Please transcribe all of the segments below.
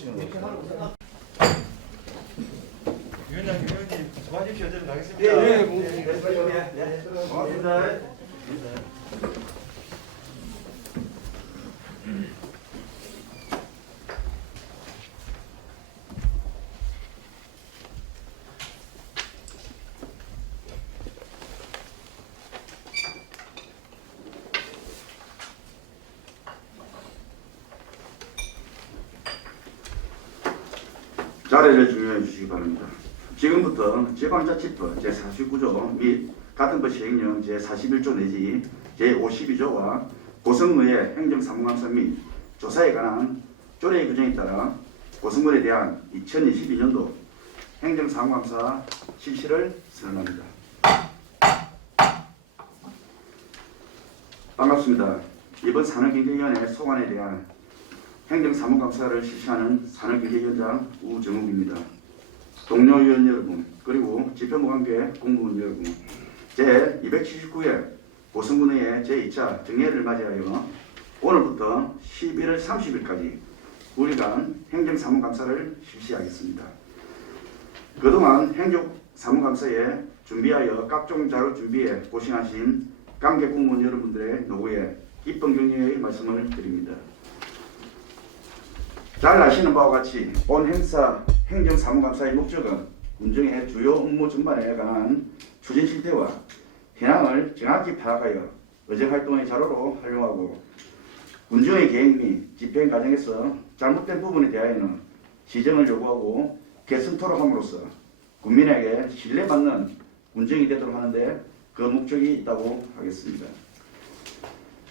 치는 거죠. 위원장님, 위원님 수고하십시오. 저는 가겠습니다. 고맙습니다. 자리를 준비해 주시기 바랍니다. 지금부터 지방자치법 제49조 및 같은 법 시행령 제41조 내지 제52조와 고성무의 행정사무감사 및 조사에 관한 조례의 규정에 따라 고성물에 대한 2022년도 행정사무감사 실시를 선언합니다. 반갑습니다. 이번 산업경제위원회 소관에 대한 행정사무감사를 실시하는 산업경제위원장 우정욱입니다. 동료 위원 여러분, 그리고 지표무관계 공무원 여러분, 제279회 고성군의 제2차 정례를 맞이하여 오늘부터 11월 30일까지 9일간 행정사무감사를 실시하겠습니다. 그동안 행정사무감사에 준비하여 각종 자료 준비에 고생하신 관계 공무원 여러분들의 노고에 기쁜 격려의 말씀을 드립니다. 잘 아시는 바와 같이 본 행사 행정사무감사의 목적은 군정의 주요 업무 전반에 관한 추진 실태와 현황을 정확히 파악하여 의정활동의 자료로 활용하고 군정의 계획 및 집행 과정에서 잘못된 부분에 대하여는 시정을 요구하고 개선토록 함으로써 국민에게 신뢰받는 군정이 되도록 하는데 그 목적이 있다고 하겠습니다.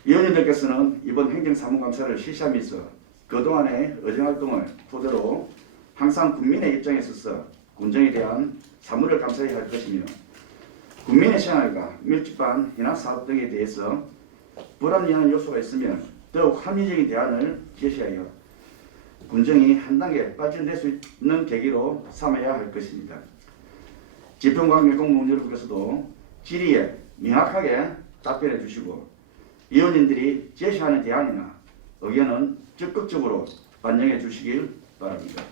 위원님들께서는 이번 행정사무감사를 실시하면서 그동안의 의정활동을 토대로 항상 국민의 입장에 있어서 군정에 대한 사무를 감사해야 할 것이며 국민의 생활과 밀집한 현안사업 등에 대해서 불합리한 요소가 있으면 더욱 합리적인 대안을 제시하여 군정이 한 단계 발전될 수 있는 계기로 삼아야 할 것입니다. 지평관계 공무원 여러분께서도 질의에 명확하게 답변해 주시고 위원님들이 제시하는 대안이나 의견은 적극적으로 반영해 주시길 바랍니다.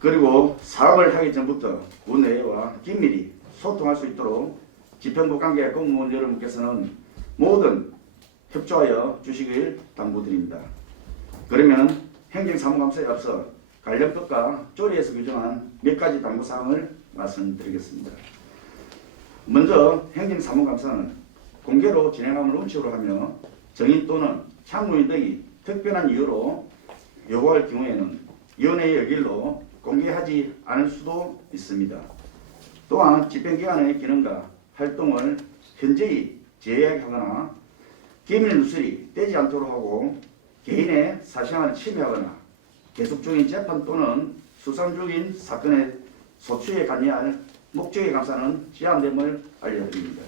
그리고 사업을 하기 전부터 군의회와 긴밀히 소통할 수 있도록 지평부 관계 공무원 여러분께서는 모든 협조하여 주시길 당부드립니다. 그러면 행정사무감사에 앞서 관련법과 조례에서 규정한 몇 가지 당부사항을 말씀드리겠습니다. 먼저 행정사무감사는 공개로 진행함을 원칙으로 하며 정인 또는 참고인 등이 특별한 이유로 요구할 경우에는 위원회의 의결로 공개하지 않을 수도 있습니다. 또한 집행기관의 기능과 활동을 현저히 제약하거나 기밀 누설이 떼지 않도록 하고 개인의 사생활을 침해하거나 계속 중인 재판 또는 수상 중인 사건의 소추에 관여할 목적의 감사는 제한됨을 알려드립니다.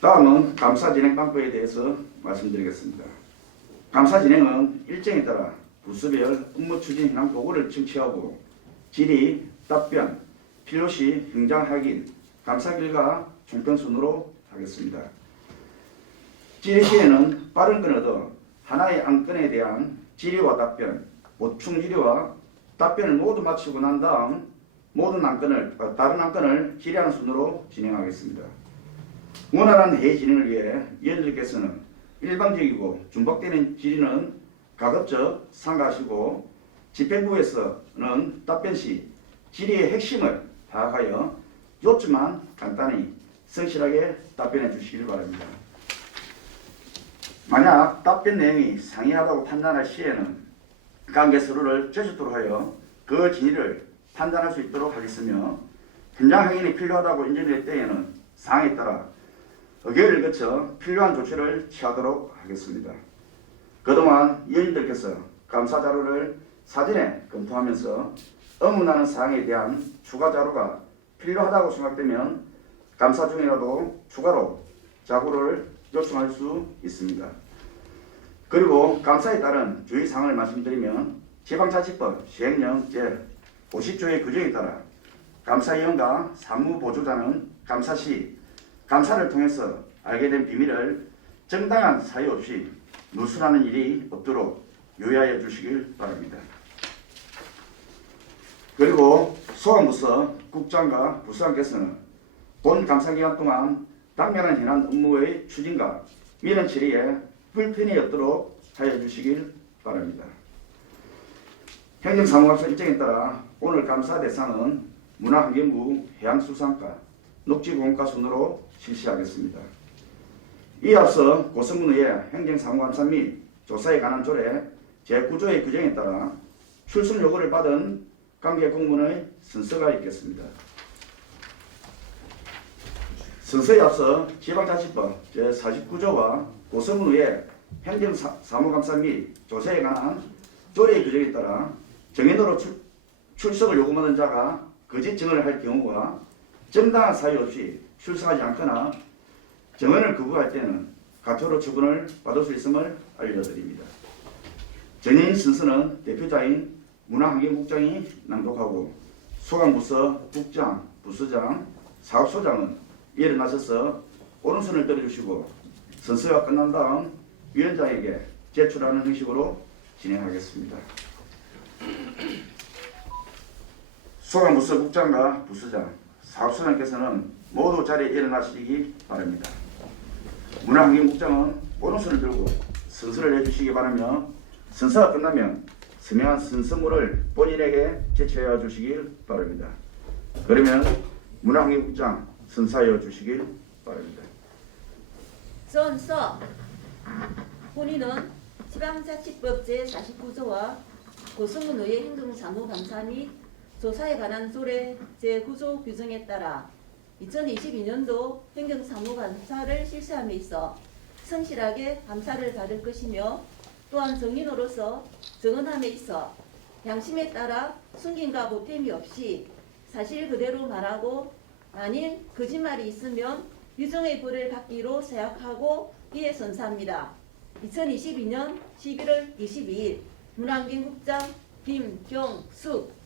다음은 감사 진행 방법에 대해서 말씀드리겠습니다. 감사 진행은 일정에 따라 부서별 업무 추진 현황 보고를 청취하고 질의, 답변, 필요시 현장 확인, 감사 결과 총평 순으로 하겠습니다. 질의 시에는 빠른 건 얻어 하나의 안건에 대한 질의와 답변, 보충 질의와 답변을 모두 마치고 난 다음 모든 다른 안건을 질의하는 순으로 진행하겠습니다. 원활한 회의 진행을 위해 위원들께서는 일방적이고 중복되는 질의는 가급적 삼가하시고 집행부에서는 답변 시 질의의 핵심을 파악하여 요점만 간단히 성실하게 답변해 주시길 바랍니다. 만약 답변 내용이 상이하다고 판단할 시에는 관계 서로를 제출토록 하여 그 진위를 판단할 수 있도록 하겠으며 현장 확인이 필요하다고 인정될 때에는 사항에 따라 의결을 거쳐 필요한 조치를 취하도록 하겠습니다. 그동안 위원님들께서 감사 자료를 사전에 검토하면서 의문나는 사항에 대한 추가 자료가 필요하다고 생각되면 감사 중이라도 추가로 자료를 요청할 수 있습니다. 그리고 감사에 따른 주의사항을 말씀드리면 지방자치법 시행령 제50조의 규정에 따라 감사위원과 사무보조자는 감사 시 감사를 통해서 알게 된 비밀을 정당한 사유 없이 누설하는 일이 없도록 유의하여 주시길 바랍니다. 그리고 소방부서 국장과 부서장께서는 본 감사기간 동안 당면한 현안 업무의 추진과 민원 처리에 불편이 없도록 하여 주시길 바랍니다. 행정사무감사 일정에 따라 오늘 감사 대상은 문화환경부 해양수산과 녹지보건과 순으로 실시하겠습니다. 이에 앞서 고성군의회 행정사무감사 및 조사에 관한 조례 제9조의 규정에 따라 출석 요구를 받은 관계 공무원의 순서가 있겠습니다. 순서에 앞서 지방자치법 제49조와 고성군의회 행정사무감사 및 조사에 관한 조례의 규정에 따라 정인으로 출석을 요구받은 자가 거짓 증언을 할 경우와 정당한 사유 없이 출석하지 않거나 정언을 거부할 때는 가처로 처분을 받을 수 있음을 알려드립니다. 정인 순서는 대표자인 문화환경국장이 낭독하고 소방부서 국장, 부서장, 사업소장은 이에 나서서 오른손을 들어주시고 순서가 끝난 다음 위원장에게 제출하는 형식으로 진행하겠습니다. 소방부서 국장과 부서장, 사업소장께서는 모두 자리에 일어나시기 바랍니다. 문화환경국장은 오른손을 들고 순서를 해주시기 바라며 순서가 끝나면 서명한 순서물을 본인에게 제출해 주시길 바랍니다. 그러면 문화환경국장 순서하여 주시길 바랍니다. 순서 본인은 지방자치법 제49조와 고성군의회 행정사무감사 및 조사에 관한 조례 제9조 규정에 따라 2022년도 행정사무감사를 실시함에 있어 성실하게 감사를 받을 것이며 또한 정인으로서 정언함에 있어 양심에 따라 숨김과 보탬이 없이 사실 그대로 말하고 만일 거짓말이 있으면 유정의 벌을 받기로 생각하고 이에 선사합니다. 2022년 11월 22일 문화환경국장 김경숙.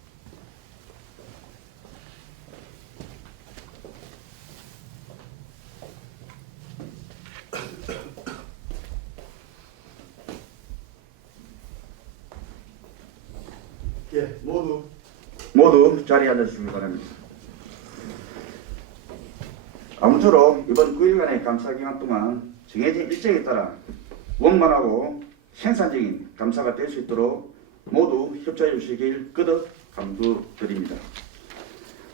예, 모두 자리에 앉아주시기 바랍니다. 아무쪼록 이번 9일간의 감사기간 동안 정해진 일정에 따라 원만하고 생산적인 감사가 될 수 있도록 모두 협조해 주시길 거듭 감사드립니다.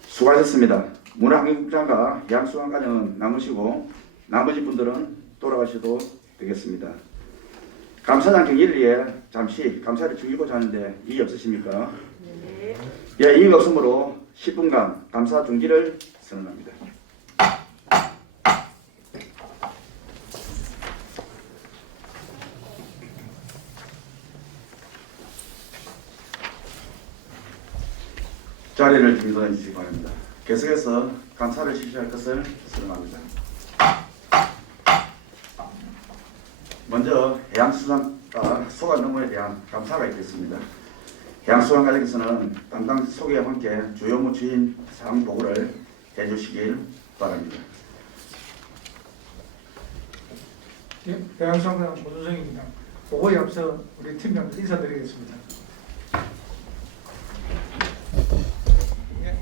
수고하셨습니다. 문화환경국장과 해양수산과장은 남으시고 나머지 분들은 돌아가셔도 되겠습니다. 감사장 경기를 위해 잠시 감사를 즐기고자 하는데 이의 없으십니까? 네. 예, 이의 없으므로 10분간 감사 중지를 선언합니다. 자리를 정돈해 주시기 바랍니다. 계속해서 감사를 실시할 것을 선언합니다. 먼저 해양수산과 소관 업무에 대한 감사가 있겠습니다. 해양수산과장께서는 담당 소개와 함께 주요 업무 추진 사항 보고를 해주시길 바랍니다. 예, 해양수산과장 고준성입니다. 보고에 앞서 우리 팀장들 인사드리겠습니다. 예.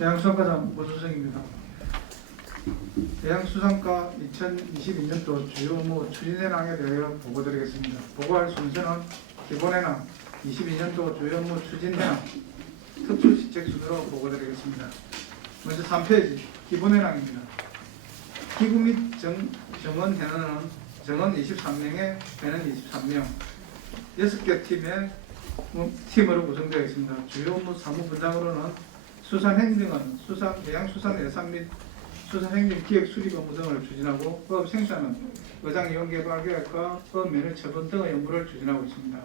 해양수산과장 고준성입니다. 해양수산과 2022년도 주요 업무 추진해낭에 대하여 보고드리겠습니다. 보고할 순서는 기본해낭, 22년도 주요 업무 추진해낭, 특수시책 순으로 보고드리겠습니다. 먼저 3페이지 기본해낭입니다. 기구 및 정원 해너는 정원 23명에 해는 23명, 6개 팀으로 구성되어 있습니다. 주요 업무 사무분장으로는 수산행정은 해양수산 예산 및 수산행정 기획 수립 업무 등을 추진하고 어업 생산은 어장 이용 개발 계획과 어업 면허 처분 등의 업무를 추진하고 있습니다.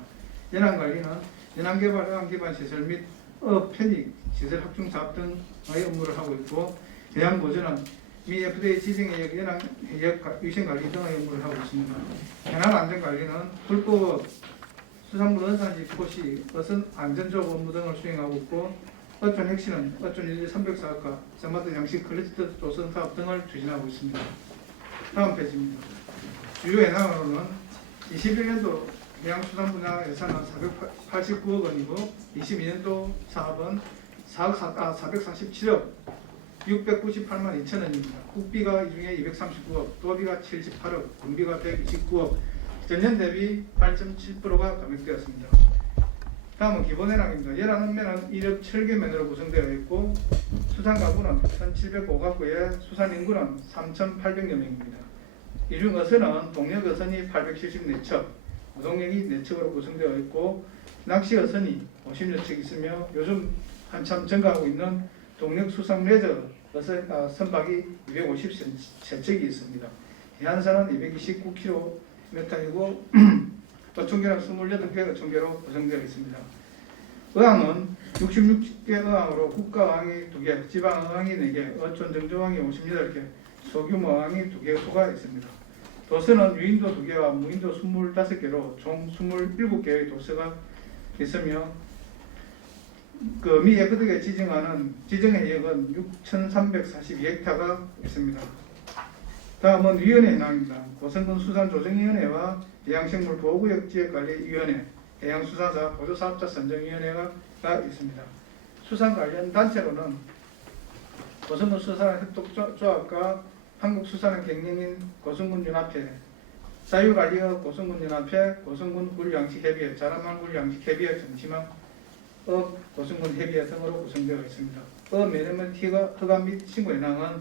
연안관리는 연안개발 어항 기반 시설 및 어업 편익 시설 확충 사업 등의 업무를 하고 있고 해양보전은 미 FDA 지정해역 연항 해역 위생관리 등의 업무를 하고 있습니다. 해남안전관리는 불법 수산물 원산지 포시, 어선 안전조업 업무 등을 수행하고 있고 어촌 핵시는 어촌 300사업과 전마트 양식 클러스터 조성 사업 등을 추진하고 있습니다. 다음 페이지입니다. 주요 해남으로는 21년도 해양수산 분야 예산은 489억 원이고 22년도 사업은 447억 698만 2천 원입니다. 국비가 이 중에 239억, 도비가 78억, 군비가 129억, 전년 대비 8.7%가 감액되었습니다. 다음은 기본해랑입니다. 열한읍면은 1업 7개면으로 구성되어 있고 수산가구는 1,705가구에 수산인구는 3,800여 명입니다. 이 중 어선은 동력어선이 874척, 우동력이 4척으로 구성되어 있고 낚시어선이 50여 척 있으며 요즘 한참 증가하고 있는 동력수산 레저 선박이 253척이 있습니다. 해안선은 229km이고 어촌계는 28개 어촌계로 구성되어 있습니다. 어항은 66개 어항으로 국가어항이 2개, 지방어항이 4개, 어촌 정조항이 58개, 소규모 어항이 2개 소가 있습니다. 도서는 유인도 2개와 무인도 25개로 총 27개의 도서가 있으며 미 FDA가 지정하는 지정해역은 6,342헥타가 있습니다. 다음은 위원회 해당입니다. 고성군 수산조정위원회와 해양생물보호구역 지역관리위원회, 해양수산사 보조사업자 선정위원회가 있습니다. 수산 관련 단체로는 고성군 수산협동조합과 한국수산은 경영인 고성군연합회, 자유관리업 고성군연합회, 고성군 굴양식협의회, 자라만 굴양식협의회, 정치망 고성군 협의회 등으로 구성되어 있습니다. 매너먼트 허가 및 신고 현황은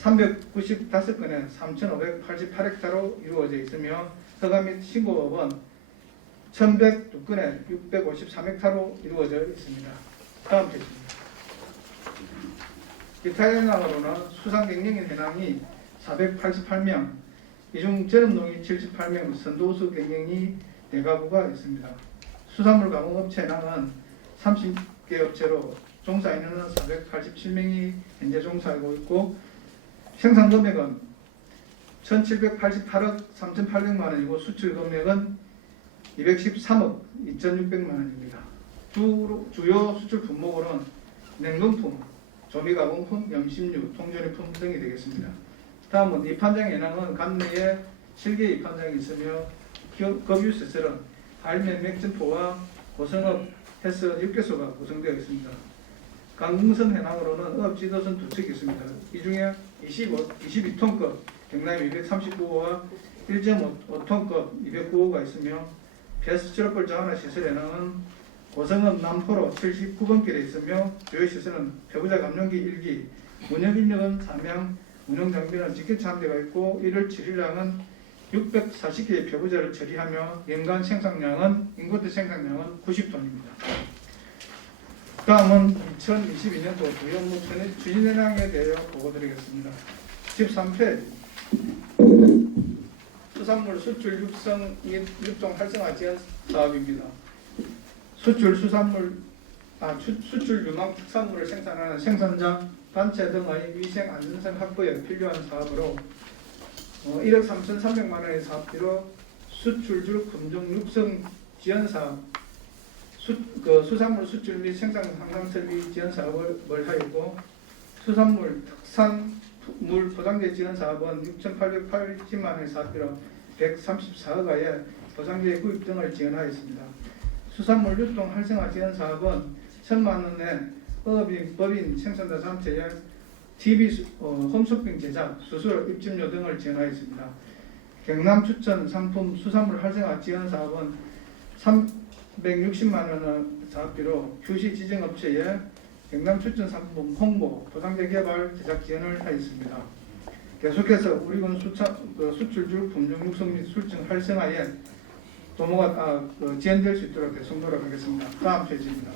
395건에 3,588헥타로 이루어져 있으며 허가 및 신고업은 1,102건에 653헥타로 이루어져 있습니다. 다음 페이지입니다. 기타 현황으로는 수산경영인 현황이 488명, 이중 저렴농이 78명, 선도수 경영이 4가구가 있습니다. 수산물 가공업체 현황은 30개 업체로 종사 인원은 487명이 현재 종사하고 있고 생산 금액은 1,788억 3,800만 원이고 수출 금액은 213억 2,600만 원입니다. 주요 수출 품목으로는 냉동품, 조미가공품, 염심류, 통조림품 등이 되겠습니다. 다음은 입판장 현황은 감내에 7개 입판장이 있으며 급유시설은 알면 맥점포와 고성업 헬스 6개소가 구성되어 있습니다. 강궁선 현황으로는 업지도선 2척이 있습니다. 이 중에 22톤급 경남 239호와 1.5톤급 209호가 있으며 배수출업벌 자원화 시설 현황은 고성업 남포로 79번길에 있으며 주요 시설은 배부자 감룡기 1기, 운영인력은 3명, 운영장비는 직계차 한 대가 있고 1월 7일량은 640개의 배부자를 처리하며 연간 생산량은 인고트 생산량은 90톤입니다. 다음은 2022년도 주요 업무 추진 현황에 대해 보고드리겠습니다. 13페이지 수산물 수출 육성 및 육종 활성화 지원 사업입니다. 수출 유망 특산물을 생산하는 생산장, 단체 등의 위생 안전성 확보에 필요한 사업으로 1억 3,300만 원의 사업비로 수출줄 품종 육성 지원 사업, 수산물 수출 및 생산 상상 설비 지원 사업을 하였고 수산물 특산물 포장재 지원 사업은 6,880만 원의 사업비로 134억 원의 포장재 구입 등을 지원하였습니다. 수산물 유통 활성화 지원 사업은 1,000만 원의 법인 생산자 단체에 TV 홈쇼핑 제작, 수술, 입점료 등을 지원하였습니다. 경남 추천 상품 수산물 활성화 지원 사업은 360만 원의 사업비로 휴시 지정업체에 경남 추천 상품 홍보, 포장재 개발, 제작 지원을 하였습니다. 계속해서 우리군 수출줄 품종 육성 및 술증 활성화에 도모가 지원될 수 있도록 계속 노력하겠습니다. 다음 페이지입니다.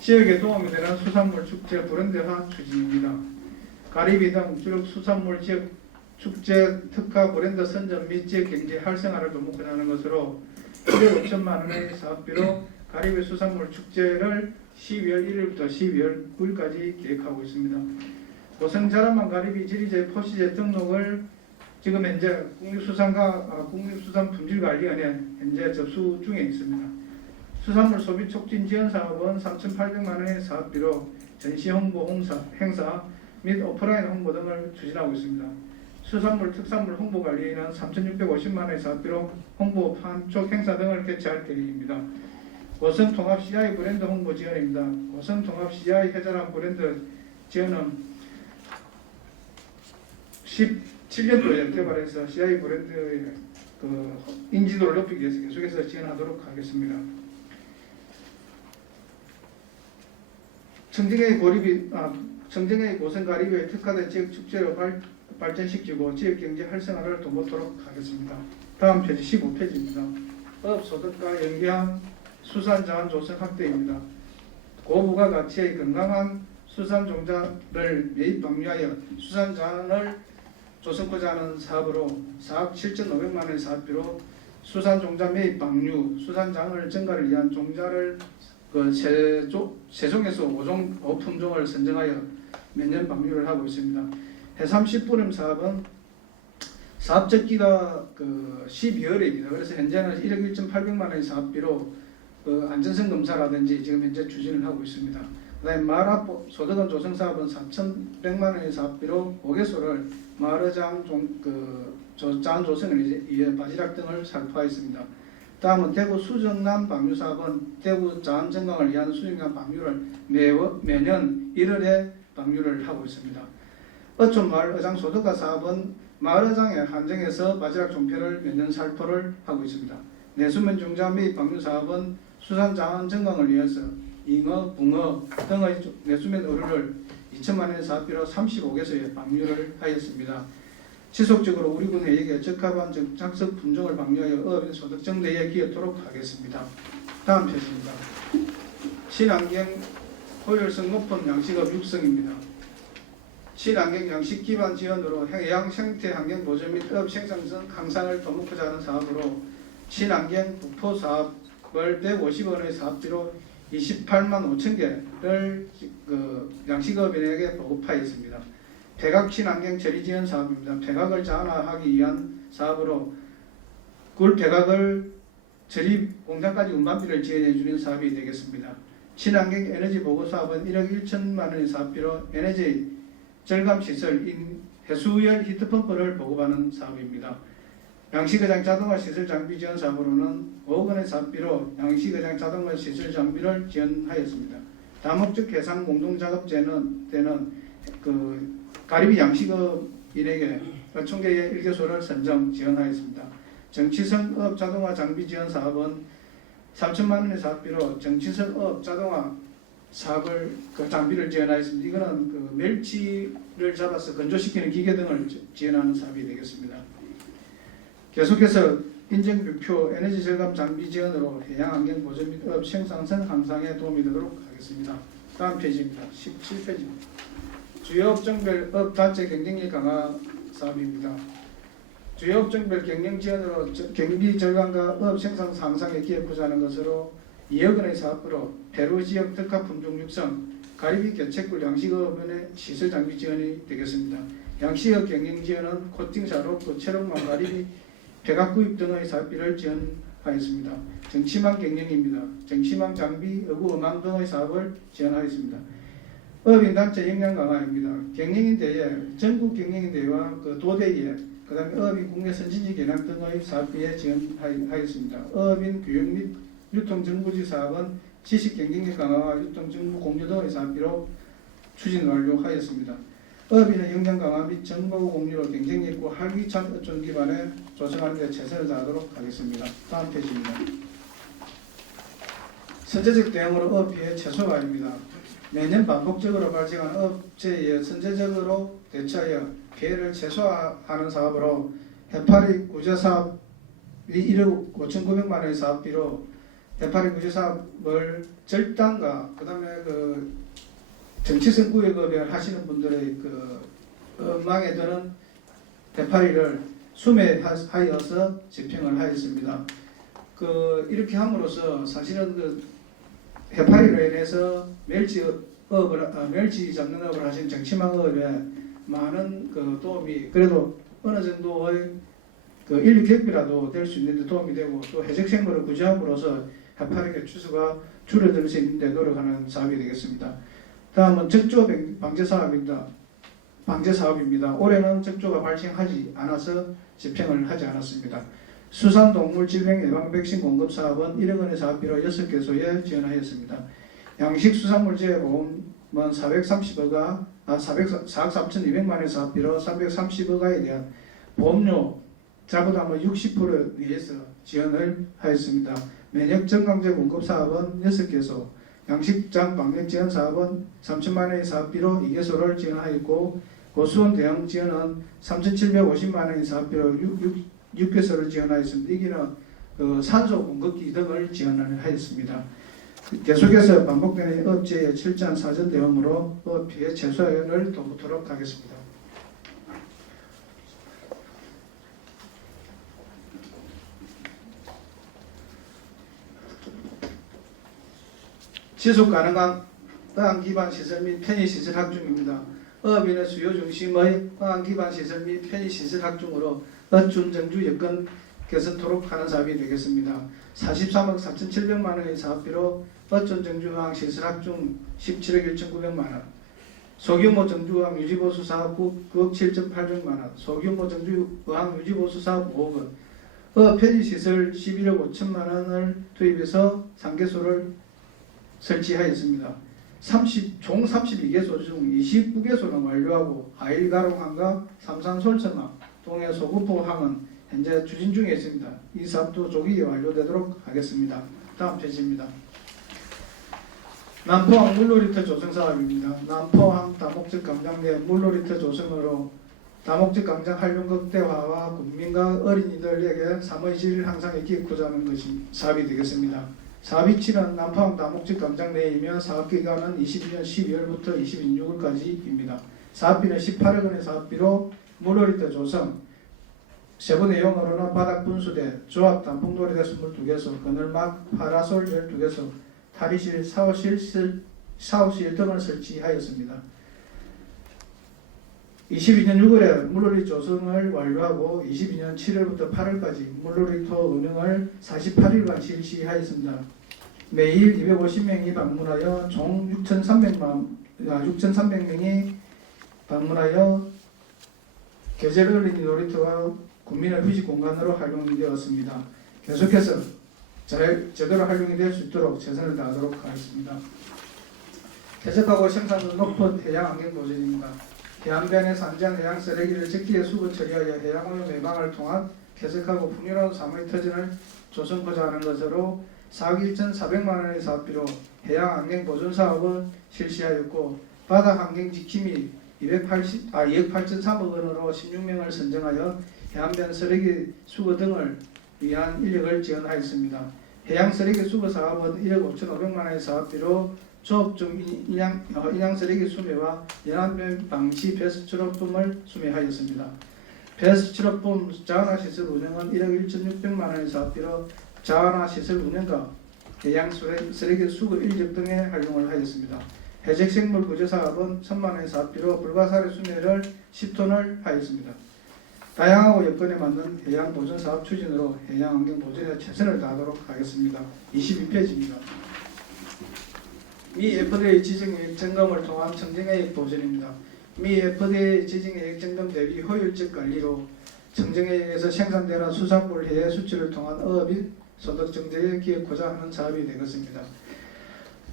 지역에 도움이 되는 수산물 축제 브랜드화 추진입니다. 가리비 등 주력 수산물 지역 축제 특화 브랜드 선전 및 지역 경제 활성화를 도모하는 것으로 1억 5천만 원의 사업비로 가리비 수산물 축제를 12월 1일부터 12월 9일까지 계획하고 있습니다. 고성자라만 가리비 지리제 포시제 등록을 지금 현재 국립수산품질관리원에 현재 접수 중에 있습니다. 수산물 소비 촉진 지원 사업은 3,800만 원의 사업비로 전시 홍보 행사 및 오프라인 홍보 등을 추진하고 있습니다. 수산물 특산물 홍보 관리에는 3,650만 원의 사업비로 홍보 판촉 행사 등을 개최할 계획입니다. 고성 통합 CI 브랜드 홍보 지원입니다. 고성 통합 CI 해자란 브랜드 지원은 17년도에 개발해서 CI 브랜드의 그 인지도를 높이기 위해서 계속해서 지원하도록 하겠습니다. 청정의 고성 가리비에 특화된 지역 축제를 발전시키고 지역 경제 활성화를 도모토록 하겠습니다. 다음 페이지 15페이지입니다. 어업소득과 연계한 수산자원 조성 확대입니다. 고부가 가치의 건강한 수산종자를 매입 방류하여 수산자원을 조성코자 하는 사업으로 4억 7,500만 원의 사업비로 수산종자 매입 방류, 수산장을 증가를 위한 종자를 세종에서 5품종을 선정하여 매년 방류를 하고 있습니다. 해삼 식부림 사업은 사업 적기가 12월입니다. 그래서 현재는 1억 1,800만 원의 사업비로 안전성 검사라든지 지금 현재 추진을 하고 있습니다. 그다음에 마라 소득원 조성 사업은 4,100만 원의 사업비로 5개소를 마라장 자원 조성을 위해 바지락 등을 살포하였습니다. 다음은 대구 수정남 방류 사업은 대구 자원 증강을 위한 수정남 방류를 매년 1월에 방류를 하고 있습니다. 어촌마을 어장 소득화 사업은 마을 어장에 한정해서 바지락 종표를 매년 살포를 하고 있습니다. 내수면 중자 매입 방류 사업은 수산 자원 증강을 위해서 잉어, 붕어 등의 내수면 어류를 2천만 원의 사업비로 35개소에 방류를 하였습니다. 지속적으로 우리 군에게 적합한 작석 품종을 방류하여 어업인 소득 증대에 기여토록 하겠습니다. 다음 페이지입니다. 친환경 효율성 높은 양식업 육성입니다. 친환경 양식 기반 지원으로 해양 생태 환경 보전 및 어업 생산성 향상을 도모하고자 하는 사업으로 친환경 부포 사업을 150원의 사업비로 28만 5천 개를 양식업인에게 보급하였습니다. 백악 친환경 처리 지원 사업입니다. 백악을 자원화하기 위한 사업으로 굴 백악을 처리 공장까지 운반비를 지원해 주는 사업이 되겠습니다. 친환경 에너지 보고 사업은 1억 1천만 원의 사업비로 에너지 절감 시설인 해수열 히트펌프를 보급하는 사업입니다. 양식의장 자동화 시설 장비 지원 사업으로는 5억 원의 사업비로 양식의장 자동화 시설 장비를 지원하였습니다. 다목적 해상 공동작업제는 때는 가리비 양식업인에게 총계의 1개소를 선정 지원하였습니다. 정치성 어업 자동화 장비 지원 사업은 3천만 원의 사업비로 정치성 어업 자동화 사업을 장비를 지원하였습니다. 이거는 멸치를 잡아서 건조시키는 기계 등을 지원하는 사업이 되겠습니다. 계속해서 인증뷰표 에너지 절감 장비 지원으로 해양환경 보전 및 어업 생산성 향상에 도움이 되도록 하겠습니다. 다음 페이지입니다. 17페이지입니다. 주요 업종별 업 단체 경쟁력 강화 사업입니다. 주요 업종별 경영 지원으로 경비 절감과 업 생산 향상에 기여하고자 하는 것으로 2억 원의 사업으로 페루 지역 특화 품종 육성, 가리비 개체꿀 양식업의 시설 장비 지원이 되겠습니다. 양식업 경영 지원은 코팅사로 체력망 가리비 백악 구입 등의 사업비를 지원하였습니다. 정치망 경영입니다. 정치망 장비, 어구 어망 등의 사업을 지원하였습니다. 어업인단체 역량 강화입니다. 경영인대회, 전국 경영인대회와 도대회, 그 다음에 어업인 국내 선진지 개량 등의 사업비에 지원하였습니다. 어업인 교육 및 유통정보지 사업은 지식 경쟁력 강화와 유통정보 공유 등의 사업비로 추진 완료하였습니다. 어업인의 역량 강화 및 정보 공유로 경쟁력 있고 활기찬 어촌 기반에 조성하는 데 최선을 다하도록 하겠습니다. 다음 페이지입니다. 선제적 대응으로 어업 피해 최소화입니다. 매년 반복적으로 발생하는 업체에 선제적으로 대처하여 피해를 최소화하는 사업으로 해파리 구제 사업이 1억 5,900만 원의 사업비로 해파리 구제 사업을 절단과 그다음에 정치성 구역업에 하시는 분들의 망에 드는 해파리를 수매하여서 집행을 하였습니다. 이렇게 함으로써 사실은 해파리로 인해서 멸치 멸치 잡는 업을 하신 정치망업에 많은 그 도움이 그래도 어느 정도의 그 인력 격비라도 될 수 있는데 도움이 되고 또 해적 생물을 구제함으로써 해파리의 추수가 줄어들 수 있는데 노력하는 사업이 되겠습니다. 다음은 적조 방제 사업입니다. 올해는 적조가 발생하지 않아서 집행을 하지 않았습니다. 수산동물질병 예방 백신 공급 사업은 1억 원의 사업비로 6개소에 지원하였습니다. 양식수산물재해 보험은 4억 3,200만 원의 사업비로 330억원에 대한 보험료 자부담의 60%에 의해서 지원을 하였습니다. 면역 정강제 공급 사업은 6개소, 양식장 방역 지원 사업은 3천만 원의 사업비로 2개소를 지원하였고 고수원 대응 지원은 3,750만 원의 사업비로 6개소를 지원하였습니다. 이기는 산소 공급기 등을 지원을 하였습니다. 계속해서 반복되는 업체의 철저한 사전 대응으로 업 피해 최소화를 도모토록 하겠습니다. 지속 가능한 어항 기반 시설 및 편의 시설 확충입니다. 어업인의 수요 중심의 어항 기반 시설 및 편의 시설 확충으로 어촌 정주 여건 개선토록 하는 사업이 되겠습니다. 43억 4,700만 원의 사업비로 어촌 정주 어항 시설 확충 17억 1,900만 원, 소규모 정주 어항 유지보수 사업 9억 7,800만 원, 소규모 정주 어항 유지보수 사업 5억 원, 어업 편의 시설 11억 5천만 원을 투입해서 3개소를 설치하였습니다. 총 32개소 중 29개소는 완료하고 아일 가롱항과 삼산 솔선항, 동해 소구포항은 현재 추진 중에 있습니다. 이 사업도 조기 완료되도록 하겠습니다. 다음 페이지입니다. 남포항 물놀이터 조성 사업입니다. 남포항 다목적 광장 내 물놀이터 조성으로 다목적 광장 활용 극대화와 국민과 어린이들에게 3의 질을 향상에 기획하자 하는 것이 사업이 되겠습니다. 사업 위치는 남포항 다목적 광장 내이며 사업기간은 22년 12월부터 26일까지입니다. 사업비는 18억 원의 사업비로 물놀이터 조성, 세부 내용으로는 바닥 분수대, 조합 단풍놀이대 22개소, 그늘막, 파라솔 12개소, 탈의실, 샤워실 등을 설치하였습니다. 22년 6월에 물놀이 조성을 완료하고 22년 7월부터 8월까지 물놀이터 운영을 48일간 실시하였습니다. 매일 250명이 방문하여 총 6,300명이 방문하여 계절 어린이 놀이터와 국민의 휴식 공간으로 활용되었습니다. 계속해서 제대로 활용이 될 수 있도록 최선을 다하도록 하겠습니다. 개척하고 생산도 높은 해양환경보전입니다. 해안변의 산지한 해양 쓰레기를 적기에 수거 처리하여 해양오염 예방을 통한 개척하고 풍요로운 삶의 터전을 조성하고자 하는 것으로 4억 1,400만 원의 사업비로 해양환경 보존 사업을 실시하였고 바다환경 지킴이 2억 8,300억 원으로 16명을 선정하여 해안변 쓰레기 수거 등을 위한 인력을 지원하였습니다. 해양 쓰레기 수거 사업은 1억 5,500만 원의 사업비로 조업중 인양 쓰레기 수매와 연안변 방치 배수 출업품을 수매하였습니다. 배수 출업품 자원화 시설 운영은 1억 1,600만 원의 사업비로 자원화 시설 운영과 해양 쓰레기 수거 인력 등에 활용을 하였습니다. 해적 생물 구제 사업은 1,000만 원의 사업비로 불가사리 수매를 10톤을 하였습니다. 다양하고 여건에 맞는 해양 보존 사업 추진으로 해양 환경 보존에 최선을 다하도록 하겠습니다. 22페이지입니다. 미 FDA 지정액 점검을 통한 청정액 보존입니다. 미 FDA 지정액 점검 대비 효율적 관리로 청정액에서 생산되는 수산물 해외 수출을 통한 어업인 소득 증대에 기획하고자 하는 사업이 되겠습니다.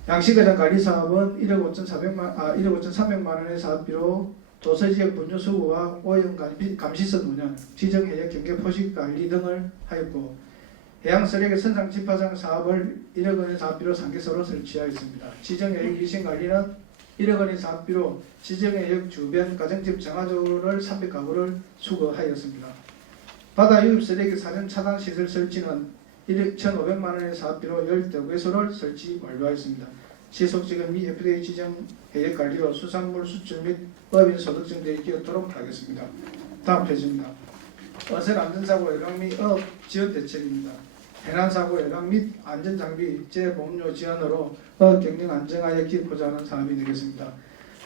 양식어장 관리 사업은 1억 5,300만 원의 사업비로 도서지역 분뇨 수거와 오염 감시선 운영, 지정해역 경계 포식 관리 등을 하였고 해양 쓰레기 선상 집화장 사업을 1억 원의 사업비로 3개소로 설치하였습니다. 지정해역 위생 관리는 1억 원의 사업비로 지정해역 주변 가정집 정화조를 300가구를 수거하였습니다. 바다 유입 쓰레기 사전 차단 시설 설치는 1,500만 원의 사업비로 12개소를 설치 완료하였습니다. 지속적인 미 FDA 지정 해역 관리로 수산물 수출 및 어민 소득 증대에 기여토록 하겠습니다. 다음 페이지입니다. 어선 안전사고 예방 및 어업 지원 대책입니다. 해난사고 예방 및 안전장비 재보험료 지원으로 어업 경영 안정화에 기입하자 하는 사업이 되겠습니다.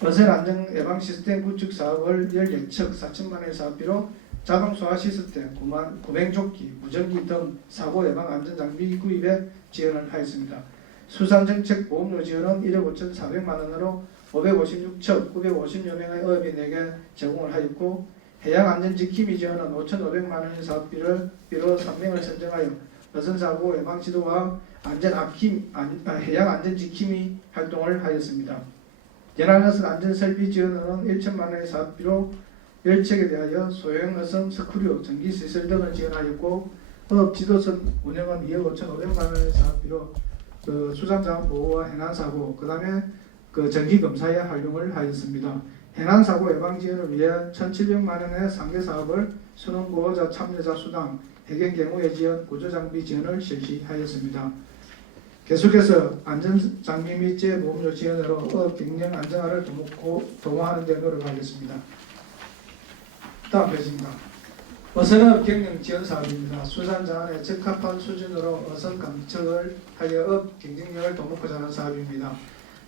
어선 안전 예방 시스템 구축 사업을 14척 4천만 원의 사업비로 자동 소화 시스템, 구맹조끼, 무전기 등 사고 예방 안전장비 구입에 지원을 하였습니다. 수산정책 보험료 지원은 1억 5,400만 원으로 556척 950여 명의 어업인에게 제공을 하였고, 해양안전지킴이 지원은 5,500만 원의 사업비로 3명을 선정하여 어선사고 예방 지도와 해양안전지킴이 활동을 하였습니다. 연안어선 안전설비 지원은 1천만 원의 사업비로 10척에 대하여 소형 어선, 스크류, 전기시설 등을 지원하였고, 어업지도선 운영은 2억 5,500만 원의 사업비로 수산자원 보호와 해난사고, 그 다음에 전기검사에 활용을 하였습니다. 해난사고 예방 지원을 위해 1,700만 원의 상계사업을 수능보호자 참여자 수당, 해경경우의 지원, 구조장비 지원을 실시하였습니다. 계속해서 안전장비 및 재보험료 지원으로 어업 경영 안정화를 도모하는 데 노력하겠습니다. 다음 페이지입니다. 어선업 경영 지원 사업입니다. 수산자원에 적합한 수준으로 어선 감척을 하여 업 경쟁력을 도모하자 하는 사업입니다.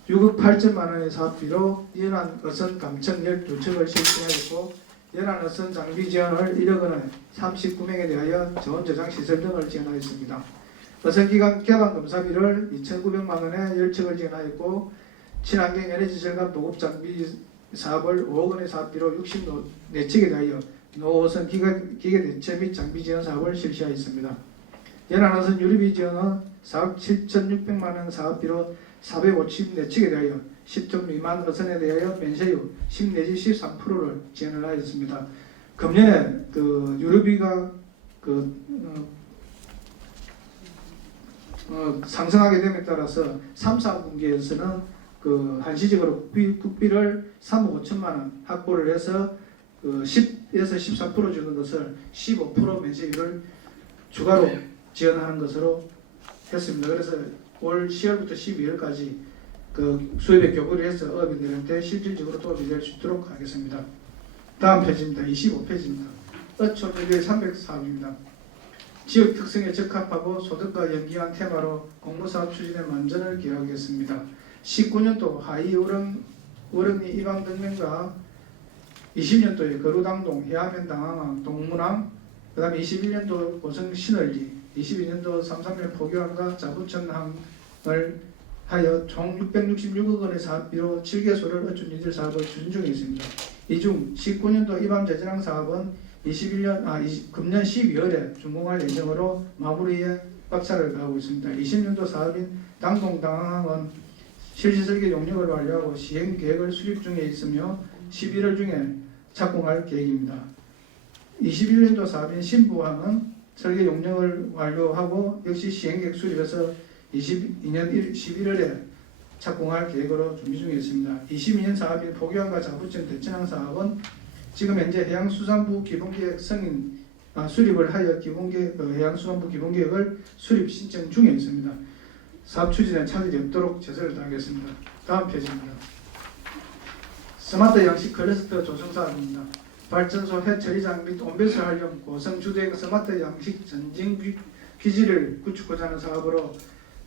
6억 8천만 원의 사업비로 연안 어선 감척 12척을 실시하였고, 연안 어선 장비 지원을 1억 원에 39명에 대하여 저온 저장 시설 등을 지원하였습니다. 어선기관 개방 검사비를 2,900만 원에 10척을 지원하였고, 친환경 에너지 절감 보급 장비 사업을 5억 원의 사업비로 64척에 대하여 노어선 기계 대체 및 장비 지원 사업을 실시하였습니다. 연안어선 유리비 지원은 4억 7,600만 원 사업비로 454척에 대하여 10톤 미만 어선에 대하여 면세율 10 내지 13%를 지원을 하였습니다. 금년에 유류비가 상승하게 됨에 따라서 3, 4분기에서는 한시적으로 국비를 3억 5천만 원 확보를 해서 10에서 13% 주는 것을 15% 면세율을 추가로 지원하는 것으로 했습니다. 그래서 올 10월부터 12월까지 수입에 교부를 해서 어업인들한테 실질적으로 도움이 될 수 있도록 하겠습니다. 다음 페이지입니다. 25페이지입니다. 어촌유비 304호입니다. 지역 특성에 적합하고 소득과 연기한 테마로 공모사업 추진에 만전을 기하겠습니다. 19년도 하이 어령리 이방 등명과 20년도에 거루당동, 해안면 당항항, 동문항, 그 다음에 21년도 고성 신월리, 22년도 삼산면 포교항과 자부천항을 하여 총 666억 원의 사업비로 7개소를 어촌유질 사업을 추진 중에 있습니다. 이 중 19년도 이방제재랑 사업은 금년 12월에 준공할 예정으로 마무리에 박차를 가하고 있습니다. 20년도 사업인 당동당항은 실시설계 용역을 완료하고 시행 계획을 수립 중에 있으며 11월 중에 착공할 계획입니다. 21년도 사업인 신부항은 설계 용역을 완료하고 역시 시행계획 수립해서 22년 11월에 착공할 계획으로 준비 중에 있습니다. 22년 사업인 포교항과 자부천 대천항 사업은 지금 현재 해양수산부 기본계획 수립을 하여 해양수산부 기본계획을 수립 신청 중에 있습니다. 사업 추진에 차질이 없도록 최선을 다하겠습니다. 다음 페이지입니다. 스마트 양식 클러스터 조성 사업입니다. 발전소 해처리장 및 온배설 활용 고성 주도형 스마트 양식 전진 기지를 구축하자 하는 사업으로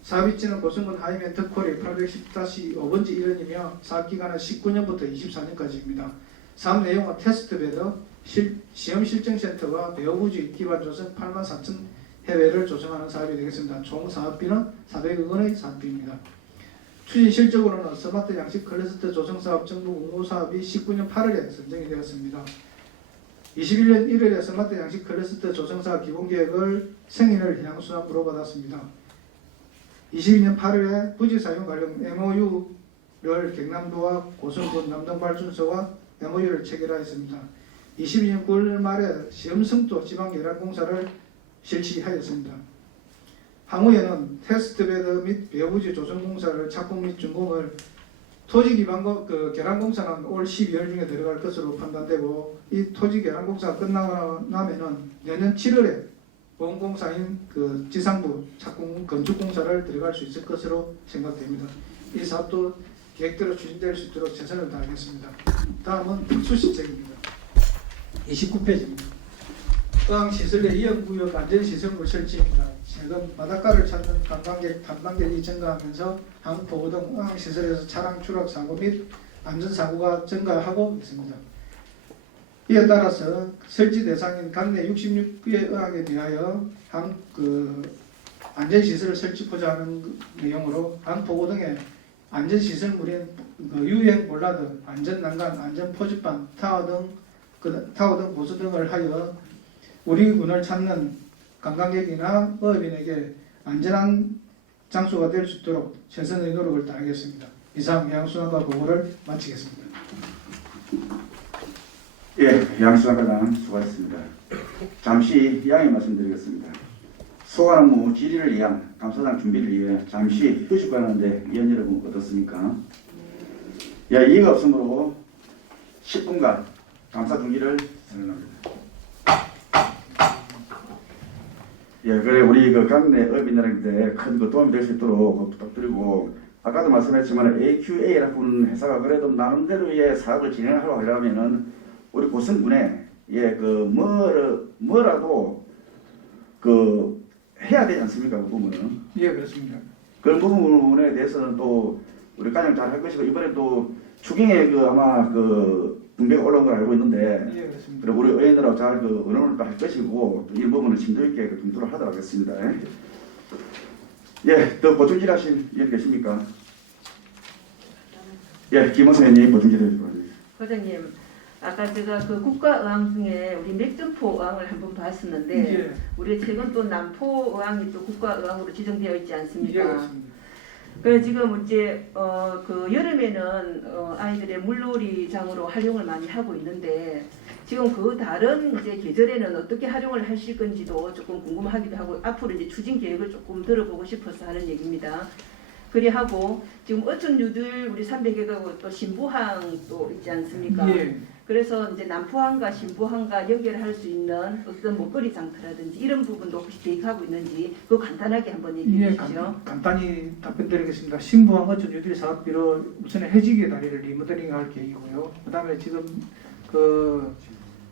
사업 위치는 고성군 하이맨 덕코리 810-5번지 1원이며 사업 기간은 19년부터 24년까지입니다. 사업 내용은 테스트베드, 시험 실증센터와 배후부지 기반 조성 84,000 해외를 조성하는 사업이 되겠습니다. 총 사업비는 400억 원의 사업비입니다. 추진 실적으로는 스마트 양식 클러스터 조성 사업 정부 공모 사업이 19년 8월에 선정이 되었습니다. 21년 1월에 스마트 양식 클러스터 조성 사업 기본계획을 승인을 해양수산부로 받았습니다. 22년 8월에 부지 사용 관련 MOU를 경남도와 고성군 남동발전소와 MOU를 체결하였습니다. 22년 9월 말에 시험성도 지방계량공사를 실시하였습니다. 향후에는 테스트베드 및 배후부지 조성공사를 착공 및 준공을 토지 기반 계량공사는 올 12월 중에 들어갈 것으로 판단되고, 이 토지 계량공사가 끝나고 나면은 내년 7월에 보험공사인 지상부 착공 건축공사를 들어갈 수 있을 것으로 생각됩니다. 이 사업도 계획대로 추진될 수 있도록 최선을 다하겠습니다. 다음은 특수시책입니다. 29페이지입니다. 어항시설의 이용구역 안전시설물 설치입니다. 최근 바닷가를 찾는 관광객 탐방객이 증가하면서 항포구 등 어항시설에서 차량 추락 사고 및 안전사고가 증가하고 있습니다. 이에 따라서 설치 대상인 국내 66개의 어항에 대하여 안전시설을 설치하고자 하는 내용으로 항포구 등의 안전시설물인 유행 볼라드, 안전난간, 안전포집판, 타워 등 보수 등을 하여 우리 군을 찾는 관광객이나 어업인에게 안전한 장소가 될 수 있도록 최선의 노력을 다하겠습니다. 이상 해양수산과 보고를 마치겠습니다. 예, 해양수산과장 수고하셨습니다. 잠시 이야기 말씀드리겠습니다. 소관업무 질의를 위한 감사장 준비를 위해 잠시 휴식 가는데 위원 여러분 어떻습니까? 예, 이의가 없으므로 10분간 감사 중지를 선언합니다. 예, 그래 우리 그 강내 어민들한테 큰 그 도움이 될 수 있도록 부탁드리고, 아까도 말씀했지만 AQA라고 하는 회사가 그래도 나름대로의 사업을 진행하려고 하려면은 우리 고성군에 뭐라도 해야 되지 않습니까? 그 부분은. 예, 그렇습니다. 그런 부분에 대해서는 또 우리 과장 잘 할 것이고, 이번에 또 추경에 아마 분배가 올라온 걸 알고 있는데, 예, 그렇습니다. 그리고 우리 의원들하고 잘 의논을 또 할 것이고, 또 이 부분은 심도 있게 검토를 하도록 하겠습니다. 예, 더 보충질 하신 의원 계십니까? 예, 김원수 의원님 보충질 해주시기 바랍니다. 과장님, 아까 제가 그 국가의왕 중에 우리 맥점포 의왕을 한번 봤었는데 예, 우리 최근 또 남포 의왕이 또 국가의왕으로 지정되어 있지 예, 않습니까? 그렇습니다. 그래서 지금 이제 그 여름에는 아이들의 물놀이장으로 활용을 많이 하고 있는데, 지금 그 다른 이제 계절에는 어떻게 활용을 하실 건지도 조금 궁금하기도 하고, 앞으로 이제 추진 계획을 조금 들어보고 싶어서 하는 얘기입니다. 그리하고 지금 어촌류들 우리 300개가 또 신부항 또 있지 않습니까? 예, 그래서 이제 남포항과 신부항과 연결할 수 있는 어떤 먹거리 장터라든지 이런 부분도 혹시 계획하고 있는지 그거 간단하게 한번 얘기해 예, 주시죠. 간단히 답변드리겠습니다. 신부항 어촌 유들 사업비로 우선은 해지기 다리를 리모델링할 계획이고요. 그다음에 지금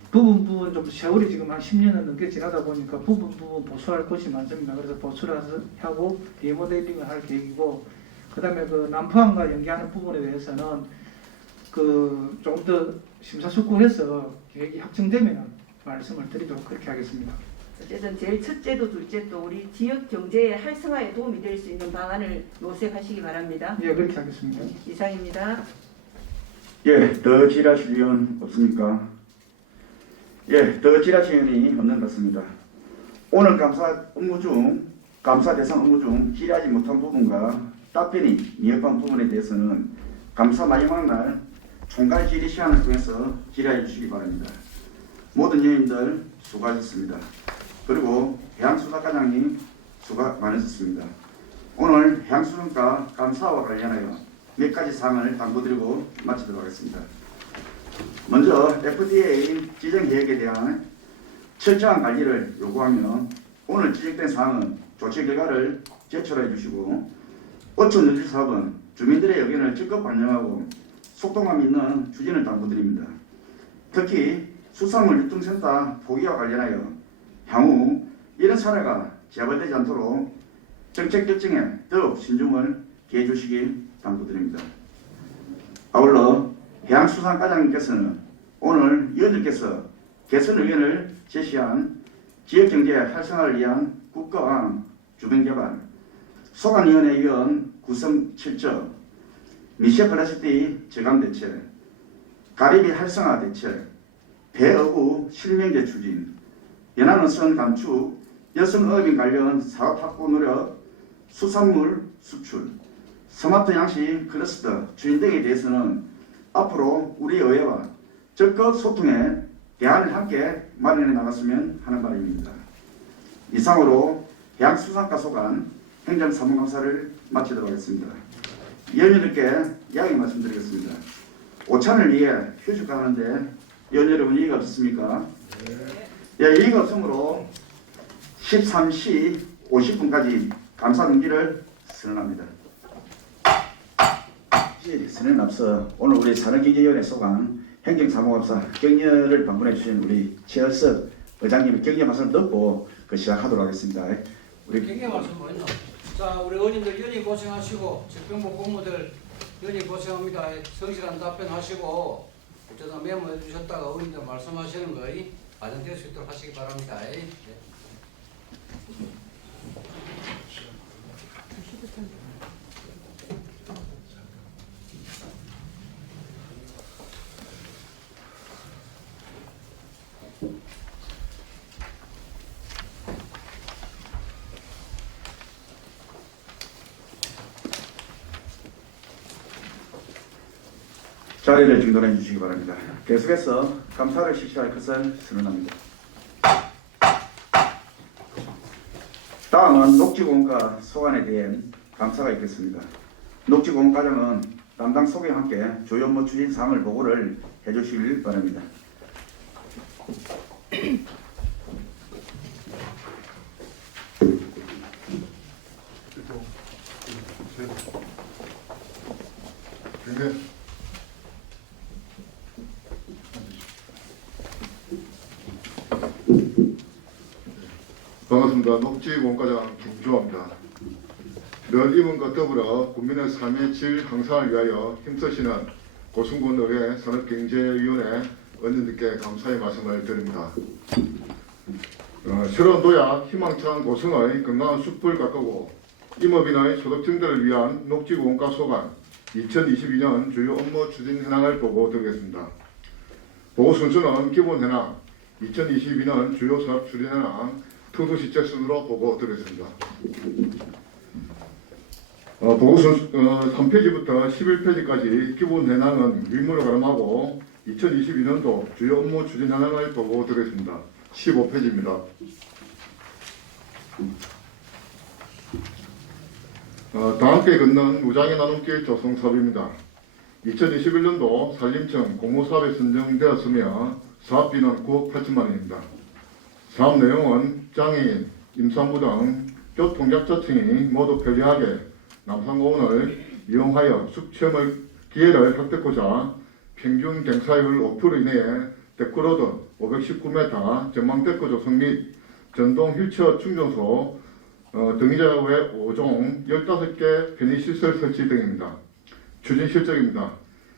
부분 좀 세월이 지금 한 10년은 넘게 지나다 보니까 부분 보수할 것이 많습니다. 그래서 보수를 하고 리모델링을 할 계획이고, 그다음에 남포항과 연계하는 부분에 대해서는 조금 더 심사숙고해서 계획이 확정되면 말씀을 드리도록 그렇게 하겠습니다. 어쨌든 제일 첫째도 둘째도 우리 지역 경제의 활성화에 도움이 될 수 있는 방안을 모색하시기 바랍니다. 예, 그렇게 하겠습니다. 이상입니다. 예, 더 질의하실 의원 없습니까? 예, 더 질의하실 의원이 없는 것 같습니다. 오늘 감사 대상 업무 중 질의하지 못한 부분과 답변이 미흡한 부분에 대해서는 감사 마지막 날 총괄 질의 시간을 통해서 질의해 주시기 바랍니다. 모든 의원님들 수고하셨습니다. 그리고 해양수산과장님 수고 많으셨습니다. 오늘 해양수산과 감사와 관련하여 몇 가지 사항을 당부드리고 마치도록 하겠습니다. 먼저 FDA 지정 계획에 대한 철저한 관리를 요구하며 오늘 지적된 사항은 조치 결과를 제출해 주시고, 어촌 누질 사업은 주민들의 의견을 적극 반영하고 속도감 있는 추진을 당부드립니다. 특히 수산물 유통센터 포기와 관련하여 향후 이런 사례가 재발되지 않도록 정책 결정에 더욱 신중을 기해 주시기 당부드립니다. 아울러 해양수산과장님께서는 오늘 위원들께서 개선 의견을 제시한 지역경제 활성화를 위한 국가왕 주변개발, 소관위원회 위원 구성 7조, 미세플라스틱 저감 대책, 가리비 활성화 대책, 배어구 실명제 추진, 연안어선 감축, 여성어업인 관련 사업 확보 노력, 수산물 수출, 스마트 양식 클러스터 추진 등에 대해서는 앞으로 우리 의회와 적극 소통해 대안을 함께 마련해 나갔으면 하는 바람입니다. 이상으로 해양수산과 소관 행정사무감사를 마치도록 하겠습니다. 위원님들께 이야기 말씀드리겠습니다. 오찬을 위해 휴식 가는데 위원 여러분 이의가 없습니까? 예, 이의가 없으므로 13시 50분까지 감사 등기를 선언합니다. 선언 앞서 오늘 우리 산업기계위원회 소관 행정사무감사 격려를 방문해 주신 우리 최을석 의장님의 격려 말씀을 듣고 시작하도록 하겠습니다. 우리 경계 말씀 뭐 있나? 자, 우리 의원님들 연히 고생하시고 직병부 공무들 연히 고생합니다. 성실한 답변하시고 저도 메모해 주셨다가 의원님들 말씀하시는 거 반영될 수 있도록 하시기 바랍니다. 네. 자리를 정돈해 주시기 바랍니다. 계속해서 감사를 실시할 것을 선언합니다. 다음은 녹지공과 소관에 대한 감사가 있겠습니다. 녹지공 과정은 담당 소개와 함께 주요 업무 추진 사항을 보고를 해주시길 바랍니다. 반갑습니다. 녹지공과장 김주호입니다. 늘 이분과 더불어 국민의 삶의 질 향상을 위하여 힘쓰시는 고승군 의회 산업경제위원회 의원님들께 감사의 말씀을 드립니다. 새로운 도약 희망찬 고성의 건강한 숲을 가꾸고 임업인의 소득 증대를 위한 녹지공과 소관 2022년 주요 업무 추진 현황을 보고 드리겠습니다. 보고 순서는 기본 현황, 2022년 주요 사업 추진 현황, 특수시책 순으로 보고 드리겠습니다. 보고 순서 3페이지부터 11페이지까지 기본 현황은 윗물을 가름하고 2022년도 주요 업무 추진 현황을 보고 드리겠습니다. 15페이지입니다. 다 함께 걷는 무장의 나눔길 조성 사업입니다. 2021년도 산림청 공모사업에 선정되었으며 사업비는 9억 8천만 원입니다. 사업 내용은 장애인, 임산부 등 교통약자층이 모두 편리하게 남산공원을 이용하여 숲체험의 기회를 획득하고자 평균 경사율 5% 이내에 데크로드 519m 전망데크 조성 및 전동 휠체어 충전소 등의자 외 5종 15개 편의시설 설치 등입니다. 추진 실적입니다.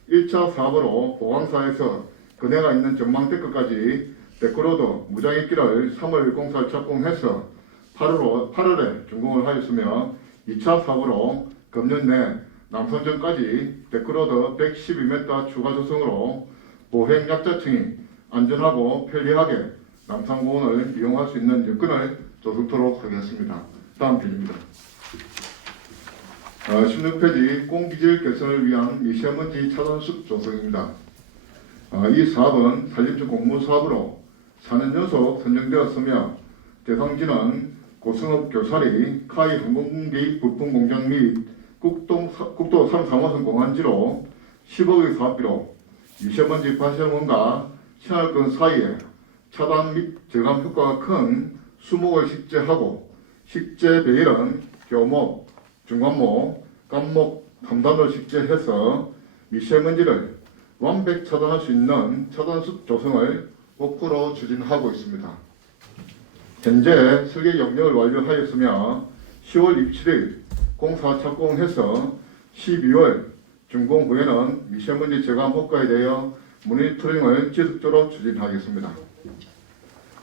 1차 사업으로 보강사에서 근해가 있는 전망데크까지 데크로드 무장익기를 3월 공사를 착공해서 8월에 준공을 하였으며 2차 사업으로 금년 내 남선전까지 데크로드 112m 추가 조성으로 보행 약자층이 안전하고 편리하게 남산공원을 이용할 수 있는 여건을 조성토록 하겠습니다. 다음 페이지입니다. 16페이지 공기질 개선을 위한 미세먼지 차단숲 조성입니다. 이 사업은 산림청 공모사업으로 4년 연속 선정되었으며 대상지는 고승업 교사리, 카이 항공기 부품 공장 및 국도 3호선 공안지로 10억의 사업비로 미세먼지 발생원과 생활권 사이에 차단 및 저감 효과가 큰 수목을 식재하고 식재 베일은 교목, 중간목, 깜목 3단을 식재해서 미세먼지를 완벽 차단할 수 있는 차단숲 조성을 목표로 추진하고 있습니다. 현재 설계 영역을 완료하였으며 10월 27일 공사 착공해서 12월 준공 후에는 미세먼지 저감 효과에 대하여 모니터링을 지속적으로 추진하겠습니다.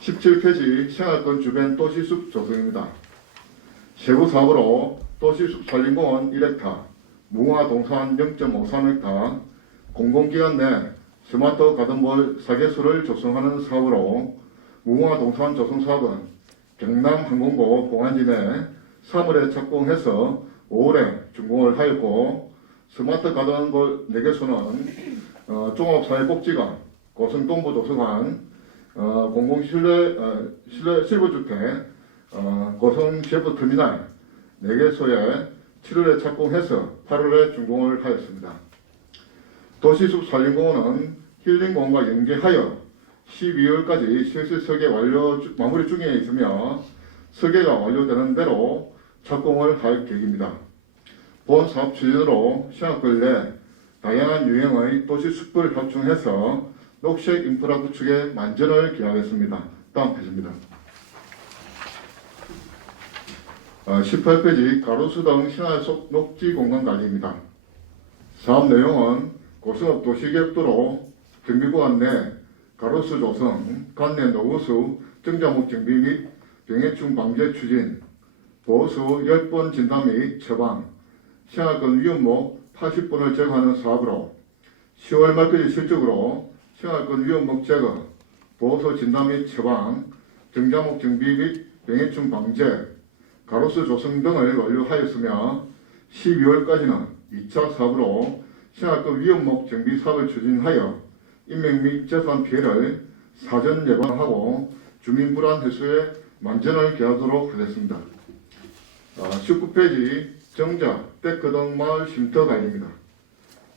17페이지 생활권 주변 도시숲 조성입니다. 세부 사업으로 도시숲 산림공원 1헥타, 무궁화동산 0.53헥타, 공공기관 내 스마트 가든볼 4개소를 조성하는 사업으로 무궁화동산 조성사업은 경남항공고 공안지 내 3월에 착공해서 5월에 준공을 하였고 스마트 가든볼 4개소는 종합사회복지관, 고성동부 도서관, 공공실내 실버주택, 고성셰프터미널 4개소에 7월에 착공해서 8월에 준공을 하였습니다. 도시숲 산림공원은 힐링공원과 연계하여 12월까지 실시 설계 마무리 중에 있으며 설계가 완료되는 대로 착공을 할 계획입니다. 본 사업 추진으로 시행권 내 다양한 유형의 도시숲을 합충해서 녹색 인프라 구축에 만전을 기하겠습니다. 다음 페이지입니다. 18페이지 가로수 등 신화 속 녹지 공간 관리입니다. 사업 내용은 고승업 도시계획도로 정비구간 내 가로수 조성, 관내 노후수, 정자목 정비 및 병해충 방제 추진, 보호수 10번 진단 및 처방, 생활권 위험목 80번을 제거하는 사업으로 10월 말까지 실적으로 생활권 위험목 제거, 보호수 진단 및 처방, 정자목 정비 및 병해충 방제, 가로수 조성 등을 완료하였으며 12월까지는 2차 사업으로 생활권 위험목 정비 사업을 추진하여 인명 및 재산 피해를 사전 예방하고 주민 불안 해소에 만전을 기하도록 하겠습니다. 19페이지 정자, 데크 등 마을 쉼터 관리입니다.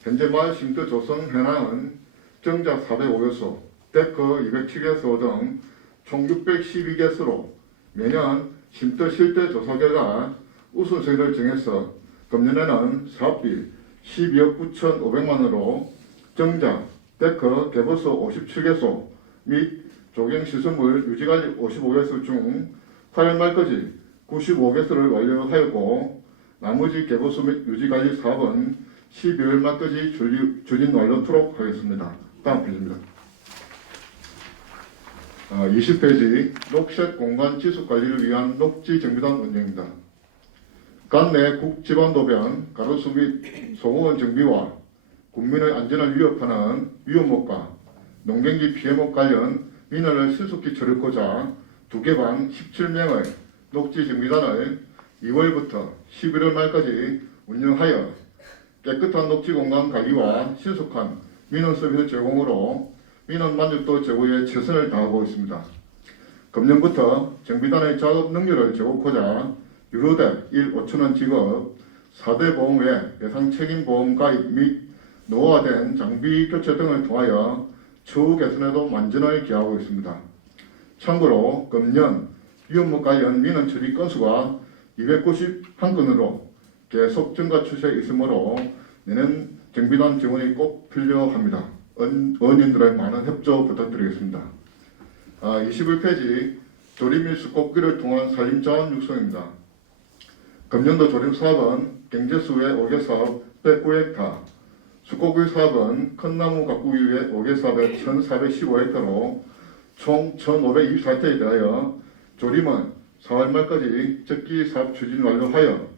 현재 마을 쉼터 조성 현황은 정자 405개소, 데크 207개소 등 총 612개소로 매년 쉼터 실태 조사 결과 우선순위를 정해서 금년에는 사업비 12억 9,500만 원으로 정자, 데크 개보소 57개소 및 조경시설물 유지관리 55개소 중 8월 말까지 95개소를 완료하였고 나머지 개보소 및 유지관리 사업은 12월 말까지 추진 완료토록 하겠습니다. 다음 페이지입니다. 20페이지 녹색 공간 지속관리를 위한 녹지 정비단 운영입니다. 관내 국지반도변, 가로수 및 소공원 정비와 국민의 안전을 위협하는 위험목과 농경지 피해목 관련 민원을 신속히 처리하고자 2개방 17명의 녹지 정비단을 2월부터 11월 말까지 운영하여 깨끗한 녹지 공간 관리와 신속한 민원 서비스 제공으로 민원 만족도 제고에 최선을 다하고 있습니다. 금년부터 정비단의 작업 능력을 제고하고자 유로대 1 5,000원 지급, 4대 보험 외 예상 책임 보험 가입 및 노후화된 장비 교체 등을 통하여 처우 개선에도 만전을 기하고 있습니다. 참고로 금년 위험목 관련 민원 처리 건수가 291건으로 계속 증가 추세에 있으므로 내년 정비단 지원이 꼭 필요합니다. 의원님들의 많은 협조 부탁드리겠습니다. 21페이지 조립 및 수꽃기를 통한 산림자원 육성입니다. 금년도 조립 사업은 경제수의 5개 사업 109헥타, 수꽃기 사업은 큰 나무 가꾸기 위해 5개 사업에 1,415헥타로 총 1,524헥타에 대하여 조립은 4월 말까지 적기 사업 추진 완료하여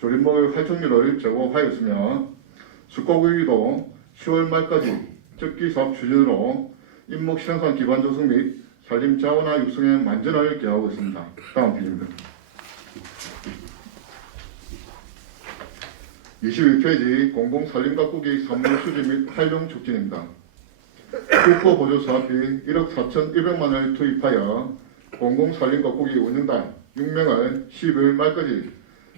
조립목의 활동률을 제고하였으며 수꽃기도 10월 말까지 적기 사업 추진으로 인목 생산 기반 조성 및 산림 자원화 육성에 만전을 기하고 있습니다. 다음 페이지입니다. 22페이지 공공산림 가꾸기 산물 수집 및 활용 촉진입니다. 국고 보조 사업비 1억 4,100만 원을 투입하여 공공산림 가꾸기 운영단 6명을 12월 말까지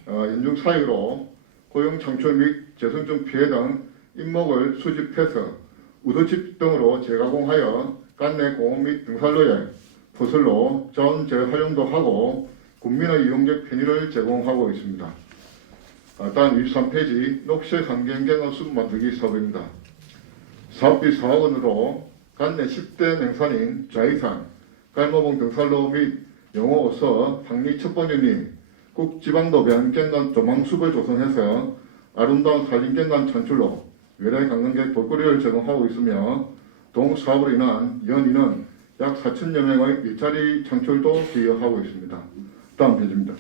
연중 사유로 고용 창출 및 재성충 피해 등 인목을 수집해서 우도집 등으로 재가공하여 관내 공원 및 등산로에 포슬로 자원 재활용도 하고 국민의 이용객 편의를 제공하고 있습니다. 다음 23페이지 녹색 환경경화 숲 만들기 사업입니다. 사업비 4억 원으로 관내 10대 명산인 좌이산, 깔모봉 등산로 및 영호어서 황리 첩보연리 국지방도변 갱간 조망숲을 조성해서 아름다운 산림갱간 창출로 외래 관광객 볼거리를 제공하고 있으며 동사업으로 인한 연인은 약 4,000여 명의 일자리 창출도 기여하고 있습니다. 다음 페이지입니다.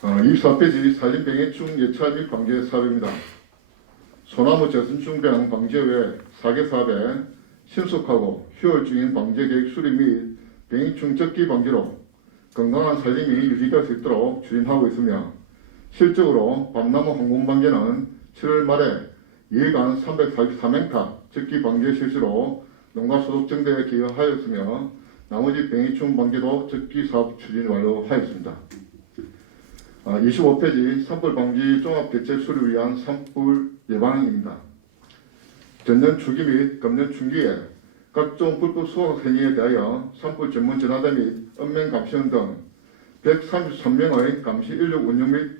24페이지 산림병해충 예찰 및 방제 사업입니다. 소나무 재선충병 방제 외 4개 사업에 신속하고 효율적인 방제 계획 수립 및 병해충 적기 방지로 건강한 산림이 유지될 수 있도록 추진하고 있으며 실적으로 밤나무 항공 방제는 7월 말에 2일간 343헥타 적기 방제 실시로 농가 소득 증대에 기여하였으며 나머지 병해충 방제도 적기 사업 추진 완료하였습니다. 25페이지 산불 방지 종합 대책 수립을 위한 산불 예방입니다. 전년 추기 및 금년春기에 각종 불법 소각 행위에 대하여 산불 전문 전화대 및 읍면 감시원 등 133명의 감시 인력 운영 및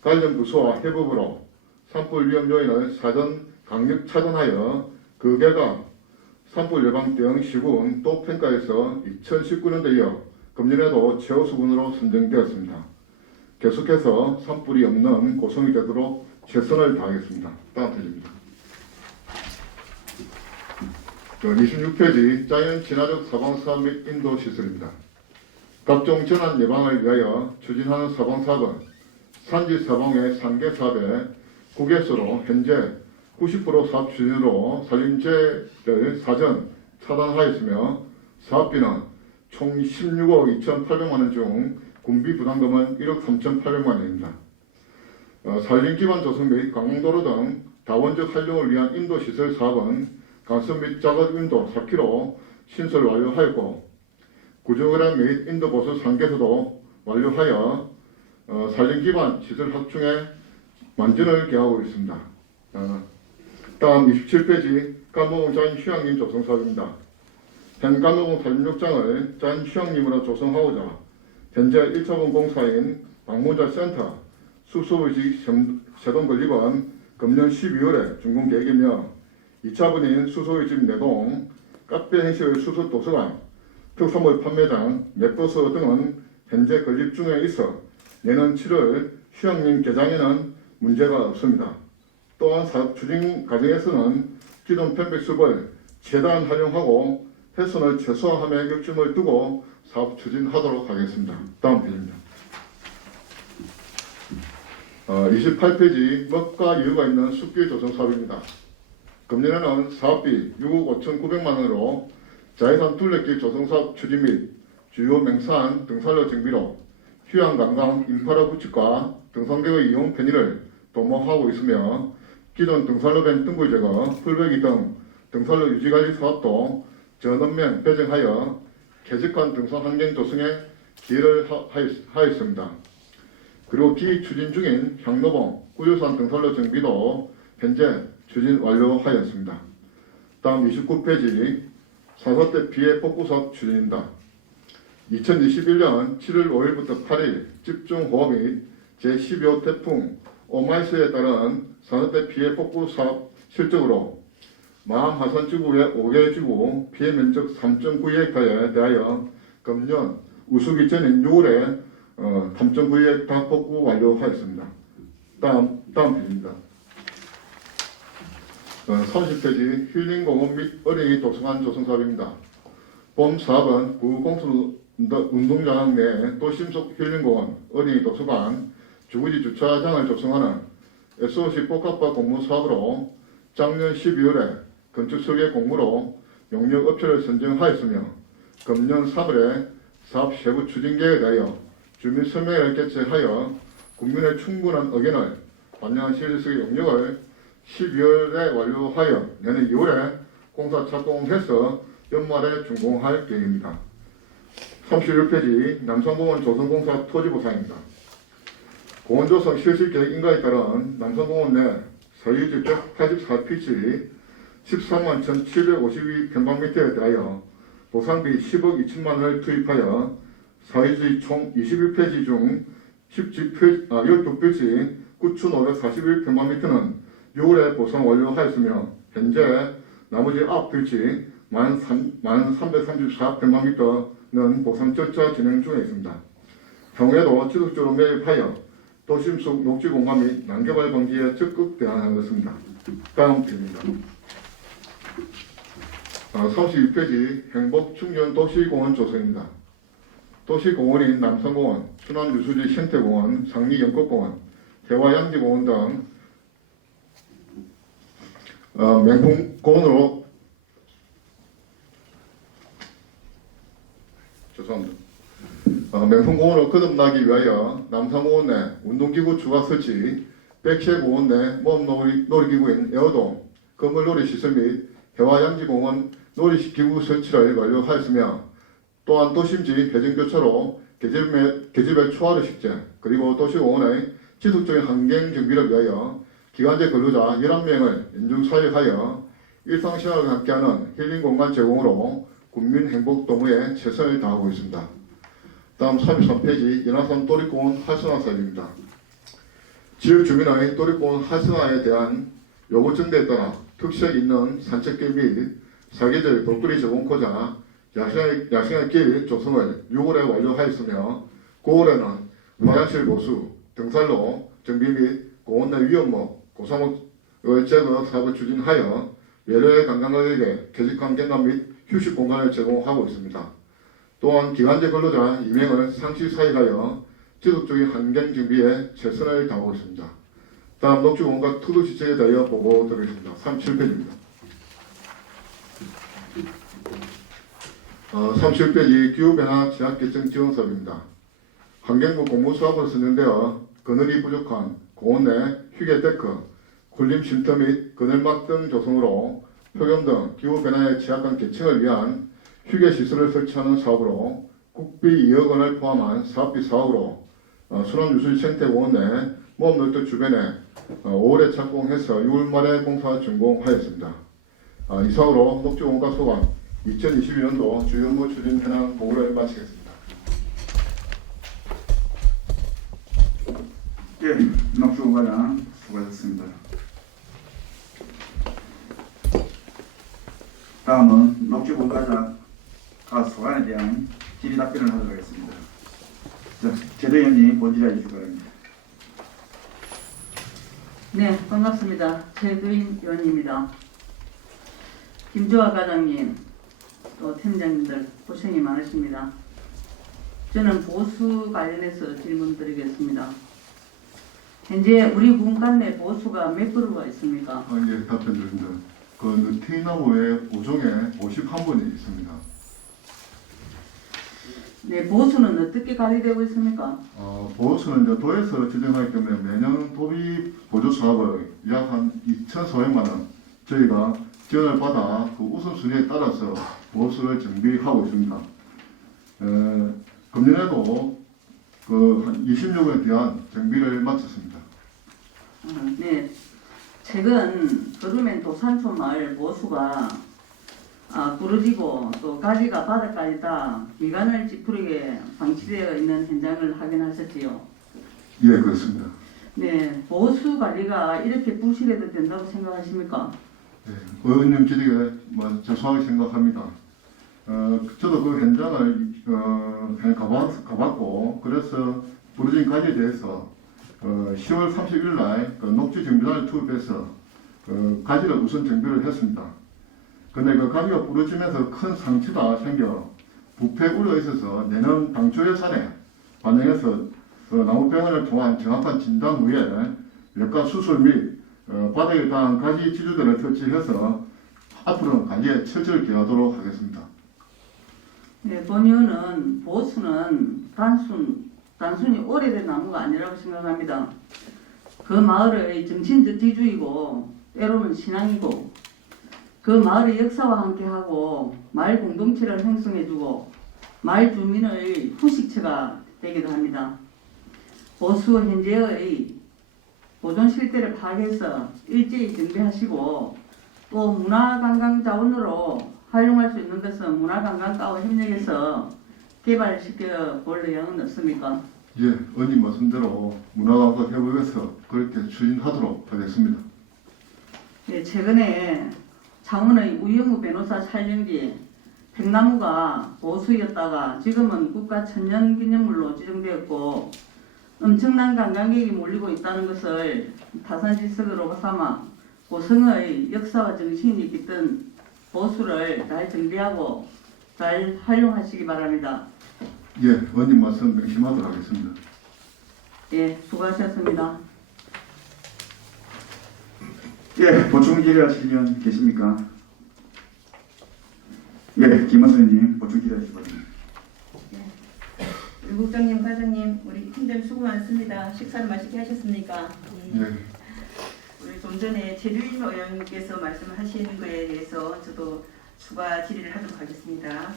관련 부서와 협업으로 산불 위험 요인을 사전 강력 차단하여 그 결과 산불 예방 대응 시군 또 평가에서 2019년도에 이어 금년에도 최우수군으로 선정되었습니다. 계속해서 산불이 없는 고성이 되도록 최선을 다하겠습니다. 다음 페이지입니다. 26페이지 자연 친화적 사방사업 및 인도 시설입니다. 각종 재난 예방을 위하여 추진하는 사방사업은 산지 사방의 3개 사업에 국외서로 현재 90% 사업 추진으로 산림재를 사전 차단하였으며 사업비는 총 16억 2,800만 원 중 군비 부담금은 1억 3,800만 원입니다. 산림기반 조성 및 강도로 등 다원적 활용을 위한 인도시설 사업은 강선 및 작업 인도 4km 신설 완료하였고 구조거래 및 인도 보수 3개소도 완료하여 산림기반 시설 확충에 만전을 기하고 있습니다. 다음 27페이지 간모공 자연휴양림 조성 사업입니다. 현 간모공 산림욕장을 자연휴양림으로 조성하고자 현재 1차분 공사인 방문자 센터 수소의식 세동 건립은 금년 12월에 준공 계획이며 2차분인 수소의집 내동, 카페 행시의 수소 도서관, 특산물 판매장, 맵버스 등은 현재 건립 중에 있어 내년 7월 휴양림 개장에는 문제가 없습니다. 또한 사업 추진 과정에서는 기존 편백숲을 최대한 활용하고 훼손을 최소화함에 역점을 두고 사업 추진하도록 하겠습니다. 다음 페이지입니다. 28페이지 먹과 여유가 있는 숲길 조성 사업입니다. 금년에는 사업비 6억 5,900만 원으로 자해산 둘레길 조성사업 추진 및 주요 맹산 등산로 정비로 휴양관광 인프라 구축과 등산객의 이용 편의를 도모하고 있으며 기존 등산로변 둥굴 제거, 풀베기 등 등산로 유지관리 사업도 전원면 배정하여 쾌적한 등산 환경 조성에 기여를 하였습니다. 그리고 비추진 중인 향로봉, 구유산 등산로 정비도 현재 추진 완료하였습니다. 다음 29페이지 4사대 피해 복구 사업 추진입니다. 2021년 7월 5일부터 8일 집중호우 및 제12호 태풍 오마이스에 따른 4사대 피해 복구 사업 실적으로 마암 하산지구의 5개 지구 피해 면적 3.9헥타에 대하여 금년 우수기 전인 6월에 3.9헥타 복구 완료하였습니다. 다음 페이지입니다. 30페이지 힐링공원 및 어린이 도서관 조성 사업입니다. 본 사업은 구공수 운동장 내 도심 속 힐링공원, 어린이 도서관, 주거지 주차장을 조성하는 SOC 복합화 공모 사업으로 작년 12월에 건축 설계 공모로 용역 업체를 선정하였으며 금년 3월에 사업 세부 추진 계획에 대하여 주민 설명회를 개최하여 국민의 충분한 의견을 반영한 실질적인 용역을 12월에 완료하여 내년 2월에 공사 착공해서 연말에 준공할 계획입니다. 31페이지 남산공원 조성공사 토지보상입니다. 공원조성 실시 계획 인가에 따른 남산공원 내 소유지 184피치 13만 1,752평방미터에 대하여 보상비 10억 2천만 원을 투입하여 사유지 총 21페이지 중 12필지 9,541평방미터는 6월에 보상 완료하였으며 현재 나머지 9필지 1334평방미터는 보상 절차 진행 중에 있습니다. 향후에도 지속적으로 매입하여 도심 속 녹지 공간 및 난개발 방지에 적극 대응하겠습니다. 다음 페이지입니다. 32페이지 행복충전 도시공원 조성입니다. 도시공원인 남산공원, 순환유수지 생태공원, 상리연꽃공원, 해화양지공원 등 맹풍공원으로 맹풍공원으로 거듭나기 위하여 남산공원 내 운동기구 추가 설치, 백시공원 내 모험놀이기구인 에어돔, 건물놀이 시설 및 해화양지공원 놀이기구 설치를 완료하였으며 또한 도심지 배정교차로 계절별 초하루 식재 그리고 도시공원의 지속적인 환경 정비를 위하여 기간제 근로자 11명을 연중 사역하여 일상생활과 함께하는 힐링공간 제공으로 국민 행복 도모에 최선을 다하고 있습니다. 다음 33페이지 연화산 도립공원 활성화 사업입니다. 지역 주민의 도립공원 활성화에 대한 요구 증대에 따라 특색 있는 산책길 및 사계절 볼거리 제공코자 야생의 조성을 6월에 완료하였으며 9월에는 화장실 보수, 등산로 정비 및 공원 내 위험목, 고사목의 제거 사업을 추진하여 외래 관광객에게 퇴직한 경관 및 휴식 공간을 제공하고 있습니다. 또한 기간제 근로자 2명을 상시 사익하여 지속적인 환경 정비에 최선을 다하고 있습니다. 다음 녹지공원과 투도시책에 대하여 보고 드리겠습니다. 37페이지입니다. 37페이지 기후변화 지역개정 지원사업입니다. 환경부 공모사업으로 선정되어 그늘이 부족한 공원 내 휴게데크, 굴림 쉼터 및 그늘막 등 조성으로 폭염 등 기후변화에 취약한 계층을 위한 휴게시설을 설치하는 사업으로 국비 2억 원을 포함한 사업비 사업으로 순환유수지 생태공원 내 모험놀터 주변에 5월에 착공해서 6월 말에 공사 준공하였습니다. 이 사업으로 녹지공원과 소관 2022년도 주요 업무 추진 현황 보고를 마치겠습니다. 예, 녹지공과장 수고하셨습니다. 다음은 녹지공과장과 소관에 대한 질의 답변을 하도록 하겠습니다. 자, 제도위원님 본질에 주시기 바랍니다. 네, 반갑습니다. 최두인 의원입니다. 김주화 과장님, 또 팀장님들 고생이 많으십니다. 저는 보수 관련해서 질문 드리겠습니다. 현재 우리 군간 내 보수가 몇 그루가 있습니까? 예, 답변드립니다. 그 느티나무에 5종에 51분이 있습니다. 네, 보수는 어떻게 관리되고 있습니까? 보수는 이제 도에서 지정하기 때문에 매년 도비 보조 사업을 약 한 2,400만 원 저희가 지원을 받아 그 우선순위에 따라서 보수를 정비하고 있습니다. 금년에도 그 한 26억에 대한 정비를 마쳤습니다. 네, 최근 거루면 도산촌 마을 보수가 부러지고 또 가지가 바닥까지 다 미간을 찌푸리게 방치되어 있는 현장을 확인하셨지요. 예, 그렇습니다. 네, 보수 관리가 이렇게 부실해도 된다고 생각하십니까? 예, 의원님 질의에 죄송하게 생각합니다. 저도 그 현장을 가봤고 그래서 부러진 가지에 대해서 10월 31일 날 녹지 정비단을 투입해서 가지를 우선 정비를 했습니다. 근데 그 가지가 부러지면서 큰 상처가 생겨 부패 우려가 있어서 내년 당초 예산에 반영해서 나무병원을 통한 정확한 진단 후에 외과 수술 및 바닥에 닿은 가지 치료들을 설치해서 앞으로는 가지에 처치를 기하도록 하겠습니다. 네, 본 의원은 보수는 단순히 오래된 나무가 아니라고 생각합니다. 그 마을의 정신적 지주이고 때로는 신앙이고 그 마을의 역사와 함께하고 마을 공동체를 형성해주고 마을 주민의 후식처가 되기도 합니다. 보수 현재의 보존 실태를 파악해서 일제히 정비하시고 또 문화관광자원으로 활용할 수 있는 것은 문화관광과와 협력해서 개발시켜 볼 의향은 없습니까? 예, 의원님 말씀대로 문화관광 협의회에서 그렇게 추진하도록 하겠습니다. 네, 최근에 창원의 우영우 변호사 촬영지 백나무가 보수였다가 지금은 국가천년기념물로 지정되었고 엄청난 관광객이 몰리고 있다는 것을 타산지석으로 삼아 고성의 역사와 정신이 깃든 보수를 잘 정비하고 잘 활용하시기 바랍니다. 예, 의원님 말씀 명심하도록 하겠습니다. 예, 수고하셨습니다. 예, 보충 질의하실 분 계십니까? 예, 김원수님 보충 질의하실 바랍니다. 우리 국장님, 과장님, 우리 팀장 수고 많습니다. 식사를 맛있게 하셨습니까? 예, 우리 좀 전에 최두인 의원님께서 말씀하신 거에 대해서 저도 추가 질의를 하도록 하겠습니다.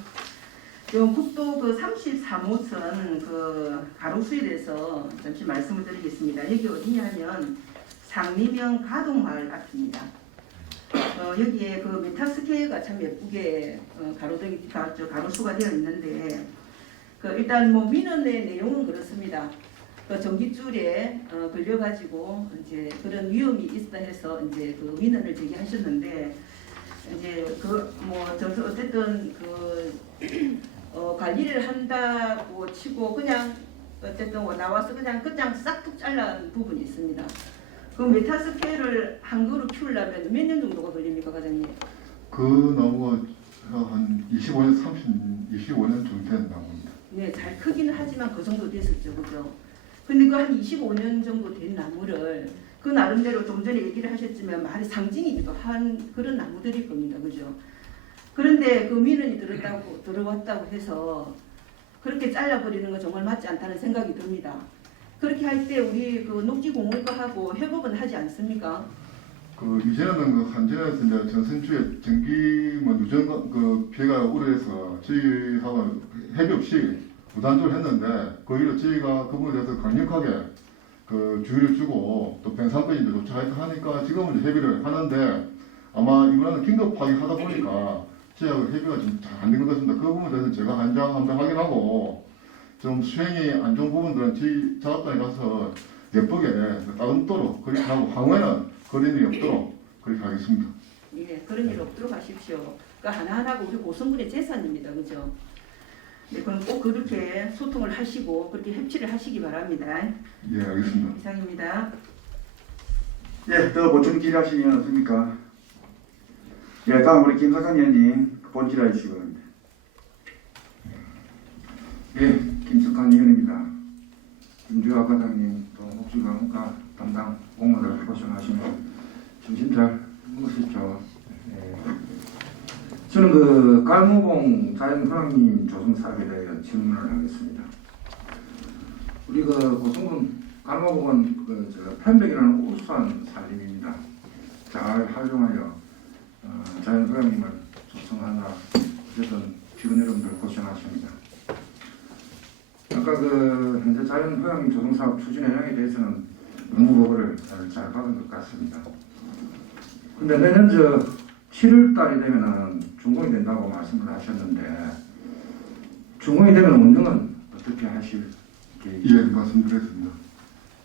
요 국도 그 33호선 그 가로수에 대해서 잠시 말씀을 드리겠습니다. 여기 어디냐면 상리면 가동마을 앞입니다. 여기에 그 메타스케어가 참 예쁘게 가로수가 되어 있는데 일단 뭐 민원의 내용은 그렇습니다. 전기줄에 걸려가지고 이제 그런 위험이 있다 해서 이제 그 민원을 제기하셨는데 이제 어쨌든 그 관리를 한다고 치고 그냥 어쨌든 나와서 그냥 싹둑 잘라는 부분이 있습니다. 그 메타스케일을 한 그루 키우려면 몇 년 정도가 걸립니까, 과장님? 그 나무가 한 25년 정도 된 나무입니다. 네, 잘 크기는 하지만 그 정도 됐었죠, 그죠? 근데 그 한 25년 정도 된 나무를 그 나름대로 좀 전에 얘기를 하셨지만 말이 상징이기도 한 그런 나무들일 겁니다, 그죠? 그런데 그 민원이 들어왔다고 해서 그렇게 잘라버리는 건 정말 맞지 않다는 생각이 듭니다. 그렇게 할 때 우리 그 녹지공원과하고 협업은 하지 않습니까? 그 이제는 그 한전에서 이제 전선주에 전기 뭐 누전 그 피해가 우려해서 저희하고 협의 없이 무단적으로 했는데 그 이후로 저희가 그 부분에 대해서 강력하게 그 주의를 주고 또 변상까지 도착하니까 하니까 지금은 이제 협의를 하는데 아마 이번에는 긴급하게 하다 보니까 저희하고 협의가 좀 잘 안 된 것 같습니다. 그 부분에 대해서 제가 한장 확인하고 좀 수행이 안 좋은 부분들은 저희 작업단에 가서 예쁘게 따듬도록 그렇게 하고 향후에는 그런 일이 없도록 그렇게 하겠습니다. 예, 그런 일 없도록 하십시오. 그러니까 하나하나가 우리 고성군의 재산입니다, 그죠? 네, 그럼 꼭 그렇게 소통을 하시고 그렇게 협치를 하시기 바랍니다. 예, 알겠습니다. 이상입니다. 예, 더 보충 질의하시면 없습니까? 예, 다음 우리 김석환 의원님 본질해 주시기 바랍니다. 예, 김석환 의원입니다. 김주아 과장님 또 목주관과 담당 공무원들 고생하시면 점심 잘 먹으셨죠? 예. 저는 그 깔무봉 자연환경님 조성 사업에 대해 질문을 하겠습니다. 우리 그 고성군 깔무봉은 그 편백이라는 우수한 산림입니다. 잘 활용하여 자연환경님을 조성하느라 어쨌든 주변 여러분들 고생하십니다. 아까 그 현재 자연휴양림 조성사업 추진 현황에 대해서는 업무 보고를 잘 받은 것 같습니다. 근데 내년 7월 달이 되면은 준공이 된다고 말씀을 하셨는데 준공이 되면 운영은 어떻게 하실 계획이죠? 예, 말씀드렸습니다.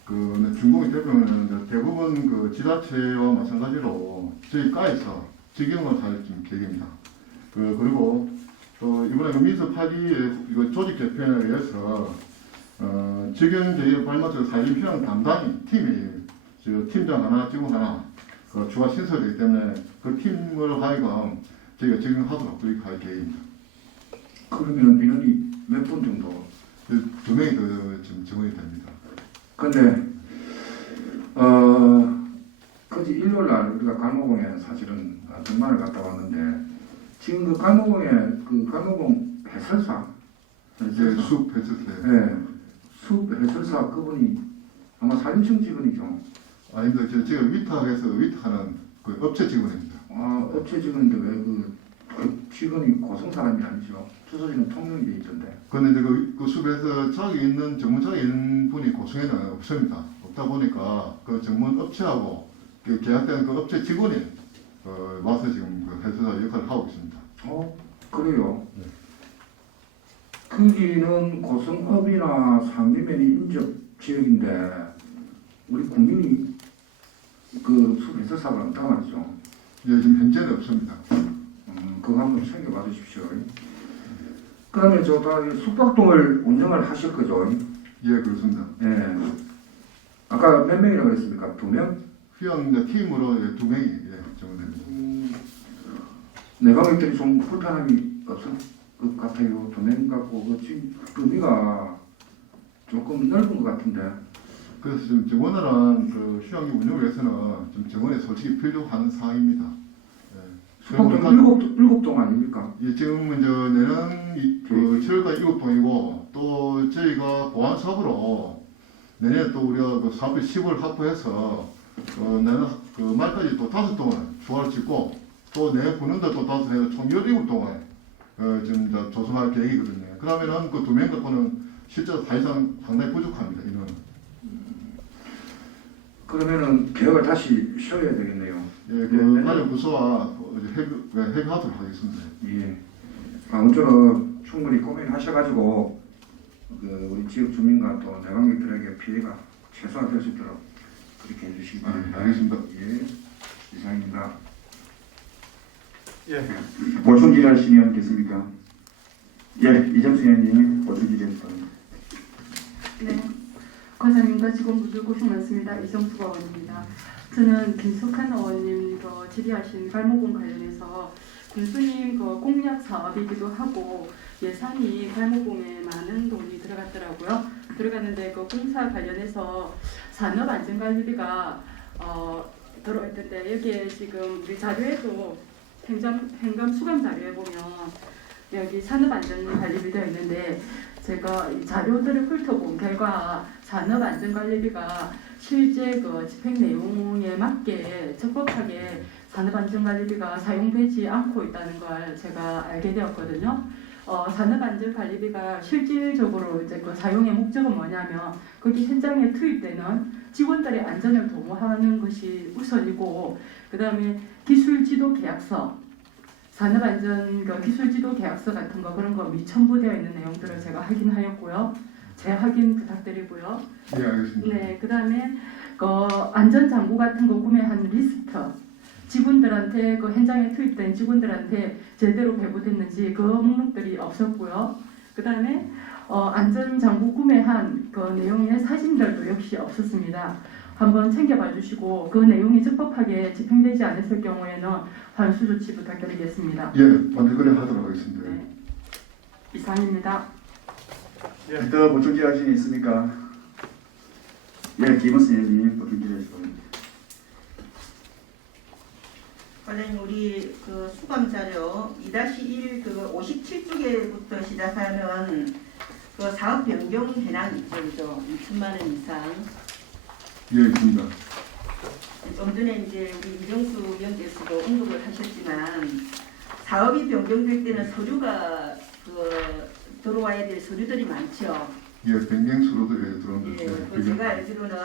그 준공이 되면 대부분 그 지자체와 마찬가지로 저희 과에서 직영을 할 계획입니다. 그리고 또 이번에 그 민서 8기 이거 조직 개편에 의해서 직영 계획에 발맞춰서 사진 필요한 담당이 팀이 팀장 하나, 직원 하나 추가 신설되기 때문에 그 팀으로 하여금 저희가 적용하도록 그렇게 할 계획입니다. 그러면 민원이 몇 분 정도? 2명이 더 지금 증원이 됩니다. 근데 그지 일요일 날 우리가 갈모공에 사실은 등반을 갔다 왔는데 지금 그 갈모공 해설사 이제 숲 해설사. 네, 숲 해설사 그분이 아마 산림청 직원이죠. 아닙니다. 제가 위탁해서 위탁하는 그 업체 직원입니다. 아, 업체 직원인데 왜 그 직원이 고성 사람이 아니죠? 주소지는 통영이 돼 있던데. 그런데 이제 그 숲에서 전문적이 있는 분이 고성에는 없습니다. 없다 보니까 그 전문 업체하고 그 계약된 그 업체 직원이 와서 지금 그 해설사 역할을 하고 있습니다. 그래요? 네. 거기는 고성읍이나 상림면이 인접 지역인데 우리 국민이 그 숲해설사가 없다고 말이죠. 예, 지금 현재는 없습니다. 그거 한번 챙겨봐 주십시오. 그러면 다 숙박동을 운영을 하실 거죠? 예, 그렇습니다. 예. 아까 몇 명이라고 그랬습니까? 2명? 휴양 팀으로 2명이 정원됩니다. 내방객들이 좀 불편함이 없을 것 같아요. 2명 갖고 지금 범위가 조금 넓은 것 같은데. 그래서 지금 정원은 그 휴양지 운영을 위해서는 좀 정원에 솔직히 필요한 사항입니다. 숙박동 7동 아닙니까? 예, 지금 이제 내년 그 7월까지 7동이고 또 저희가 보안 사업으로 내년에 또 우리가 그 사업비 10을 확보해서 내년 그 말까지 또 5동을 추가를 짓고 또 내년 부는데 또 5 해서 총 17동을 지금 이제 조성할 계획이거든요. 그러면은 그 2명 갖고는 실제로 사실상 상당히 부족합니다. 이거는. 그러면은 계획을 다시 쉬어야 되겠네요. 예, 그 관련 부서와 협의하도록 하겠습니다. 예. 아무쪼록 충분히 고민하셔가지고 그 우리 지역 주민과 또 내방객들에게 피해가 최소화될 수 있도록 그렇게 해주시기 바랍니다. 알겠습니다. 예, 이상입니다. 예, 보충 질의하시면 겠습니까? 예, 이정수 의원님 보충 질의했습니다. 네. 과장님과 직원분들 고생 많습니다. 이정수가 의원입니다. 저는 김석한 의원님 질의하신 갈모공 관련해서 군수님 공약 사업이기도 하고 예산이 갈모공에 많은 돈이 들어갔더라고요. 들어갔는데 공사 관련해서 산업안전관리비가 들어있던데 여기에 지금 우리 자료에도 행감 수감 자료에 보면 여기 산업안전관리비 되어 있는데 제가 이 자료들을 훑어본 결과 산업안전관리비가 실제 집행 내용에 맞게 적법하게 산업안전관리비가 사용되지 않고 있다는 걸 제가 알게 되었거든요. 산업안전관리비가 실질적으로 이제 사용의 목적은 뭐냐면 거기 현장에 투입되는 직원들의 안전을 도모하는 것이 우선이고, 그 다음에 기술지도 계약서, 산업안전 기술지도 계약서 같은 거 그런 거 미첨부되어 있는 내용들을 제가 확인하였고요. 재확인 부탁드리고요. 예, 알겠습니다. 네, 그 다음에 안전장구 같은 거 구매한 리스트, 직원들한테 현장에 투입된 직원들한테 제대로 배부됐는지 그 목록들이 없었고요. 그 다음에 안전장구 구매한 그 내용의 사진들도 역시 없었습니다. 한번 챙겨봐 주시고 그 내용이 적법하게 집행되지 않았을 경우에는 환수 조치 부탁드리겠습니다. 예, 반드시 그래 하도록 하겠습니다. 네, 이상입니다. 더 보충 질의하신 분 있습니까? 예, 김은수 의원님 보충 질의하시고. 과장님, 우리 수감 자료 2-1 57쪽에부터 시작하는 사업 변경 현황 있죠, 그죠? 2천만 원 이상. 예, 있습니다. 좀 전에 이제 우리 이정수 위원께서도 언급을 하셨지만 사업이 변경될 때는 서류가 들어와야 될 서류들이 많죠. 예, 변경수로도 들어온 예, 것입니다. 제가 알기로는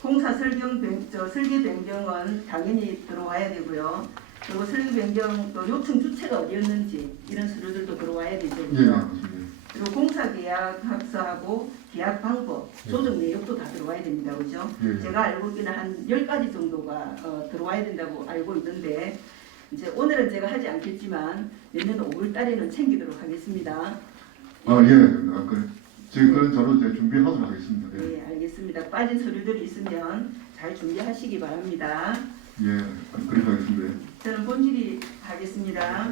공사 설계 변경은 당연히 들어와야 되고요. 그리고 설계 변경 또 요청 주체가 어디였는지 이런 서류들도 들어와야 되죠. 예, 그죠? 맞습니다. 그리고 공사 계약 합서하고 계약 방법, 조정 내역도 다 들어와야 됩니다. 그죠? 예, 제가 알고 있기는 한 10가지 정도가 들어와야 된다고 알고 있는데 이제 오늘은 제가 하지 않겠지만 내년 5월 달에는 챙기도록 하겠습니다. 아, 예, 제가 그런 자료 이제 준비하도록 하겠습니다. 예, 네, 알겠습니다. 빠진 서류들이 있으면 잘 준비하시기 바랍니다. 예, 그렇게 하겠습니다. 저는 본질의 하겠습니다.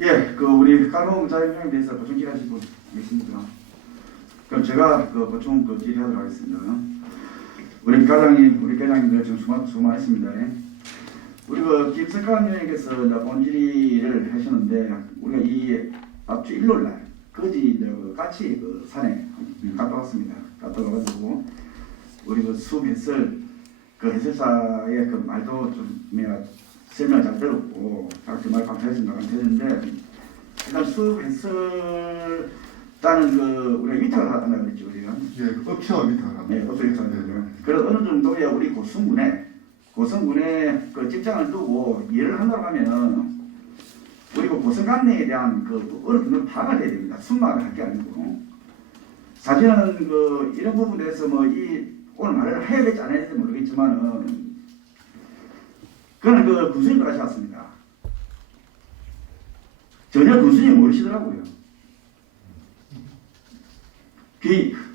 예, 우리 까노 자료에 대해서 보충 질의하신 분 있습니까? 그럼 제가 보충 질의하도록 하겠습니다. 우리 과장님, 우리 과장님들 지금 수고하셨습니다. 우리 김석환 의원께서 본질의를 하시는데 우리가 이 앞주 일요일날 거지 같이 산에 갔다 왔습니다. 갔다 와가지고 우리 수해설 해설사의 말도 좀 내가 설명 잘 들었고 정말 감사했습니다. 감사했는데 일단 수해설 따는 우리가 위탁을 하단다고 그랬죠, 우리가. 예, 업체와 위탁을 합니다. 네, 업체 위탁을 하죠. 그래서 어느 정도의 우리 고성군에 직장을 두고 일을 한다고 하면은 우리 고성관내에 대한 어느 정도 파악을 해야 됩니다. 순방을 할 게 아니고. 사실은 이런 부분에 대해서 오늘 말을 해야 될지 안 해야 될지 모르겠지만은 그거는 군수님도 하셨습니다. 전혀 군수님 모르시더라고요.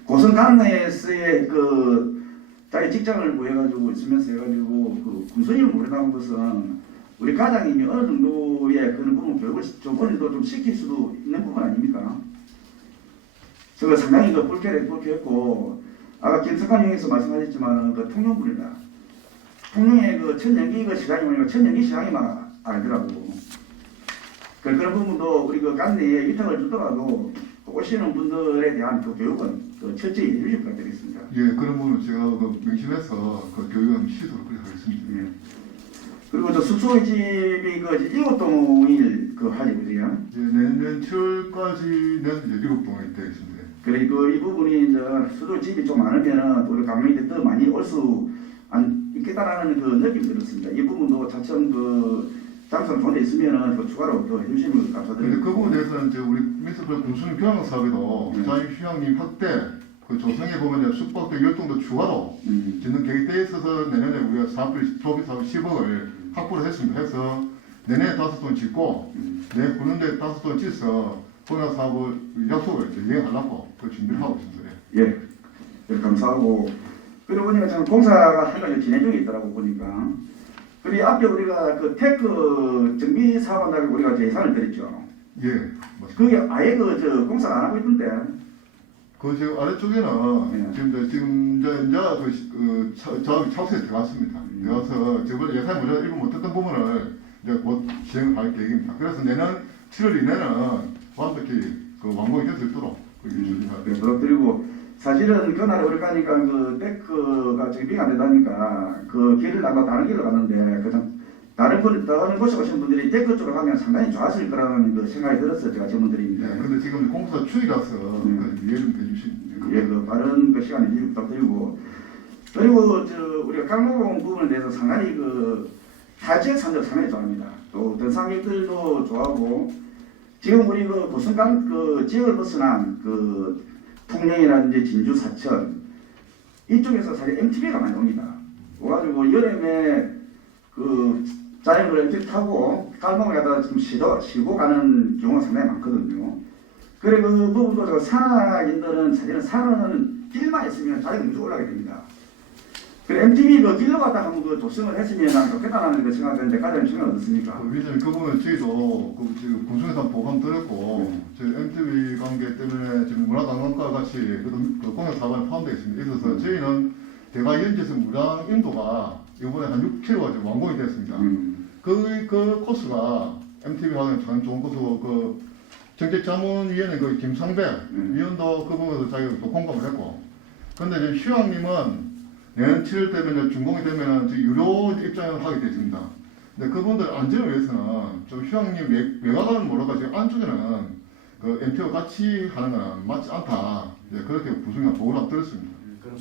고성관내에서의 자기 직장을 구해가지고 있으면서 해가지고 군수님을 모른다는 것은 우리 과장님이 어느 정도의 그런 부분 교육을 좀 어느 정도 좀 시킬 수도 있는 부분 아닙니까? 저거 상당히 불쾌했고 아까 김석환 형께서 말씀하셨지만 통영군이다. 통영의 천연기 시장이 뭐냐면 천연기 시장이만 알더라고. 그런 부분도 우리 관내에 위탁을 주더라도 오시는 분들에 대한 교육은 철저히 해주실 부탁드리겠습니다. 예, 그런 부분은 제가 명심해서 교육을 시도록 하겠습니다. 예. 그리고 숙소의 집이 7동일 하지 그래요? 예, 내년 7월까지는 7동이 되겠습니다. 그리고 이 부분이 수도 집이 좀 많으면 우리 강릉에 더 많이 올 수 있겠다라는 느낌이 들었습니다. 이 부분도 차츰 장소는 존재 있으면 추가로 더 해주시면 감사드립니다. 근데 그 부분에 대해서는 이제 우리 밑에 군수님 교양 사업에도 자유 휴양림 확대, 조성에 보면 숙박도 10동도 추가로 짓는 계획되어 있어서 내년에 우리가 소비 사업 10억을 확보를 했습니다. 해서 내년에 5톤 짓고 내 보는데 5톤 짓어 보너스하고 약속을 이행하려고 그 준비를 하고 있습니다. 예, 예, 감사하고 그러고 보니까 참 공사가 한 가지 진행 중에 있더라고 보니까. 그리고 앞에 우리가 그 테크 정비 사업한다고 우리가 예산을 드렸죠. 예, 맞습니다. 그게 아예 저 공사가 안 하고 있던데. 그 지금 아래쪽에는 예. 지금 그 작업이 착수에 들어갔습니다. 들어가서 저번 예산 모자 일부 못했던 부분을 이제 곧 시행을 할 계획입니다. 그래서 내년 7월 이내는 완벽히 그 완공이 될 수 있도록 준비할 그래 부탁드리고 사실은 그날 우리 가니까 그 테크가 정비가 안 된다니까 그 길을 나가 다른 길로 갔는데 그냥 다른 곳에 오신 분들이 테크 쪽으로 가면 상당히 좋았을 거라는 그 생각이 들었어요. 제가 전문드립니다. 예, 근데 지금 공사 추이라서 그 이해 좀 해주시면 예, 그 빠른 그 시간에 이해 부탁드리고 그리고 우리가 강로공 부분에 대해서 상당히 그 타지역 산들 상당히 좋아합니다. 또 등산객들도 좋아하고 지금 우리 그 고성강 그 지역을 벗어난 그 통영이라든지 진주 사천 이쪽에서 사실 MTB가 많이 옵니다. 와가지고 여름에 그 자전거를 MTB 타고 갈목에 가다가 지금 쉬고 가는 경우가 상당히 많거든요. 그래 그 부분도 산악인들은 사실은 산은 길만 있으면 자전거 무조건 올라가게 됩니다. 그래 MTB 그 길로 갔다 한번 그 조성을 했으면 좋겠다는 그 생각인데 가장 생각 어떻습니까? 위원장님 그 부분은 저희도 그 지금 군수에서 보감 드렸고 저희 MTV 관계 때문에 지금 문화관광과 같이 그 공약 사업에 포함되어 있습니다. 있어서 저희는 대가 연지에서 무량 인도가 이번에 한 6km가 지금 완공이 됐습니다. 그 코스가 MTV 하는 참 좋은 코스고 그 정책자문위원회 그 김상배 위원도 그 부분에서 자기가 또 공감을 했고 근데 이제 휴양님은 내년 7월 되면 준공이 되면 유료 입장을 하게 되십니다. 근데 그분들 안전을 위해서는 좀 휴양님 외곽은 몰라가 지금 안쪽에는 그 MT와 같이 하는 건 맞지 않다. 예, 그렇게 구성이나 보고를 드렸습니다. 그럼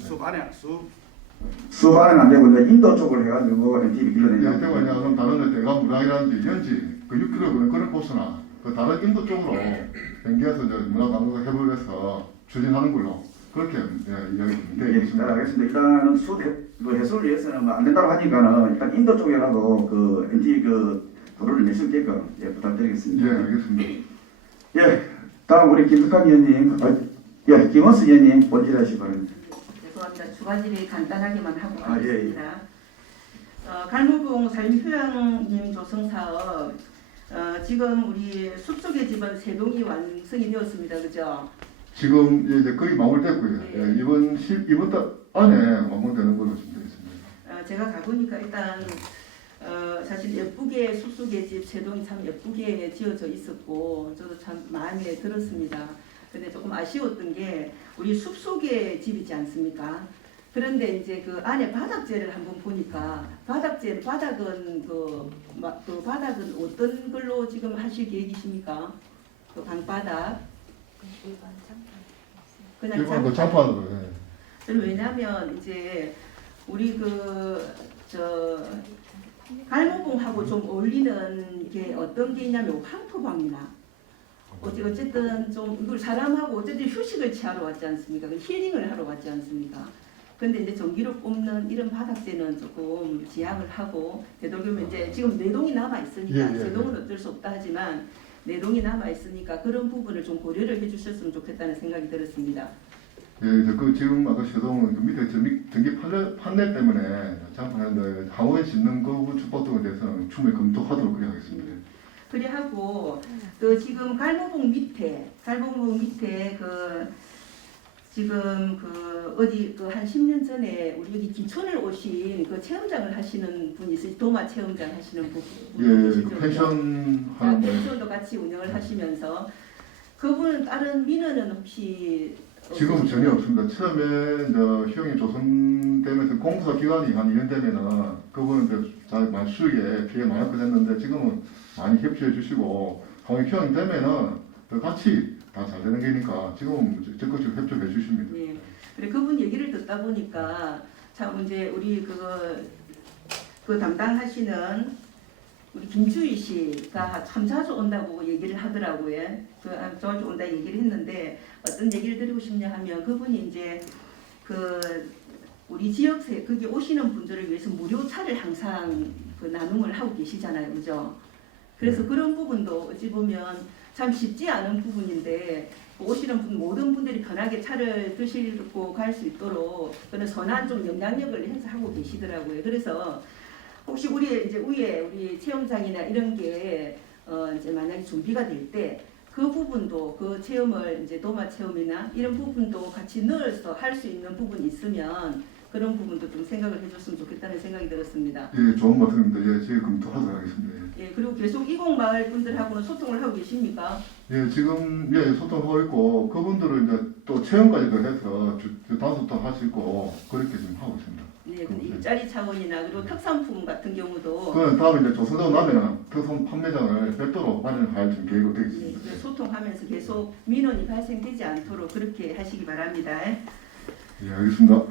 숲 안에는 안 되고 이제 인도 쪽으로 해가지고 MTB 길러내자. 예, 때문에 그럼 다른 데 대가 무량이라든지 연지 그 6km 그런 코스나 그 다른 인도 쪽으로 변기해서 이제 문화관광을 해보려서 추진하는 걸로. 그렇게 이야기 예, 알겠습니다. 일단은 해수를 위해서는 뭐 안 된다고 하니까는 일단 인도 쪽이라도 그 MT 그 도로를 낼 수 있게끔 부탁드리겠습니다. 예, 알겠습니다. 예, 다음 우리 김숙환 의원님, 예, 김원수 의원님 본질하시기 바랍니다. 죄송합니다. 추가 질의 간단하게만 하고 아, 예, 가겠습니다. 갈무공 산림휴양림 조성 사업 지금 우리 숲속의 집은 3동이 완성이 되었습니다. 그죠? 지금 이제 거의 마무리됐고요. 네. 예, 이번 달 안에 완공되는 걸로 준비되어 있습니다. 제가 가보니까 일단 사실 예쁘게 숲속의 집 3동이 참 예쁘게 지어져 있었고 저도 참 마음에 들었습니다. 근데 조금 아쉬웠던 게 우리 숲속의 집이지 않습니까? 그런데 이제 그 안에 바닥재를 한번 보니까 바닥은 그 바닥은 어떤 걸로 지금 하실 계획이십니까? 그 방바닥 그냥 일반 그 장판으로. 예. 저는 왜냐하면 이제 우리 갈모공하고 좀 어울리는 게 어떤 게 있냐면 황토방이나 어쨌든 좀 이걸 사람하고 어쨌든 휴식을 취하러 왔지 않습니까? 힐링을 하러 왔지 않습니까? 근데 이제 전기로 뽑는 이런 바닥재는 조금 지양을 하고 되도록이면 이제 지금 4동이 남아 있으니까 3동은 어쩔 수 없다 하지만 4동이 남아 있으니까 그런 부분을 좀 고려를 해주셨으면 좋겠다는 생각이 들었습니다. 예, 그 지금 아까 she동은 그 밑에 전기 판넬 때문에 장판하는데 하원에 짓는 그 축복 등에 대해서는 충분히 검토하도록 그래 하겠습니다. 그래 하고 그 지금 갈모봉 밑에 그 지금 그 어디 그 한 10년 전에 우리 여기 김천을 오신 그 체험장을 하시는 분이 있어요. 도마 체험장 하시는 분. 예, 그 펜션 하는 분. 펜션도 같이 운영을 하시면서 그분은 다른 민원은 혹시 지금 전혀 없습니다. 처음에 휴양림 조성되면서 공사 기간이 한 2년 되면은 그분은 잘 수익에 피해 많이 했는데 지금은 많이 협조해 주시고 휴양림 되면은 더 같이 다 잘 되는 게니까 지금 적극적으로 협조해 주십니다. 네. 그래 그분 얘기를 듣다 보니까 참 이제 우리 그 담당하시는 우리 김주희 씨가 참 자주 온다고 얘기를 하더라고요. 자주 온다 얘기를 했는데 어떤 얘기를 드리고 싶냐 하면 그분이 이제 그 우리 지역세 거기 오시는 분들을 위해서 무료 차를 항상 그 나눔을 하고 계시잖아요, 그죠? 그래서 그런 부분도 어찌 보면 참 쉽지 않은 부분인데 오시는 분 모든 분들이 편하게 차를 드시고 갈 수 있도록 그런 선한 좀 영향력을 행사하고 계시더라고요. 그래서 혹시 우리 이제 위에 우리 체험장이나 이런 게 이제 만약에 준비가 될 때 그 부분도 그 체험을 이제 도마 체험이나 이런 부분도 같이 넣어서 할 수 있는 부분이 있으면 그런 부분도 좀 생각을 해줬으면 좋겠다는 생각이 들었습니다. 예, 좋은 말씀입니다. 예, 제가 검토하도록 하겠습니다. 예, 그리고 계속 이곡마을 분들하고는 소통을 하고 계십니까? 예, 지금 소통하고 있고 그분들은 이제 또 체험까지도 해서 단속도 할 수 있고 그렇게 지금 하고 있습니다. 네, 근데 일자리 차원이나 그리고 특산품 같은 경우도 그건 다음에 이제 조사되고 나면 특선 판매장을 별도로 마련할 지금 계획으로 되어 네, 있습니다. 그래서 소통하면서 계속 민원이 발생되지 않도록 그렇게 하시기 바랍니다. 예, 알겠습니다.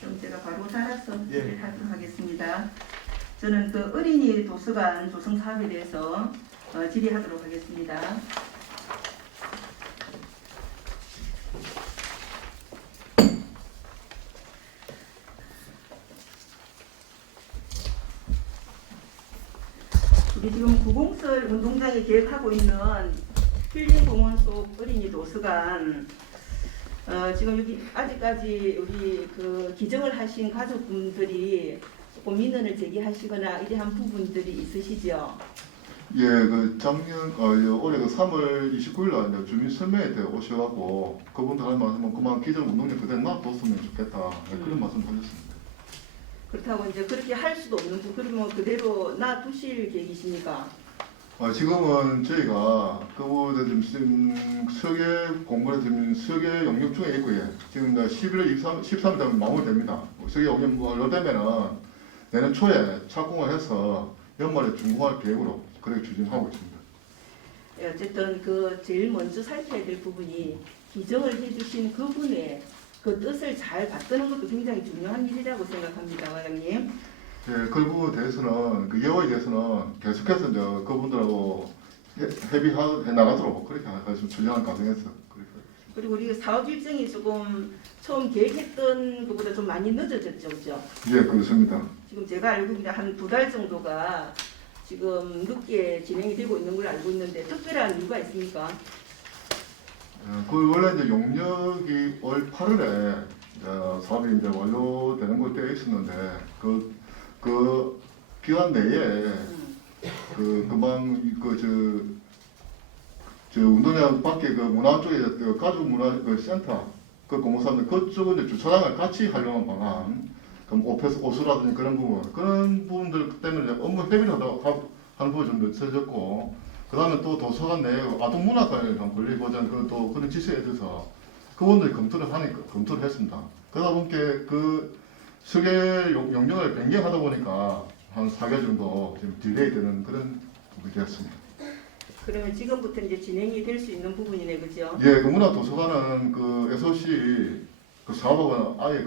그럼 제가 바로 따라서 예. 질의를 하도록 하겠습니다. 저는 그 어린이 도서관 조성 사업에 대해서 질의하도록 하겠습니다. 우리 지금 구공설 운동장에 계획하고 있는 힐링공원 속 어린이 도서관 지금 여기 아직까지 우리 그 기증을 하신 가족분들이 조금 민원을 제기하시거나 이러한 부분들이 있으시죠? 예, 그 올해 그 3월 29일 날 이제 주민 설명회 때 오셔갖고 그분들 할 말씀은 그만 기존 운동장 그대로 놔뒀으면 좋겠다 그런 말씀 하셨습니다. 그렇다고 이제 그렇게 할 수도 없는 거 그러면 그대로 놔두실 계획이십니까? 지금은 저희가 그분들 지금 설계 공부를 지금 설계 영역 중에 있고요. 지금 이제 11월 13일 되면 마무리됩니다. 설계 영역 완료되면은 내년 초에 착공을 해서 연말에 준공할 계획으로 그렇게 추진하고 있습니다. 예, 어쨌든 그 제일 먼저 살펴야 될 부분이 기증을 해주신 그분의 그 뜻을 잘 받드는 것도 굉장히 중요한 일이라고 생각합니다, 과장님. 예, 그 부분에 대해서는 그 예호에 대해서는 계속해서 이제 그분들하고 협의해 나가도록 그렇게 해서 추진하는 과정에서 그렇게. 그리고 우리 사업 일정이 조금 처음 계획했던 것보다 좀 많이 늦어졌죠, 그죠? 예, 그렇습니다. 지금 제가 알고 있는 한 2달 정도가 지금 늦게 진행이 되고 있는 걸로 알고 있는데 특별한 이유가 있습니까? 그 원래 이제 용역이 올 8월에 사업이 이제 완료되는 걸 되어 있었는데 그 기간 내에 그만 저 운동장 밖에 그 문화 쪽에 그 가족 문화 그 센터 그 공사인데 그쪽은 이제 주차장을 같이 활용한 방안 그럼 오페스 오수라든지 그런 부분들 때문에 업무 협의를 하는 부분이 좀 늦어졌고 그 다음에 또 도서관 내에 아동문화관에 권리보장 그런 지시에 대해서 그분들이 검토를 했습니다. 그러다 보니까 그 설계 용역을 변경하다 보니까 한 4개월 정도 지금 딜레이 되는 그런 부분이 되었습니다. 그러면 지금부터 이제 진행이 될 수 있는 부분이네, 그죠? 예, 그 문화도서관은 그 SOC 그 사업하고는 아예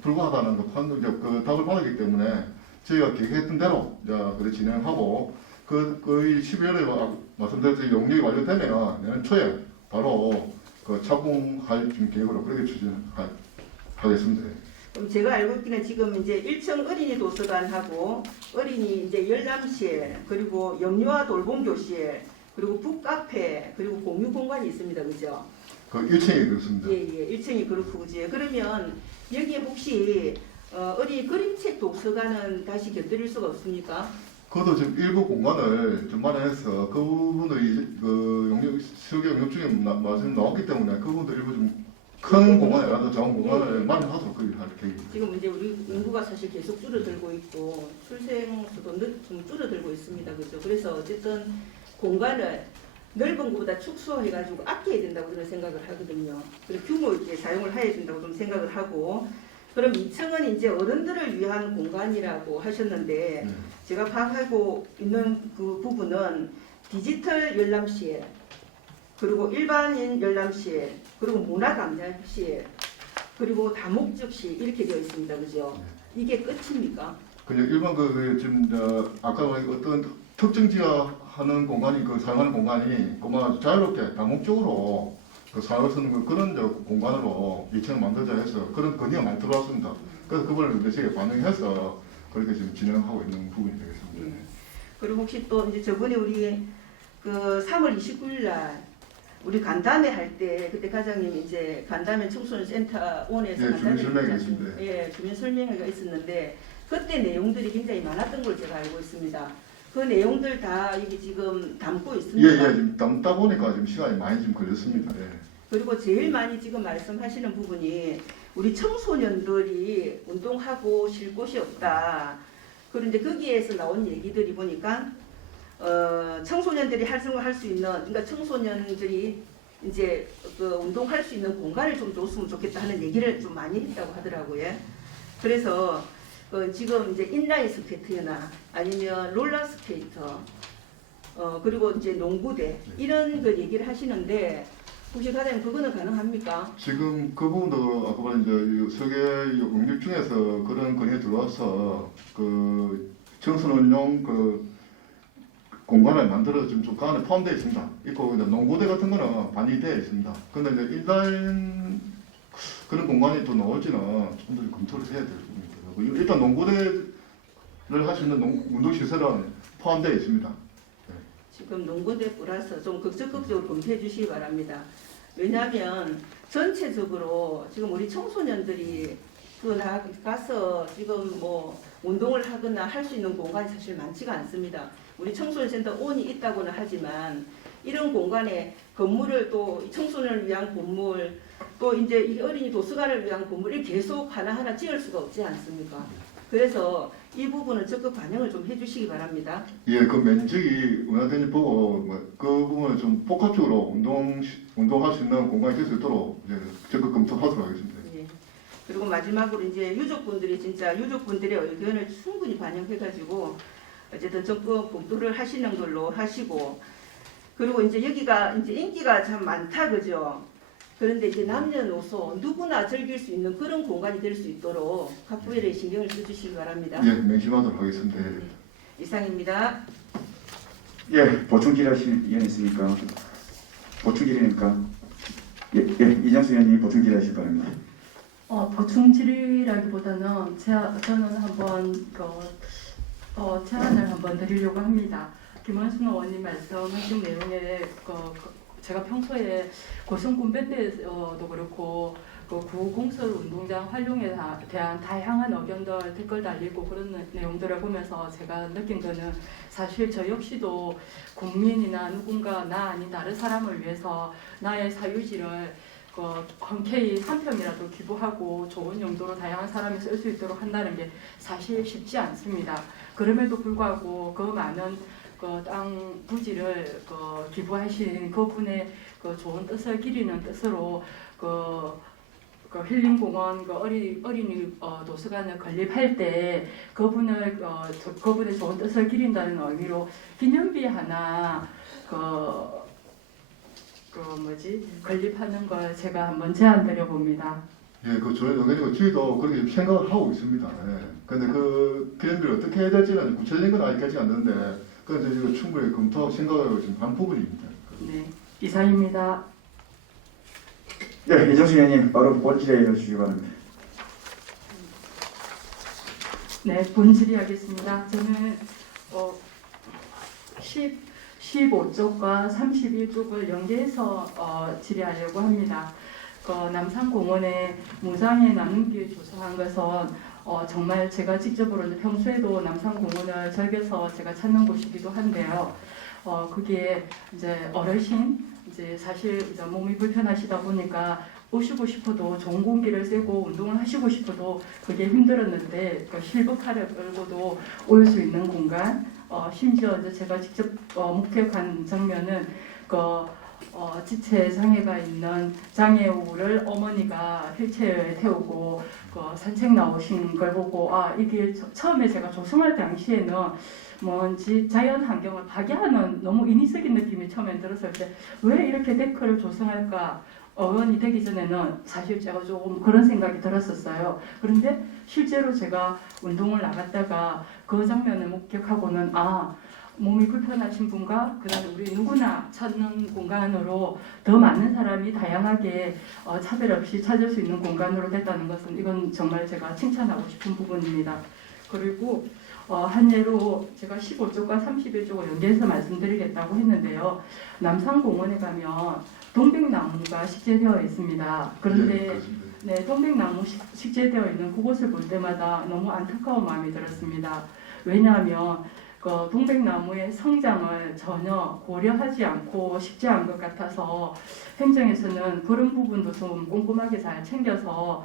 불구하다는 그 답을 받았기 때문에 저희가 계획했던 대로 그래 진행하고 거의 12월에 말씀드렸듯이 용역이 완료되면 내년 초에 바로 그 착공할 계획으로 그렇게 추진하겠습니다. 그럼 제가 알고 있기는 지금 이제 1층 어린이 도서관하고 어린이 이제 열람실 그리고 영유아 돌봄 교실 그리고 북카페 그리고 공유 공간이 있습니다, 그죠? 그 1층이 그렇습니다. 예, 1층이 그렇고 그죠? 그러면 여기에 혹시 어린이 그림책 도서관은 다시 곁들일 수가 없습니까? 그것도 지금 일부 공간을 좀 마련해서 그분들이 그 설계 영역 중에 말씀 나왔기 때문에 그분들 일부 좀 큰 공간이라도 작은 공간을 마련하도록 그렇게 할 계획입니다. 지금 이제 우리 인구가 사실 계속 줄어들고 있고 출생 수도 좀 줄어들고 있습니다, 그죠? 그래서 어쨌든 공간을 넓은 것보다 축소해가지고 아껴야 된다고 저는 생각을 하거든요. 그리고 규모 있게 사용을 해야 된다고 좀 생각을 하고 그럼 2층은 이제 어른들을 위한 공간이라고 하셨는데 제가 파악하고 있는 그 부분은 디지털 열람실 그리고 일반인 열람실 그리고 문화감상실 그리고 다목적실 이렇게 되어 있습니다, 그죠? 이게 끝입니까? 그냥 일반 지금 아까 어떤 특정 지하하는 공간이 사용하는 공간이 그만 자유롭게 다목적으로 사용할 수 있는 그런 공간으로 2층을 만들자 해서 그런 건의가 많이 들어왔습니다. 그래서 그걸 저희가 반영해서 그렇게 지금 진행하고 있는 부분이 되겠습니다. 예. 그리고 혹시 또 이제 저번에 우리 그 3월 29일 날 우리 간담회 할 때 그때 과장님이 이제 간담회 청소년 센터 원에서 예, 주민 설명회가 있지 않습니까? 있습니다. 예, 주민 설명회가 있었는데 그때 내용들이 굉장히 많았던 걸 제가 알고 있습니다. 그 내용들 다 여기 지금 담고 예, 있습니다. 예, 지금 담다 보니까 지금 시간이 많이 좀 걸렸습니다. 예. 그리고 제일 많이 지금 말씀하시는 부분이 우리 청소년들이 운동하고 쉴 곳이 없다. 그런데 거기에서 나온 얘기들이 보니까 청소년들이 활성화할 수 있는, 그러니까 청소년들이 이제 그 운동할 수 있는 공간을 좀 줬으면 좋겠다 하는 얘기를 좀 많이 했다고 하더라고요. 그래서 지금 이제 인라인 스케이트나 아니면 롤러 스케이터, 그리고 이제 농구대 이런 그 얘기를 하시는데 혹시 과장님 그거는 가능합니까? 지금 그 부분도 아까 말한 이제 세계 영역 중에서 그런 건이 들어와서 그 청소년용 그 공간을 만들어 지금 그 안에 포함되어 있습니다. 있고 이제 농구대 같은 거는 반입되어 있습니다. 근데 이제 일단 그런 공간이 또 나올지는 좀 더 검토를 해야 될 부분입니다. 일단 농구대를 할 수 있는 운동 시설은 포함되어 있습니다. 지금 농구대 플러스 좀 적극적으로 검토해 주시기 바랍니다. 왜냐하면 전체적으로 지금 우리 청소년들이 그 나가서 지금 뭐 운동을 하거나 할 수 있는 공간이 사실 많지가 않습니다. 우리 청소년센터 온이 있다고는 하지만 이런 공간에 건물을 또 청소년을 위한 건물 또 이제 이 어린이 도서관을 위한 건물을 계속 하나하나 지을 수가 없지 않습니까? 그래서 이 부분은 적극 반영을 좀 해주시기 바랍니다. 예, 그 면적이 은하대니 보고 그 부분을 좀 복합적으로 운동할 수 있는 공간이 될 수 있도록 이제 적극 검토하도록 하겠습니다. 예. 그리고 마지막으로 이제 유족분들이 진짜 유족분들의 의견을 충분히 반영해가지고 어쨌든 적극 검토를 하시는 걸로 하시고 그리고 이제 여기가 이제 인기가 참 많다 그죠? 그런데 이제 남녀노소 누구나 즐길 수 있는 그런 공간이 될 수 있도록 각 부위에 신경을 써주시기 바랍니다. 예, 명심하도록 하겠습니다. 이상입니다. 예, 보충 질의하실 의견 있습니까? 보충 질의니까 예, 이정수 의원님 보충 질의하실 바랍니다. 보충 질의라기보다는 저는 한번 제안을 한번 드리려고 합니다. 김원순 의원님 말씀하신 내용에 제가 평소에 고성군배 때도 그렇고 그 구공설 운동장 활용에 대한 다양한 의견들 댓글 달리고 그런 내용들을 보면서 제가 느낀 거는 사실 저 역시도 국민이나 누군가 나 아닌 다른 사람을 위해서 나의 사유지를 흔쾌히 한 평이라도 기부하고 좋은 용도로 다양한 사람이 쓸 수 있도록 한다는 게 사실 쉽지 않습니다. 그럼에도 불구하고 그 많은 땅 부지를 기부하신 그분의 좋은 뜻을 기리는 뜻으로 힐링공원 어린이 도서관을 건립할 때 그분의 좋은 뜻을 기린다는 의미로 기념비 하나 건립하는 걸 제가 한번 제안드려 봅니다. 예, 그 저희 의견이고 저희도 그렇게 좀 생각을 하고 있습니다. 예. 근데 그 기념비를 어떻게 해야 될지는 구체적인 건 아직까지 안 되는데 그래서 지금 충분히 검토하고 생각하고 지금 한 부분입니다. 네, 이상입니다. 예, 이정수 의원님 바로 본질에 주시기 바랍니다. 네, 본질의하겠습니다. 저는 15쪽과 31쪽을 연계해서 질의하려고 합니다. 남산공원에 무장의 나눔길 조성한 것은 정말 제가 직접으로 평소에도 남산공원을 즐겨서 제가 찾는 곳이기도 한데요. 그게 이제 어르신 사실 이제 몸이 불편하시다 보니까 오시고 싶어도 좋은 공기를 쐬고 운동을 하시고 싶어도 그게 힘들었는데 힐버카를 끌고도 올 수 있는 공간, 심지어 이제 제가 직접 목격한 장면은 지체 장애가 있는 장애우를 어머니가 휠체어에 태우고 산책 나오신 걸 보고 이게 처음에 제가 조성할 당시에는 뭔지 자연 환경을 파괴하는 너무 인위적인 느낌이 처음에 들었을 때 왜 이렇게 데크를 조성할까 의원이 되기 전에는 사실 제가 조금 그런 생각이 들었었어요. 그런데 실제로 제가 운동을 나갔다가 그 장면을 목격하고는 몸이 불편하신 분과 그다음에 우리 누구나 찾는 공간으로 더 많은 사람이 다양하게 차별 없이 찾을 수 있는 공간으로 됐다는 것은 이건 정말 제가 칭찬하고 싶은 부분입니다. 그리고 한 예로 제가 15쪽과 31쪽을 연계해서 말씀드리겠다고 했는데요. 남산공원에 가면 동백나무가 식재되어 있습니다. 예, 그런데 그렇습니다. 네, 동백나무 식재되어 있는 그곳을 볼 때마다 너무 안타까운 마음이 들었습니다. 왜냐하면 그 동백나무의 성장을 전혀 고려하지 않고 식재한 것 같아서 행정에서는 그런 부분도 좀 꼼꼼하게 잘 챙겨서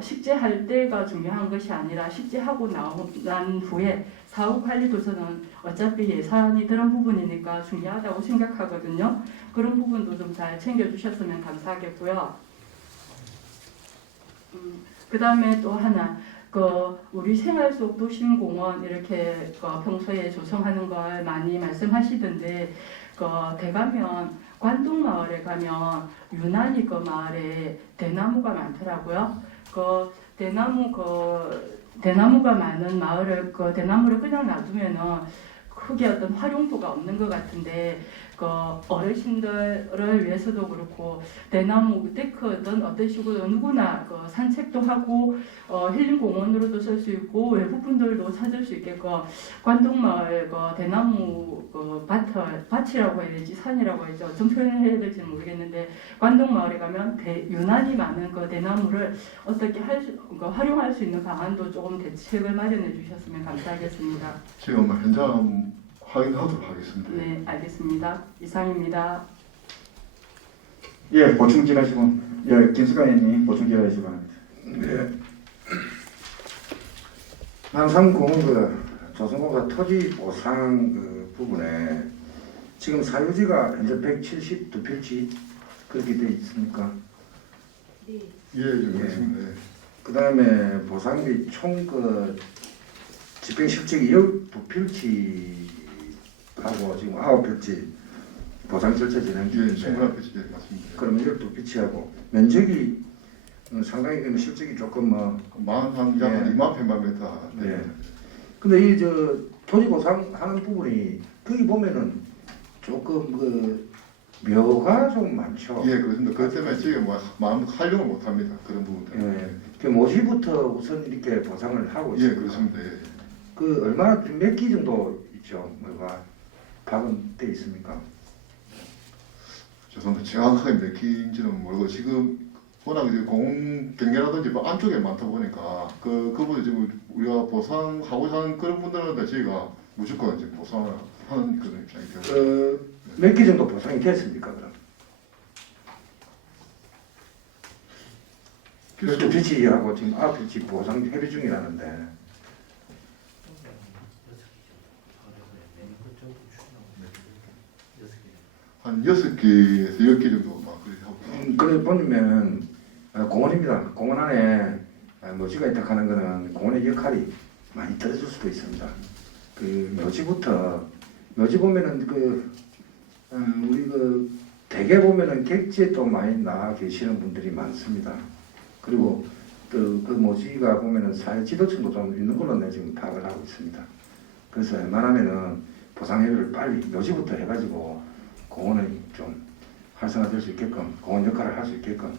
식재할 때가 중요한 것이 아니라 식재하고 난 후에 사후 관리 도서는 어차피 예산이 들은 부분이니까 중요하다고 생각하거든요. 그런 부분도 좀 잘 챙겨주셨으면 감사하겠고요. 그 다음에 또 하나, 우리 생활 속 도심공원 이렇게 평소에 조성하는 걸 많이 말씀하시던데, 대가면 관동마을에 가면 유난히 그 마을에 대나무가 많더라고요. 대나무가 많은 마을을 대나무를 그냥 놔두면은 크게 어떤 활용도가 없는 것 같은데 어르신들을 위해서도 그렇고 대나무 데크든 어떤 식으로 누구나 산책도 하고 힐링 공원으로도 쓸 수 있고 외국 분들도 찾을 수 있게끔 관동마을 대나무 밭이라고 해야 되지 산이라고 해야지 어떤 표현을 해야 될지는 모르겠는데 관동마을에 가면 유난히 많은 대나무를 어떻게 활용할 수 있는 방안도 조금 대책을 마련해 주셨으면 감사하겠습니다. 지금 현장 확인하도록 하겠습니다. 네, 알겠습니다. 이상입니다. 예, 보충 질의시군. 예, 김수관 의원님 보충 질의시기 바랍니다. 네. 남산공원 조성공사 토지 보상 부분에 지금 사유지가 현재 172필지 그렇게 돼 있습니까? 네. 예, 그렇습니다. 예. 그 다음에 보상비 총 집행 실적이 12필지 하고 지금 9필지 보상 절차 진행 예, 중인데 충분한 표시 맞습니다. 그러면 12필지하고 면적이 상당히 실적이 조금 약 예. 2만 평방미터. 네. 근데 이 토지 보상하는 부분이 거기 보면은 조금 묘가 좀 많죠. 예, 그렇습니다. 그것 때문에 지금 마음 활용을 못합니다. 그런 부분 때문에. 예. 그 모시부터 우선 이렇게 보상을 하고 예, 있습니다. 그렇습니다. 예. 얼마나 몇 기 정도 있죠? 뭐가 박은 돼 있습니까? 죄송합니다. 정확하게 몇 기인지는 모르고 지금 워낙 이제 공원 경계라든지 안쪽에 많다 보니까 그 부분이 지금 우리가 보상하고자 하는 그런 분들한테 저희가 무조건 이제 보상을 하는 그런 입장이 되고. 몇 기 정도 보상이 됐습니까? 그럼? 필수 12필지하고 지금 9필지 보상 협의 중이라는데 한 6개에서 10개 정도 막 그렇게 하고. 그래 보면 공원입니다. 공원 안에 묘지가 있다 하는 거는 공원의 역할이 많이 떨어질 수도 있습니다. 묘지 보면은 우리 대개 보면은 객지에 또 많이 나와 계시는 분들이 많습니다. 그리고 또 그 묘지가 보면은 사회 지도층도 좀 있는 걸로 내가 지금 파악을 하고 있습니다. 그래서 웬만하면은 보상 협의를 빨리 묘지부터 해가지고 공원이 좀 활성화될 수 있게끔 공원 역할을 할 수 있게끔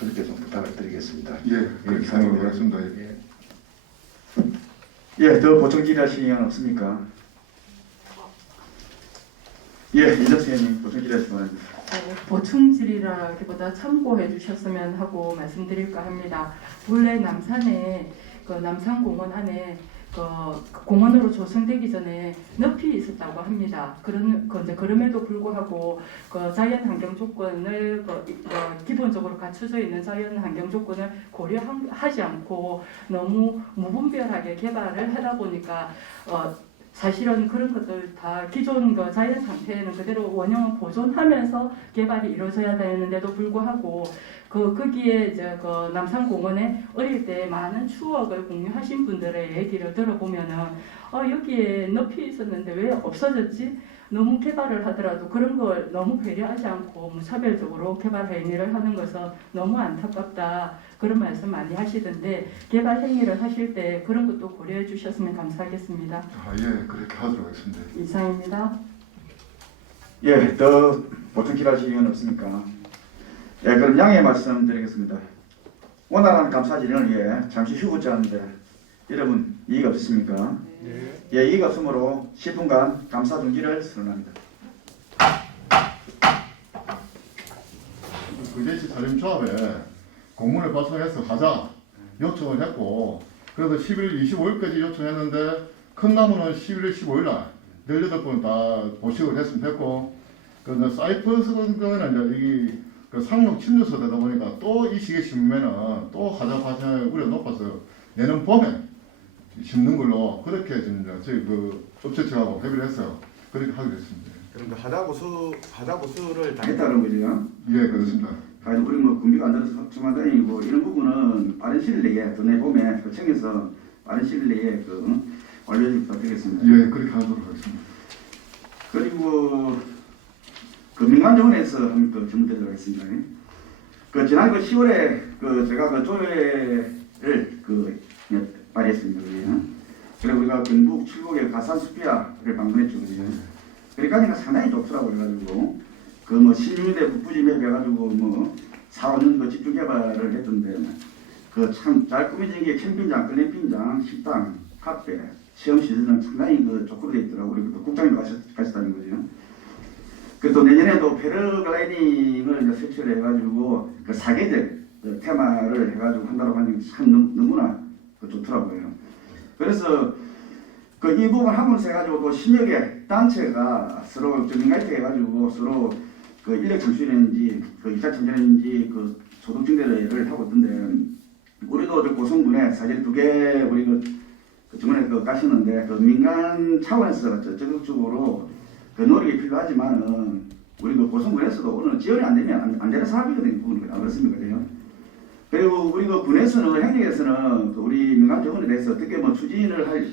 그렇게 좀 부탁을 드리겠습니다. 예, 그렇게 하도록 하겠습니다. 예. 예, 더 보충 질의하실 의원 없습니까? 예, 이정수 의원님 보충 질의하시기 바랍니다. 보충 질의라기보다 참고해 주셨으면 하고 말씀드릴까 합니다. 본래 남산에 남산공원 안에 공원으로 조성되기 전에 늪이 있었다고 합니다. 그럼에도 불구하고 자연 환경 조건을 기본적으로 갖춰져 있는 자연 환경 조건을 고려하지 않고 너무 무분별하게 개발을 하다 보니까 사실은 그런 것들 다 기존 자연 상태는 그대로 원형을 보존하면서 개발이 이루어져야 되는데도 불구하고 거기에 이제 남산공원에 어릴 때 많은 추억을 공유하신 분들의 얘기를 들어보면은 여기에 늪이 있었는데 왜 없어졌지? 너무 개발을 하더라도 그런 걸 너무 배려하지 않고 무차별적으로 개발 행위를 하는 것은 너무 안타깝다. 그런 말씀 많이 하시던데 개발 행위를 하실 때 그런 것도 고려해 주셨으면 감사하겠습니다. 예, 그렇게 하도록 하겠습니다. 이상입니다. 예, 더 보충 질의하실 의원 없습니까? 예, 그럼 양해 말씀드리겠습니다. 원활한 감사 진행을 위해 잠시 휴고자 하는데 여러분 이의가 없으십니까? 예. 이의가 없으므로 10분간 감사 중지를 선언합니다. 의제시 사lim 초합에 공문을 발송해서 하자 요청을 했고, 그래서 11월 25일까지 요청했는데 큰 나무는 11월 15일 날 18분 다 보식을 했으면 됐고, 그 사이퍼스 같은 경우에는 이제 이 그 상록 침류소 되다 보니까 또 이 시기에 심으면은 또 하자 발생할 우려가 높아서 내년 봄에 심는 걸로 그렇게 지금 저희 그 업체 측하고 협의를 해서 그렇게 하기로 했습니다. 그럼 그 하자구수를 당했다는 거죠. 예, 그렇습니다. 아니 우리 뭐 군비가 안 들어서 걱정만 다니고 이런 부분은 빠른 시일 내에 또 내봄에 도청에서 빠른 시일 내에 그 완료를 부탁드리겠습니다. 예, 그렇게 하도록 하겠습니다. 그리고 그 민간정원에서 한번 그 질문드리도록 하겠습니다. 그 지난 그 10월에 그 제가 그 조례를 그 발의했습니다. 그리고 우리가 경북 칠곡의 가산수피아를 방문했죠. 그러니까 상당히 좋더라고 그래가지고 그 뭐 16대 북부지맵 해가지고 뭐 4, 5년 그 집중 개발을 했던데 그 참 잘 꾸며진 게 캠핑장, 글램핑장, 식당, 카페, 체험 시설은 상당히 그 좋게 돼 있더라고. 우리 또 국장님 가셨다는 거죠. 그또 내년에도 패러글라이딩을 이제 설치를 해가지고 그 사계절 그 테마를 해가지고 한다고 하니 참 너무나 그 좋더라고요. 그래서 그 이 부분 하면서 해가지고 또 10여 개 단체가 서로 민가입해 해가지고 서로 그 인력 창출이라든지 그 이차 청전이라든지 그 소득 증대를 하고 있던데 우리도 저 고성군에 사실 2개 우리 그 저번에 그 가시는데 그 민간 차원에서 적극적으로 그 노력이 필요하지만은 우리 그 고성군에서도 오늘 지원이 안 되면 안 되는 사업이거든요. 부분이 안 그렇습니까? 그리고 우리 그 군에서는 행정에서는 그 우리 민간 자원에 대해서 어떻게 뭐 추진을 할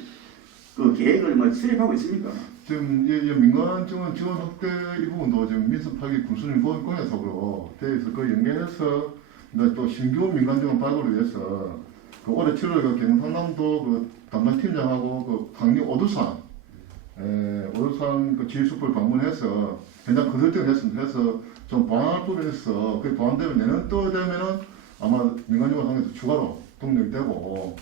그 계획을 뭐 수립하고 있습니까? 지금 이 민간 지원 확대 이 부분도 지금 민습하기 군수님 공약 사업으로 되어 있어 그 연계해서 이제 또 신규 민간 지원 발굴을 위해서 그 올해 7월 그 경상남도 그 담당 팀장하고 그 강릉 오두산 그 지휘숲을 방문해서 현장 컨설팅을 했습니다. 해서 좀 보완할 부분이 있어. 그 보완되면 내년 또 되면은 아마 민간 지원 상에서 추가로 동력이 되고.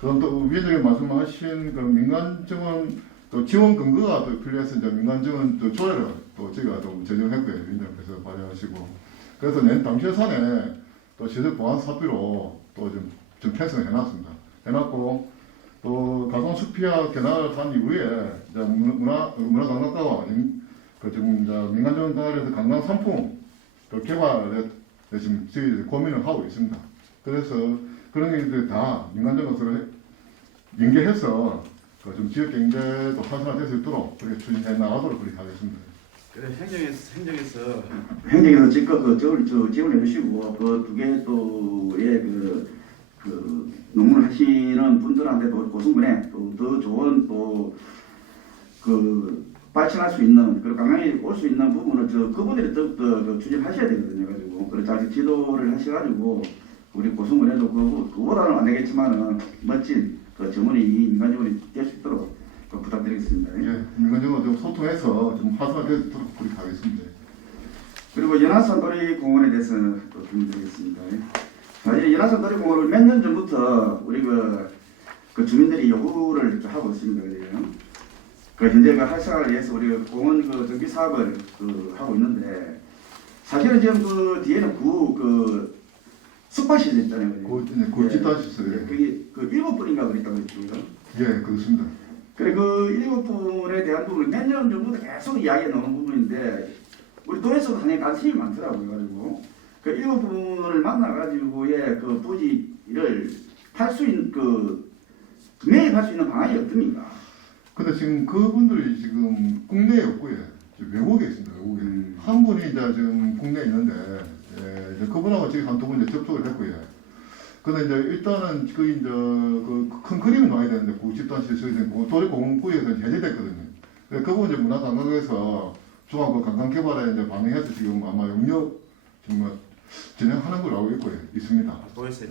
그럼 또 위원장님 말씀하신 그 민간 지원 또 지원 근거가 또 필요해서 이제 민간 지원 또 조례를 또 저희가 좀 제정했고요. 위원장님께서 발의하시고. 그래서 내년 당시 예산에 또 시설 보완 사비로 또 좀 편성을 해놨습니다. 해놨고 또 가상수피아 견학을 한 이후에 이제 문화관광과와 그 지금 이제 민간 지원 단위에서 관광 상품 그 개발에 지금 저희 고민을 하고 있습니다. 그래서 그런 게 다 민간 지원을 연계해서 좀 지역 경제도 활성화될 수 있도록 그렇게 추진해 나가도록 그렇게 하겠습니다. 그래 행정에서 지금 그 지원해 주시고 그 2개 또의 그 농문을 하시는 분들한테도 고성군에 또 더 좋은 또 그 발전할 수 있는 그리고 강남에 올 수 있는 부분을 그분들이 더욱더 추진하셔야 되거든요. 가지고 그래서 잘 지도를 하셔가지고 우리 고성군에도 그보다는 안 되겠지만은 멋진 그 정원이 민간 정원이 될 수 있도록 부탁드리겠습니다. 예, 민간 지원 좀 소통해서 좀 활성화되도록 그렇게 하겠습니다. 그리고 연화산 놀이공원에 대해서 또 질문드리겠습니다. 사실 연화산 놀이공원을 몇 년 전부터 우리 그 주민들이 요구를 하고 있습니다. 그 현재 그 활성화를 위해서 우리 공원 그 정비 사업을 하고 있는데 사실은 지금 그 뒤에는 그 숙박 시설 있잖아요. 그 집단 시설. 그게 그 7분인가 그랬다고 했죠. 예, 그렇습니다. 그래 그 7분에 대한 부분을 몇 년 전부터 계속 이야기해 놓은 부분인데 우리 도에서도 상당히 관심이 많더라고요. 그리고 그 7분을 만나가지고의 그 부지를 탈 수 있는 매입할 수 있는 방안이 어떻습니까? 근데 지금 그분들이 지금 국내에 없고요. 외국에 있습니다. 외국에. 한 분이 이제 지금 국내에 있는데, 예, 이제 그분하고 지금 한두 번 이제 접촉을 했고요. 근데 이제 일단은 큰 그림이 나와야 되는데, 그 집단 시설이 도립공원구에서 해제됐거든요. 그분 이제 문화관광에서 중앙 관광개발에 이제 반영해서 지금 아마 용역 정말 진행하는 걸로 알고 있고요. 있습니다. 도에서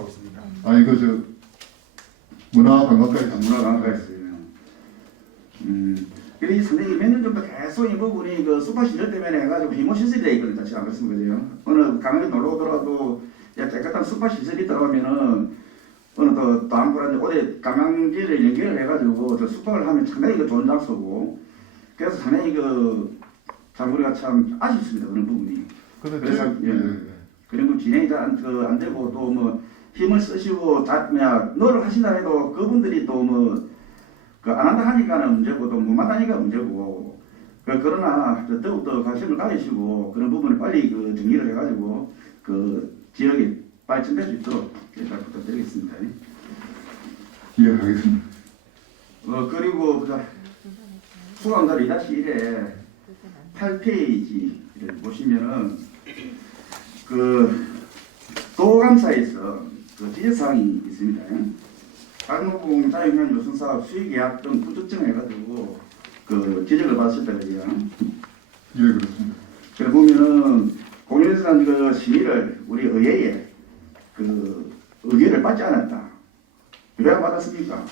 하고 있습니다. 아니, 문화관광과에서. 문화관광과에서요. 그래 선생님이 몇 년 전부터 계속 이 부분이 그 수파 시절 때문에 해가지고 휘모 시설이 돼 있거든요. 사실 안 그렇습니까? 어느 강원에 놀러 오더라도 야 깨끗한 수파 시설이 들어가면은 어느 또 안보라는 올해 감양기를 연결을 해가지고 저 숙박을 하면 상당히 그 좋은 장소고 그래서 상당히 참 우리가 참 아쉽습니다 그런 부분이. 근데 그래서 예, 예. 그런 거 진행이 잘 안 되고 또 뭐 힘을 쓰시고 노력을 하신다 해도 그분들이 또 뭐 안 한다 하니까는 문제고 또 못 만나니까 문제고 그러나 더욱더 관심을 가지시고 그런 부분을 빨리 정리를 해가지고 지역이 발전될 수 있도록 잘 부탁드리겠습니다. 예, 알겠습니다. 그리고 수강자료 2-1에 8페이지를 보시면은 도감사에서 지적사항이 있습니다. 강로공 자유형 요승사업 수익계약 등 부적증 해가지고 지적을 받으셨다 그래요. 예, 그렇습니다. 그래 보면은 공연에서 한 심의를 우리 의회에 의견을 받지 않았다. 왜 안 받았습니까?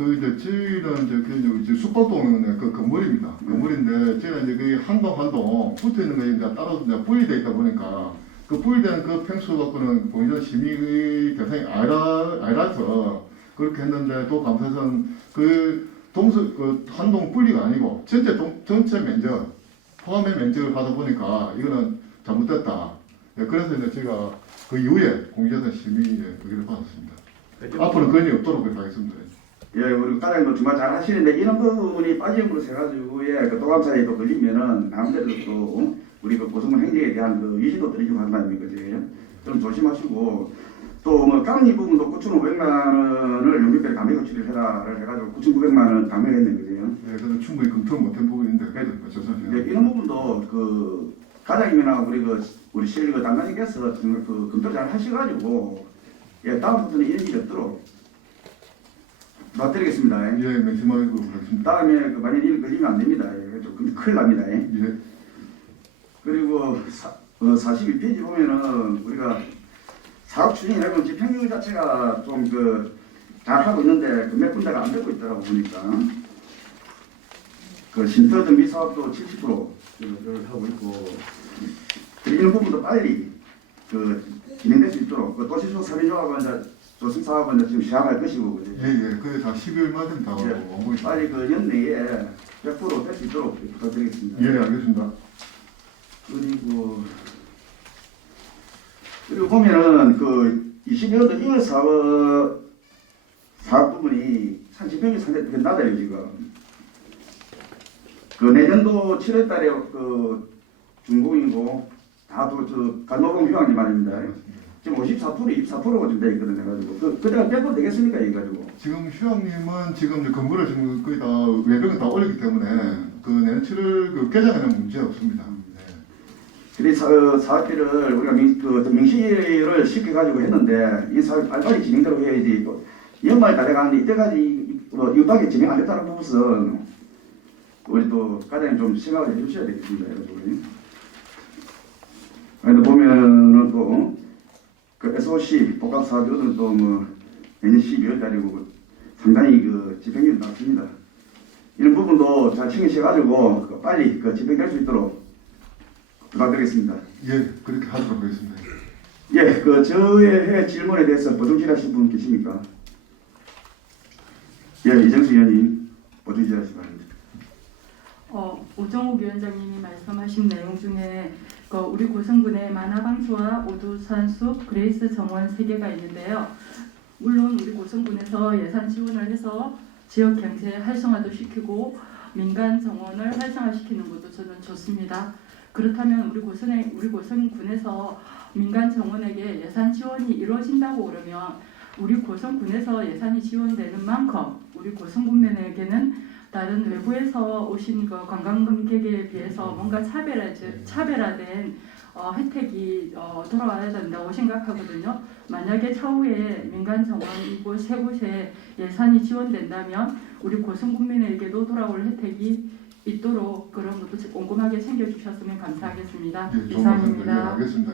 이제 저희는 이제 숙박동은 건물입니다. 건물인데 저희가 이제 한 동 붙어 있는 게 이제 따로 이제 분리되어 있다 보니까 분리된 평수 갖고는 공유전 심의 대상이 아니라서 그렇게 했는데 또 감사선 한 동 분리가 아니고 전체 면적 포함의 면적을 하다 보니까 이거는 잘못됐다. 예, 그래서 이제 제가 그 이후에 공유전 심의에 의견을 받았습니다. 앞으로 그런 일이 없도록 하겠습니다. 예, 우리 과장님도 정말 잘 하시는데 이런 부분이 빠짐으로 해가지고 도감사에 또 걸리면은 아무래도 또 우리 고성군 행정에 대한 위신도 드리고 한다는 거죠. 좀 조심하시고 또 깡리 부분도 9,500만 원을 용역비를 감액을 처리해라를 해가지고 9,900만 원 감액했는 거죠. 네, 그래서 충분히 검토를 못한 부분인데 죄송합니다. 네, 이런 부분도 과장님이나 우리 실 담당님께서 정말 검토를 잘 하셔가지고 다음부터는 이런 일이 없도록 부탁드리겠습니다. 예, 명심하고 하겠습니다. 다음에 만약 일 걸리면 안 됩니다. 좀 큰일 납니다. 예. 그리고 42페이지 보면은 우리가 사업 추진이라고 집행률 자체가 좀 잘하고 있는데 몇 군데가 안 되고 있더라고 보니까 쉼터 정비 사업도 70%를 하고 있고 이런 부분도 빨리 진행될 수 있도록 도시수도 사비조합은 조성 사업은 지금 시작할 것이고 그죠? 예, 그게 다 12월 말은 다 오고 있습니다. 빨리 연내에 100% 될 수 있도록 부탁드리겠습니다. 예, 알겠습니다. 그리고 보면은 22년도 2월 사업 부분이 참 집행이 상당히 낮아요 지금. 내년도 7월 달에 준공이고 다또 간호봉 휴학이 말입니다. 지금 24%가 좀 돼 있거든요. 해가지고 그때가 100% 되겠습니까? 이거 가지고. 지금 휴학님은 지금 건물을 지금 거의 다 외벽을 다 올렸기 때문에 내년 7월 개장에는 문제 없습니다. 그래서 사업비를 우리가 명시를 시켜가지고 했는데 이 사업 빨리 진행대로 해야지. 연말 달에 가는데 이때까지 이밖에 진행 안 됐다는 부분은 우리 또 과장님 좀 생각을 해주셔야 되겠습니다. 그래서 보면은 또 SOC 복합 사업들은 또 내년 12월 달이고 상당히 집행률이 낮습니다. 이런 부분도 잘 챙기셔가지고 빨리 집행될 수 있도록 부탁드리겠습니다. 예, 그렇게 하도록 하겠습니다. 예, 저의 질문에 대해서 보충질하실 분 계십니까? 예, 이정수 의원님 보충질하시기 바랍니다. 오정욱 위원장님이 말씀하신 내용 중에 우리 고성군에 만화방수와 오두산숲, 그레이스 정원 3개가 있는데요. 물론 우리 고성군에서 예산 지원을 해서 지역 경제 활성화도 시키고 민간 정원을 활성화시키는 것도 저는 좋습니다. 그렇다면 우리 고성군에서 민간 정원에게 예산 지원이 이루어진다고 그러면 우리 고성군에서 예산이 지원되는 만큼 우리 고성군민에게는 다른 외부에서 오신 관광객에 비해서 뭔가 차별화된 혜택이 돌아와야 된다고 생각하거든요. 만약에 차후에 민간 정원 이곳 세 곳에 예산이 지원된다면 우리 고성군민에게도 돌아올 혜택이 있도록 그런 것도 꼼꼼하게 챙겨주셨으면 감사하겠습니다. 예, 이상입니다. 예, 알겠습니다.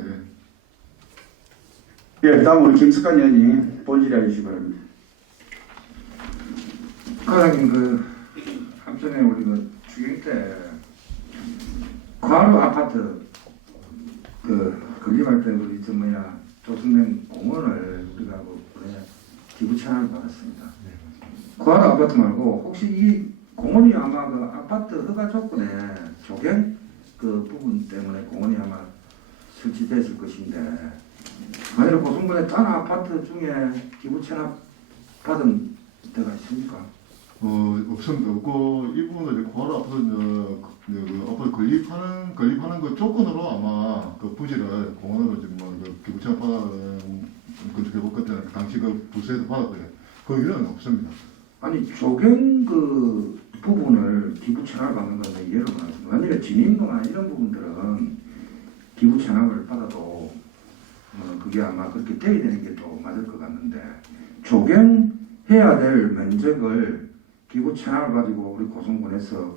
예, 다음 우리 김숙환 의원님 본질해 주시기 바랍니다. 과장님 앞전에 우리 추경 때 과로 아파트 건립할 때 우리 조성된 공원을 우리가 기부 같은 말고 혹시 이 공원이 아마 그 아파트 허가 조건에 조경 그 부분 때문에 공원이 아마 설치됐을 것인데 만약에 고성군에 다른 아파트 중에 기부 체납 받은 데가 있습니까? 없습니다. 없고 이 부분은 이제 고아라 아파트는 그 아파트 건립하는 그 조건으로 아마 그 부지를 공원으로 지금 뭐그 기부채 받은 건축해볼 그때는 당시 그 부서에서 받았거든요. 그 이유는 없습니다. 아니 조경 그 부분을 기부 체납을 받는 건 이해를 못하겠습니다. 만약에 진입로나 이런 부분들은 기부 체납을 받아도 그게 아마 그렇게 돼야 되는 게 더 맞을 것 같는데 조경해야 될 면적을 기부 체납을 가지고 우리 고성군에서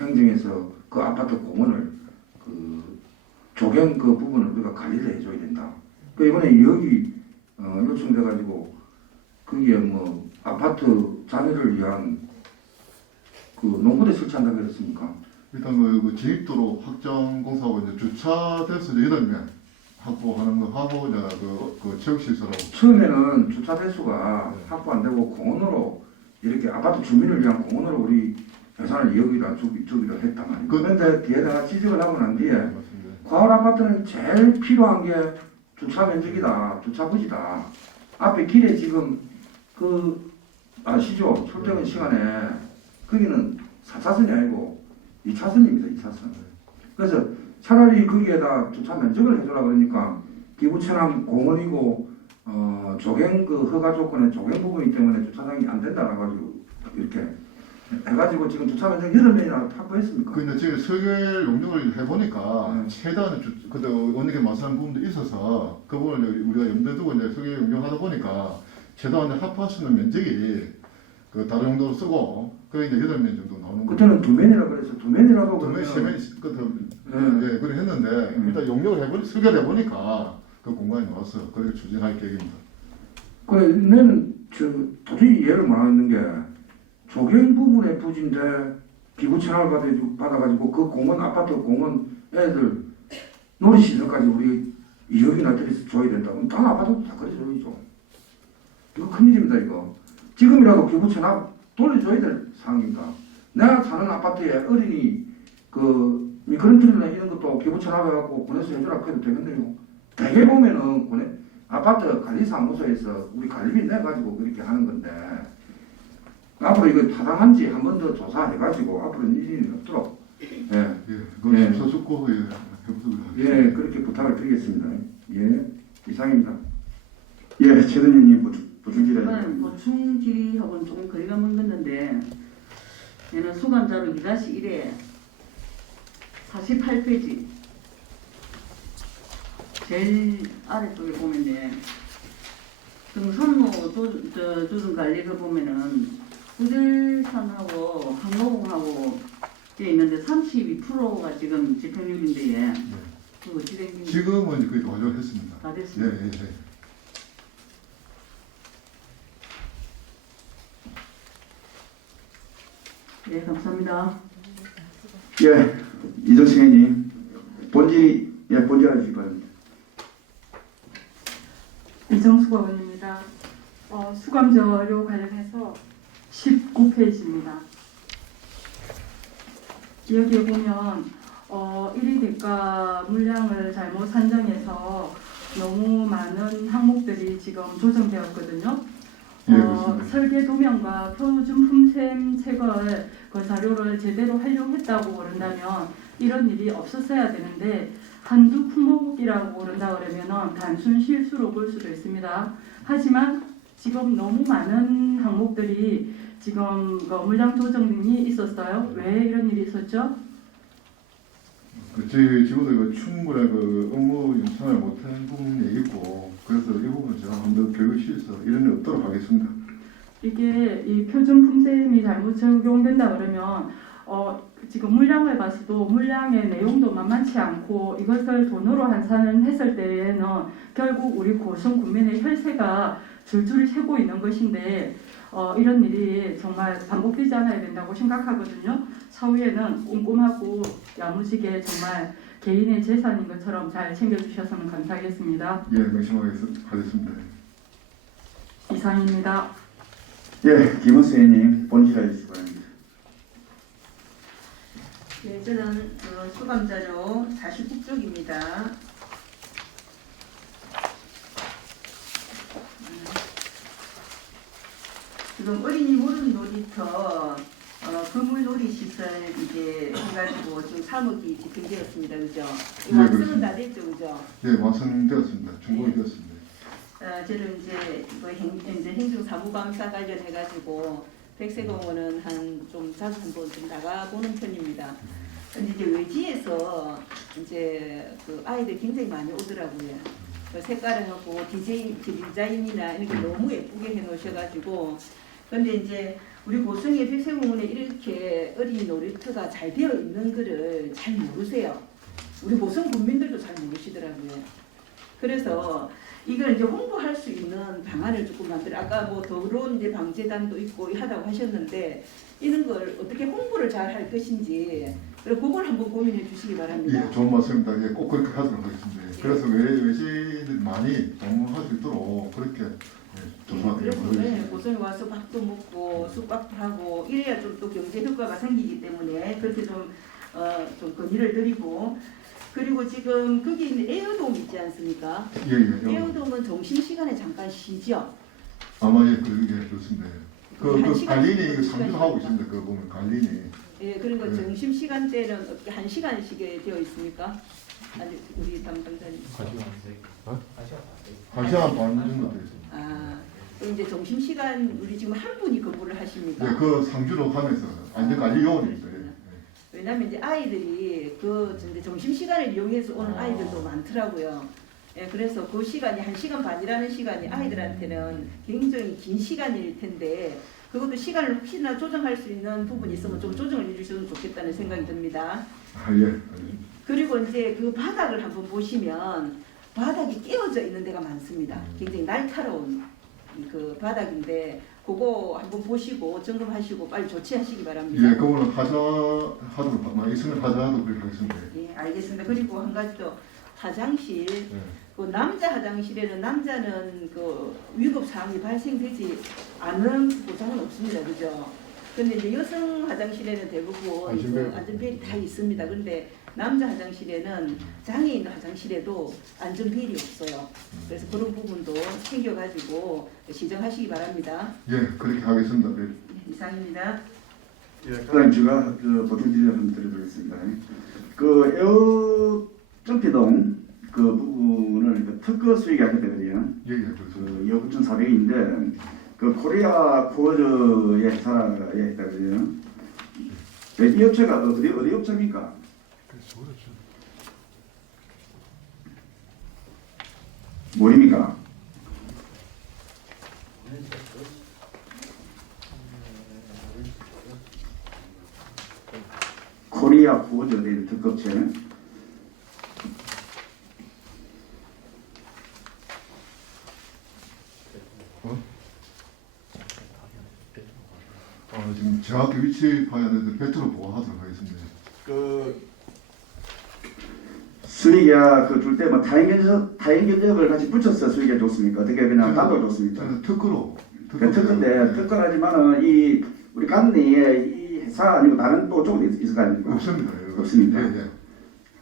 행정에서 그 아파트 공원을 그 조경 그 부분을 우리가 관리를 해줘야 된다. 그 이번에 여기 요청돼가지고 거기에 뭐 아파트 자녀를 위한 그 농구대 설치한다고 그랬습니까? 일단 그 진입도로 확장 공사하고 이제 주차 대수 8명 확보하는 거 하고 이제 그 체육시설하고 처음에는 주차 대수가 확보 안 되고 공원으로 이렇게 아파트 주민을 위한 공원으로 우리 예산을 주기로 했단 말이에요. 그런데 뒤에다가 지적을 하고 난 뒤에 과월 아파트는 제일 필요한 게 주차 면적이다, 주차 부지다. 앞에 길에 지금 그 아시죠? 출퇴근 시간에 거기는 4차선이 아니고 2차선입니다. 2차선. 그래서 차라리 거기에다 주차 면적을 해주라 그러니까 기부천암 공원이고 조경 그 허가 조건에 조경 부분이기 때문에 주차장이 안 된다라고 가지고 이렇게 해가지고 지금 주차 면적 8명이나 확보했습니까? 근데 지금 설계 용역을 해보니까 최대한 그때 언니께 말씀한 부분도 있어서 그 부분을 우리가 염두에 두고 이제 설계 용역하다 보니까 최대한 합할 수 있는 면적이 그 다른 용도로 쓰고 그게 이제 8명 정도 나오는 거예요. 그때는 2면이라 그래서 2면이라도 2명, 3명 끝에 예, 그래 했는데 네. 일단 용역을 설계를 해보니까 그 공간이 나와서 그렇게 추진할 계획입니다. 그 나는 도저히 이해를 못하는 게 조경 부분의 부지인데 기부 체납을 받아가지고 그 공원 아파트 공원 애들 놀이시설까지 우리 2억이나 들여서 줘야 된다. 그럼 다른 아파트도 다 그래줘야죠. 이거 큰일입니다 이거. 지금이라도 기부 체납 돌려줘야 될 상황입니다. 내가 사는 아파트에 어린이 그 미끄럼틀이나 이런 것도 기부 체납해갖고 군에서 해주라 해도 되겠네요. 대개 보면은 군에 아파트 관리사무소에서 우리 관리비 내가지고 그렇게 하는 건데 앞으로 이거 타당한지 한 번 더 조사해가지고 앞으로 일이 없도록 예, 그건 예. 심사숙고 해보도록 하겠습니다. 예 그렇게 부탁을 드리겠습니다. 예 이상입니다. 예, 최대님님 보충질에 이번엔 보충 질의하고는 조금 거리가 먼 건데 얘는 수감자로 2-1에 48페이지 제일 아래쪽에 보면은 등산로 조정관리를 보면은 구들산하고 항로공하고 돼 있는데 32%가 지금 집행률인데 예. 그거 진행 지금은 이제 거의 완료했습니다. 다 예, 됐습니다. 예, 예. 네, 감사합니다. 예, 이정식 의원님 본질 해주시기 바랍니다. 이정숙 의원입니다. 수감자료 관련해서 19페이지입니다. 여기에 보면 1위 대가 물량을 잘못 산정해서 너무 많은 항목들이 지금 조정되었거든요. 예, 그렇습니다. 설계 도면과 표준 품셈 체거를 그 자료를 제대로 활용했다고 그런다면 이런 일이 없었어야 되는데 한두 품목이라고 그런다 그러면 단순 실수로 볼 수도 있습니다. 하지만 지금 너무 많은 항목들이 지금 그 물량 조정이 있었어요. 왜 이런 일이 있었죠? 저희 직원들 충분한 그 업무 연상을 못한 부분이 있고 그래서 이 부분을 제가 한 번 더 교육을 시켜서 이런 일 없도록 하겠습니다. 이게 이 표준 품셈이 잘못 적용된다 그러면 지금 물량을 봐서도 물량의 내용도 만만치 않고 이것을 돈으로 환산을 했을 때에는 결국 우리 고성 국민의 혈세가 줄줄 새고 있는 것인데 이런 일이 정말 반복되지 않아야 된다고 생각하거든요. 사후에는 꼼꼼하고 야무지게 정말 개인의 재산인 것처럼 잘 챙겨주셨으면 감사하겠습니다. 예, 명심하겠습니다. 이상입니다. 예, 김은수 의원님 본질해 주시기 바랍니다. 네, 저는 수감자료 49쪽입니다. 지금 어린이 무릎 놀이터 그물 놀이시설 이제 해가지고 지금 3억이 집행되었습니다. 그죠? 네, 완성은 그렇습니다. 다 됐죠, 그죠? 네, 완성되었습니다. 준공이 되었습니다. 저는 이제 이제 행정사무감사 관련해가지고 백세공원은 좀 자주 한번 좀 나가보는 편입니다. 근데 이제 외지에서 이제 그 아이들 굉장히 많이 오더라고요. 그 색깔하고 디자인이나 이런 게 너무 예쁘게 해놓으셔가지고 근데 이제 우리 고성의 백세공원에 이렇게 어린이 놀이터가 잘 되어 있는 거를 잘 모르세요. 우리 고성 국민들도 잘 모르시더라고요. 그래서 이걸 이제 홍보할 수 있는 방안을 조금 만들어. 아까 뭐 더러운 이제 방재단도 있고 하다고 하셨는데 이런 걸 어떻게 홍보를 잘 할 것인지 그리고 그걸 한번 고민해 주시기 바랍니다. 예, 좋은 말씀입니다. 예, 꼭 그렇게 하도록 하겠습니다. 예. 그래서 외지인들 많이 방문할 수 있도록 그렇게 그래서 조사하겠습니다. 고성에 와서 밥도 먹고 숙박도 하고 이래야 좀 또 경제 효과가 생기기 때문에 그렇게 좀 건의를 드리고 그리고 지금 거기 있는 에어돔 있지 않습니까? 예, 예. 에어돔은 점심시간에 잠깐 쉬죠? 아마 예, 그렇습니다. 그 한 시간 관리인이 정도 상주하고 시간이니까. 있습니다. 그 보면 관리인이. 예, 그리고 네. 점심시간대는 어떻게 1시간씩에 되어 있습니까? 아니, 우리 담당자님. 1시간 반 정도 되어 있습니다. 아, 그럼 이제 점심시간 우리 지금 한 분이 근무를 하십니까? 네, 그 상주로 하면서 안전관리 요원입니다. 예. 왜냐면 이제 아이들이 그 이제 점심시간을 이용해서 오는 아이들도 많더라고요. 예, 그래서 그 시간이 1시간 반이라는 시간이 아이들한테는 굉장히 긴 시간일 텐데 그것도 시간을 혹시나 조정할 수 있는 부분이 있으면 좀 조정을 해주시면 좋겠다는 생각이 듭니다. 아, 예. 알겠습니다. 그리고 이제 그 바닥을 한번 보시면 바닥이 깨어져 있는 데가 많습니다. 굉장히 날카로운 그 바닥인데 그거 한번 보시고 점검하시고 빨리 조치하시기 바랍니다. 예, 그거는 하도록 이승을 하자도 그렇게 하겠습니다. 예, 알겠습니다. 그리고 한 가지 더 화장실. 예. 그 남자 화장실에는 남자는 그 위급 사항이 발생되지 않은 보장은 없습니다, 그죠? 근데 이제 여성 화장실에는 대부분 안전벨. 그 안전벨이 다 있습니다. 근데 남자 화장실에는 장애인 화장실에도 안전벨이 없어요. 그래서 그런 부분도 챙겨가지고 시정하시기 바랍니다. 예, 그렇게 하겠습니다. 네. 네, 이상입니다. 예, 그다음 제가 그 보충 질의를 한번 드리겠습니다. 그 에어 점피동 그 부분을 그 특허 수익하게 되거든요. 예, 예, 그렇습니다. 그 2억 9,400인데 그 코리아 쿠어즈의 회사에 있다거든요. 이 업체가 어디 업체입니까? 뭐입니까? 코리아 쿠어즈 의 특허업체. 지금 정확히 위치 봐야 되는데 배트로 보고하도록 하겠습니다. 그 수익이야 그 줄 때 뭐 타인견적을 같이 붙여서 수익이 좋습니까? 어떻게 그냥 단독 좋습니까? 저는 특허로. 그 특허인데 특허라지만은 이 우리 간내에 이 회사 아니고 다른 또 쪽도 있을 거 아닙니까? 없습니다. 없습니까? 예, 예.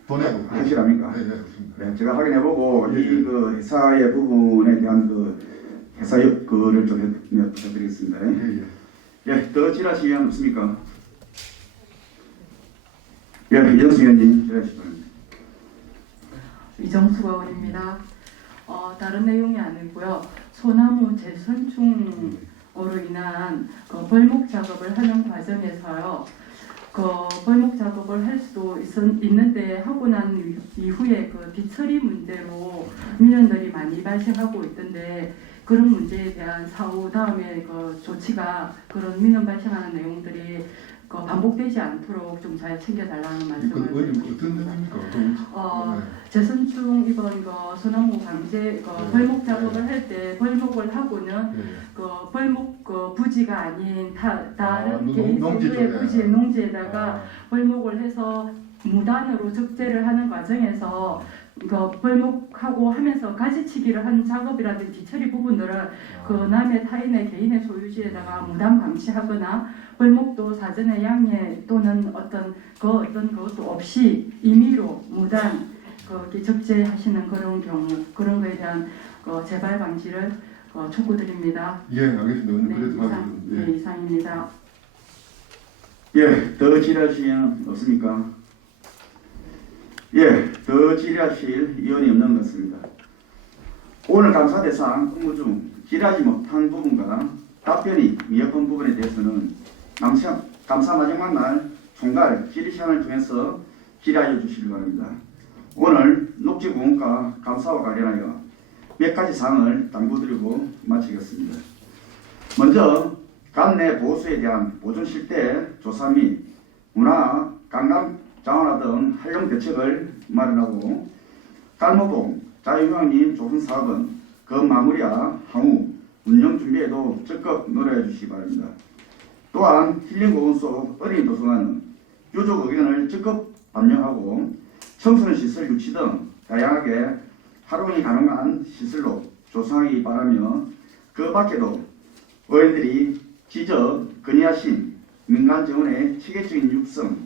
보내고. 확실합니까? 예, 예, 없습니다. 네, 제가 확인해보고 예, 예. 이 그 회사의 부분에 대한 그 회사 그를 좀 부탁드리겠습니다. 예, 예. 예, 더 질의하실 의향 없습니까? 예, 이정수 의원님 질의하시기 바랍니다. 이정수 의원입니다. 다른 내용이 아니고요. 소나무 재선충으로 인한 그 벌목 작업을 하는 과정에서요. 그 벌목 작업을 할 수도 있는데 하고 난 이후에 그 뒤처리 문제로 민원들이 많이 발생하고 있던데 그런 문제에 대한 사후 다음에 그 조치가 그런 민원 발생하는 내용들이 그 반복되지 않도록 좀 잘 챙겨달라는 말씀을 이건 드립니다. 어떤 내용입니까? 재선충 이번 거 소나무 방제 그 네. 벌목 작업을 할 때 벌목을 하고는 예. 그 벌목 그 부지가 아닌 다른 농- 개인 농지 소유의 쪽에. 부지의 농지에다가 아, 벌목을 해서 무단으로 적재를 하는 과정에서 벌목하고 하면서 가지치기를 한 작업이라든지 처리 부분들을 그 남의 타인의 개인의 소유지에다가 무단 방치하거나 벌목도 사전에 양해 또는 어떤 것도 없이 임의로 무단 적재하시는 그런 경우 그런 거에 대한 재발 방지를 촉구드립니다. 예, 알겠습니다. 네, 그래서 이상입니다. 예, 더 질의하실 의원 없습니까? 예, 더 질의하실 의원이 없는 것 같습니다. 오늘 감사 대상 업무 중 질의하지 못한 부분과 답변이 미흡한 부분에 대해서는 감사 마지막 날 총괄 질의 시간을 통해서 질의하여 주시기 바랍니다. 오늘 녹지공원과 감사와 관련하여 몇 가지 사항을 당부드리고 마치겠습니다. 먼저 관내 보호수에 대한 보존 실태 조사 및 문화, 관광, 자원화 등 활용 대책을 마련하고 깔모동 자유휴양림 조성 사업은 그 마무리와 향후 운영 준비에도 적극 노력해 주시기 바랍니다. 또한 힐링공원 속 어린이 도서관은 유족 의견을 적극 반영하고 청소년 시설 유치 등 다양하게 활용이 가능한 시설로 조성하기 바라며 그 밖에도 의원들이 지적 건의하신 민간 정원의 체계적인 육성,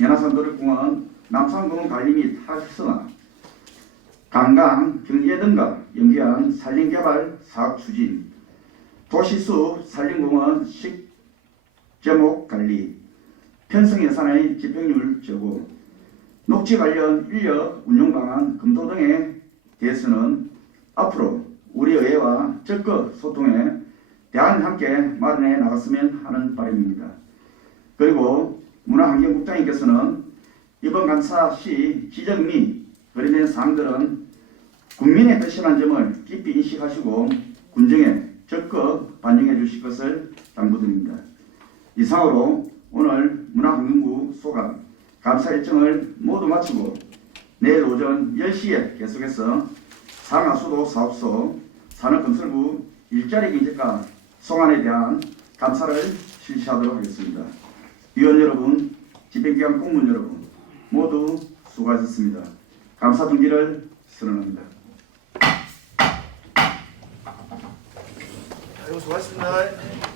연화산도립공원, 남산공원 관리 및 활성화, 관광, 경제 등과 연계한 산림개발 사업 추진, 도시수 산림공원 식재목 관리, 편성 예산의 집행률 제고, 녹지 관련 인력 운용 방안 검토 등에 대해서는 앞으로 우리 의회와 적극 소통해 대안을 함께 마련해 나갔으면 하는 바람입니다. 그리고 문화환경국장님께서는 이번 감사 시 지적 및 거론된 사항들은 국민의 뜻이라는 점을 깊이 인식하시고 군정에 적극 반영해 주실 것을 당부드립니다. 이상으로 오늘 문화환경부 소감 감사 일정을 모두 마치고 내일 오전 10시에 계속해서 상하수도 사업소 산업건설부 일자리 경제과 송환에 대한 감사를 실시하도록 하겠습니다. 위원 여러분, 집행기관 공무원 여러분 모두 수고하셨습니다. 감사 중지를 선언합니다. 아이고, 수고하셨습니다.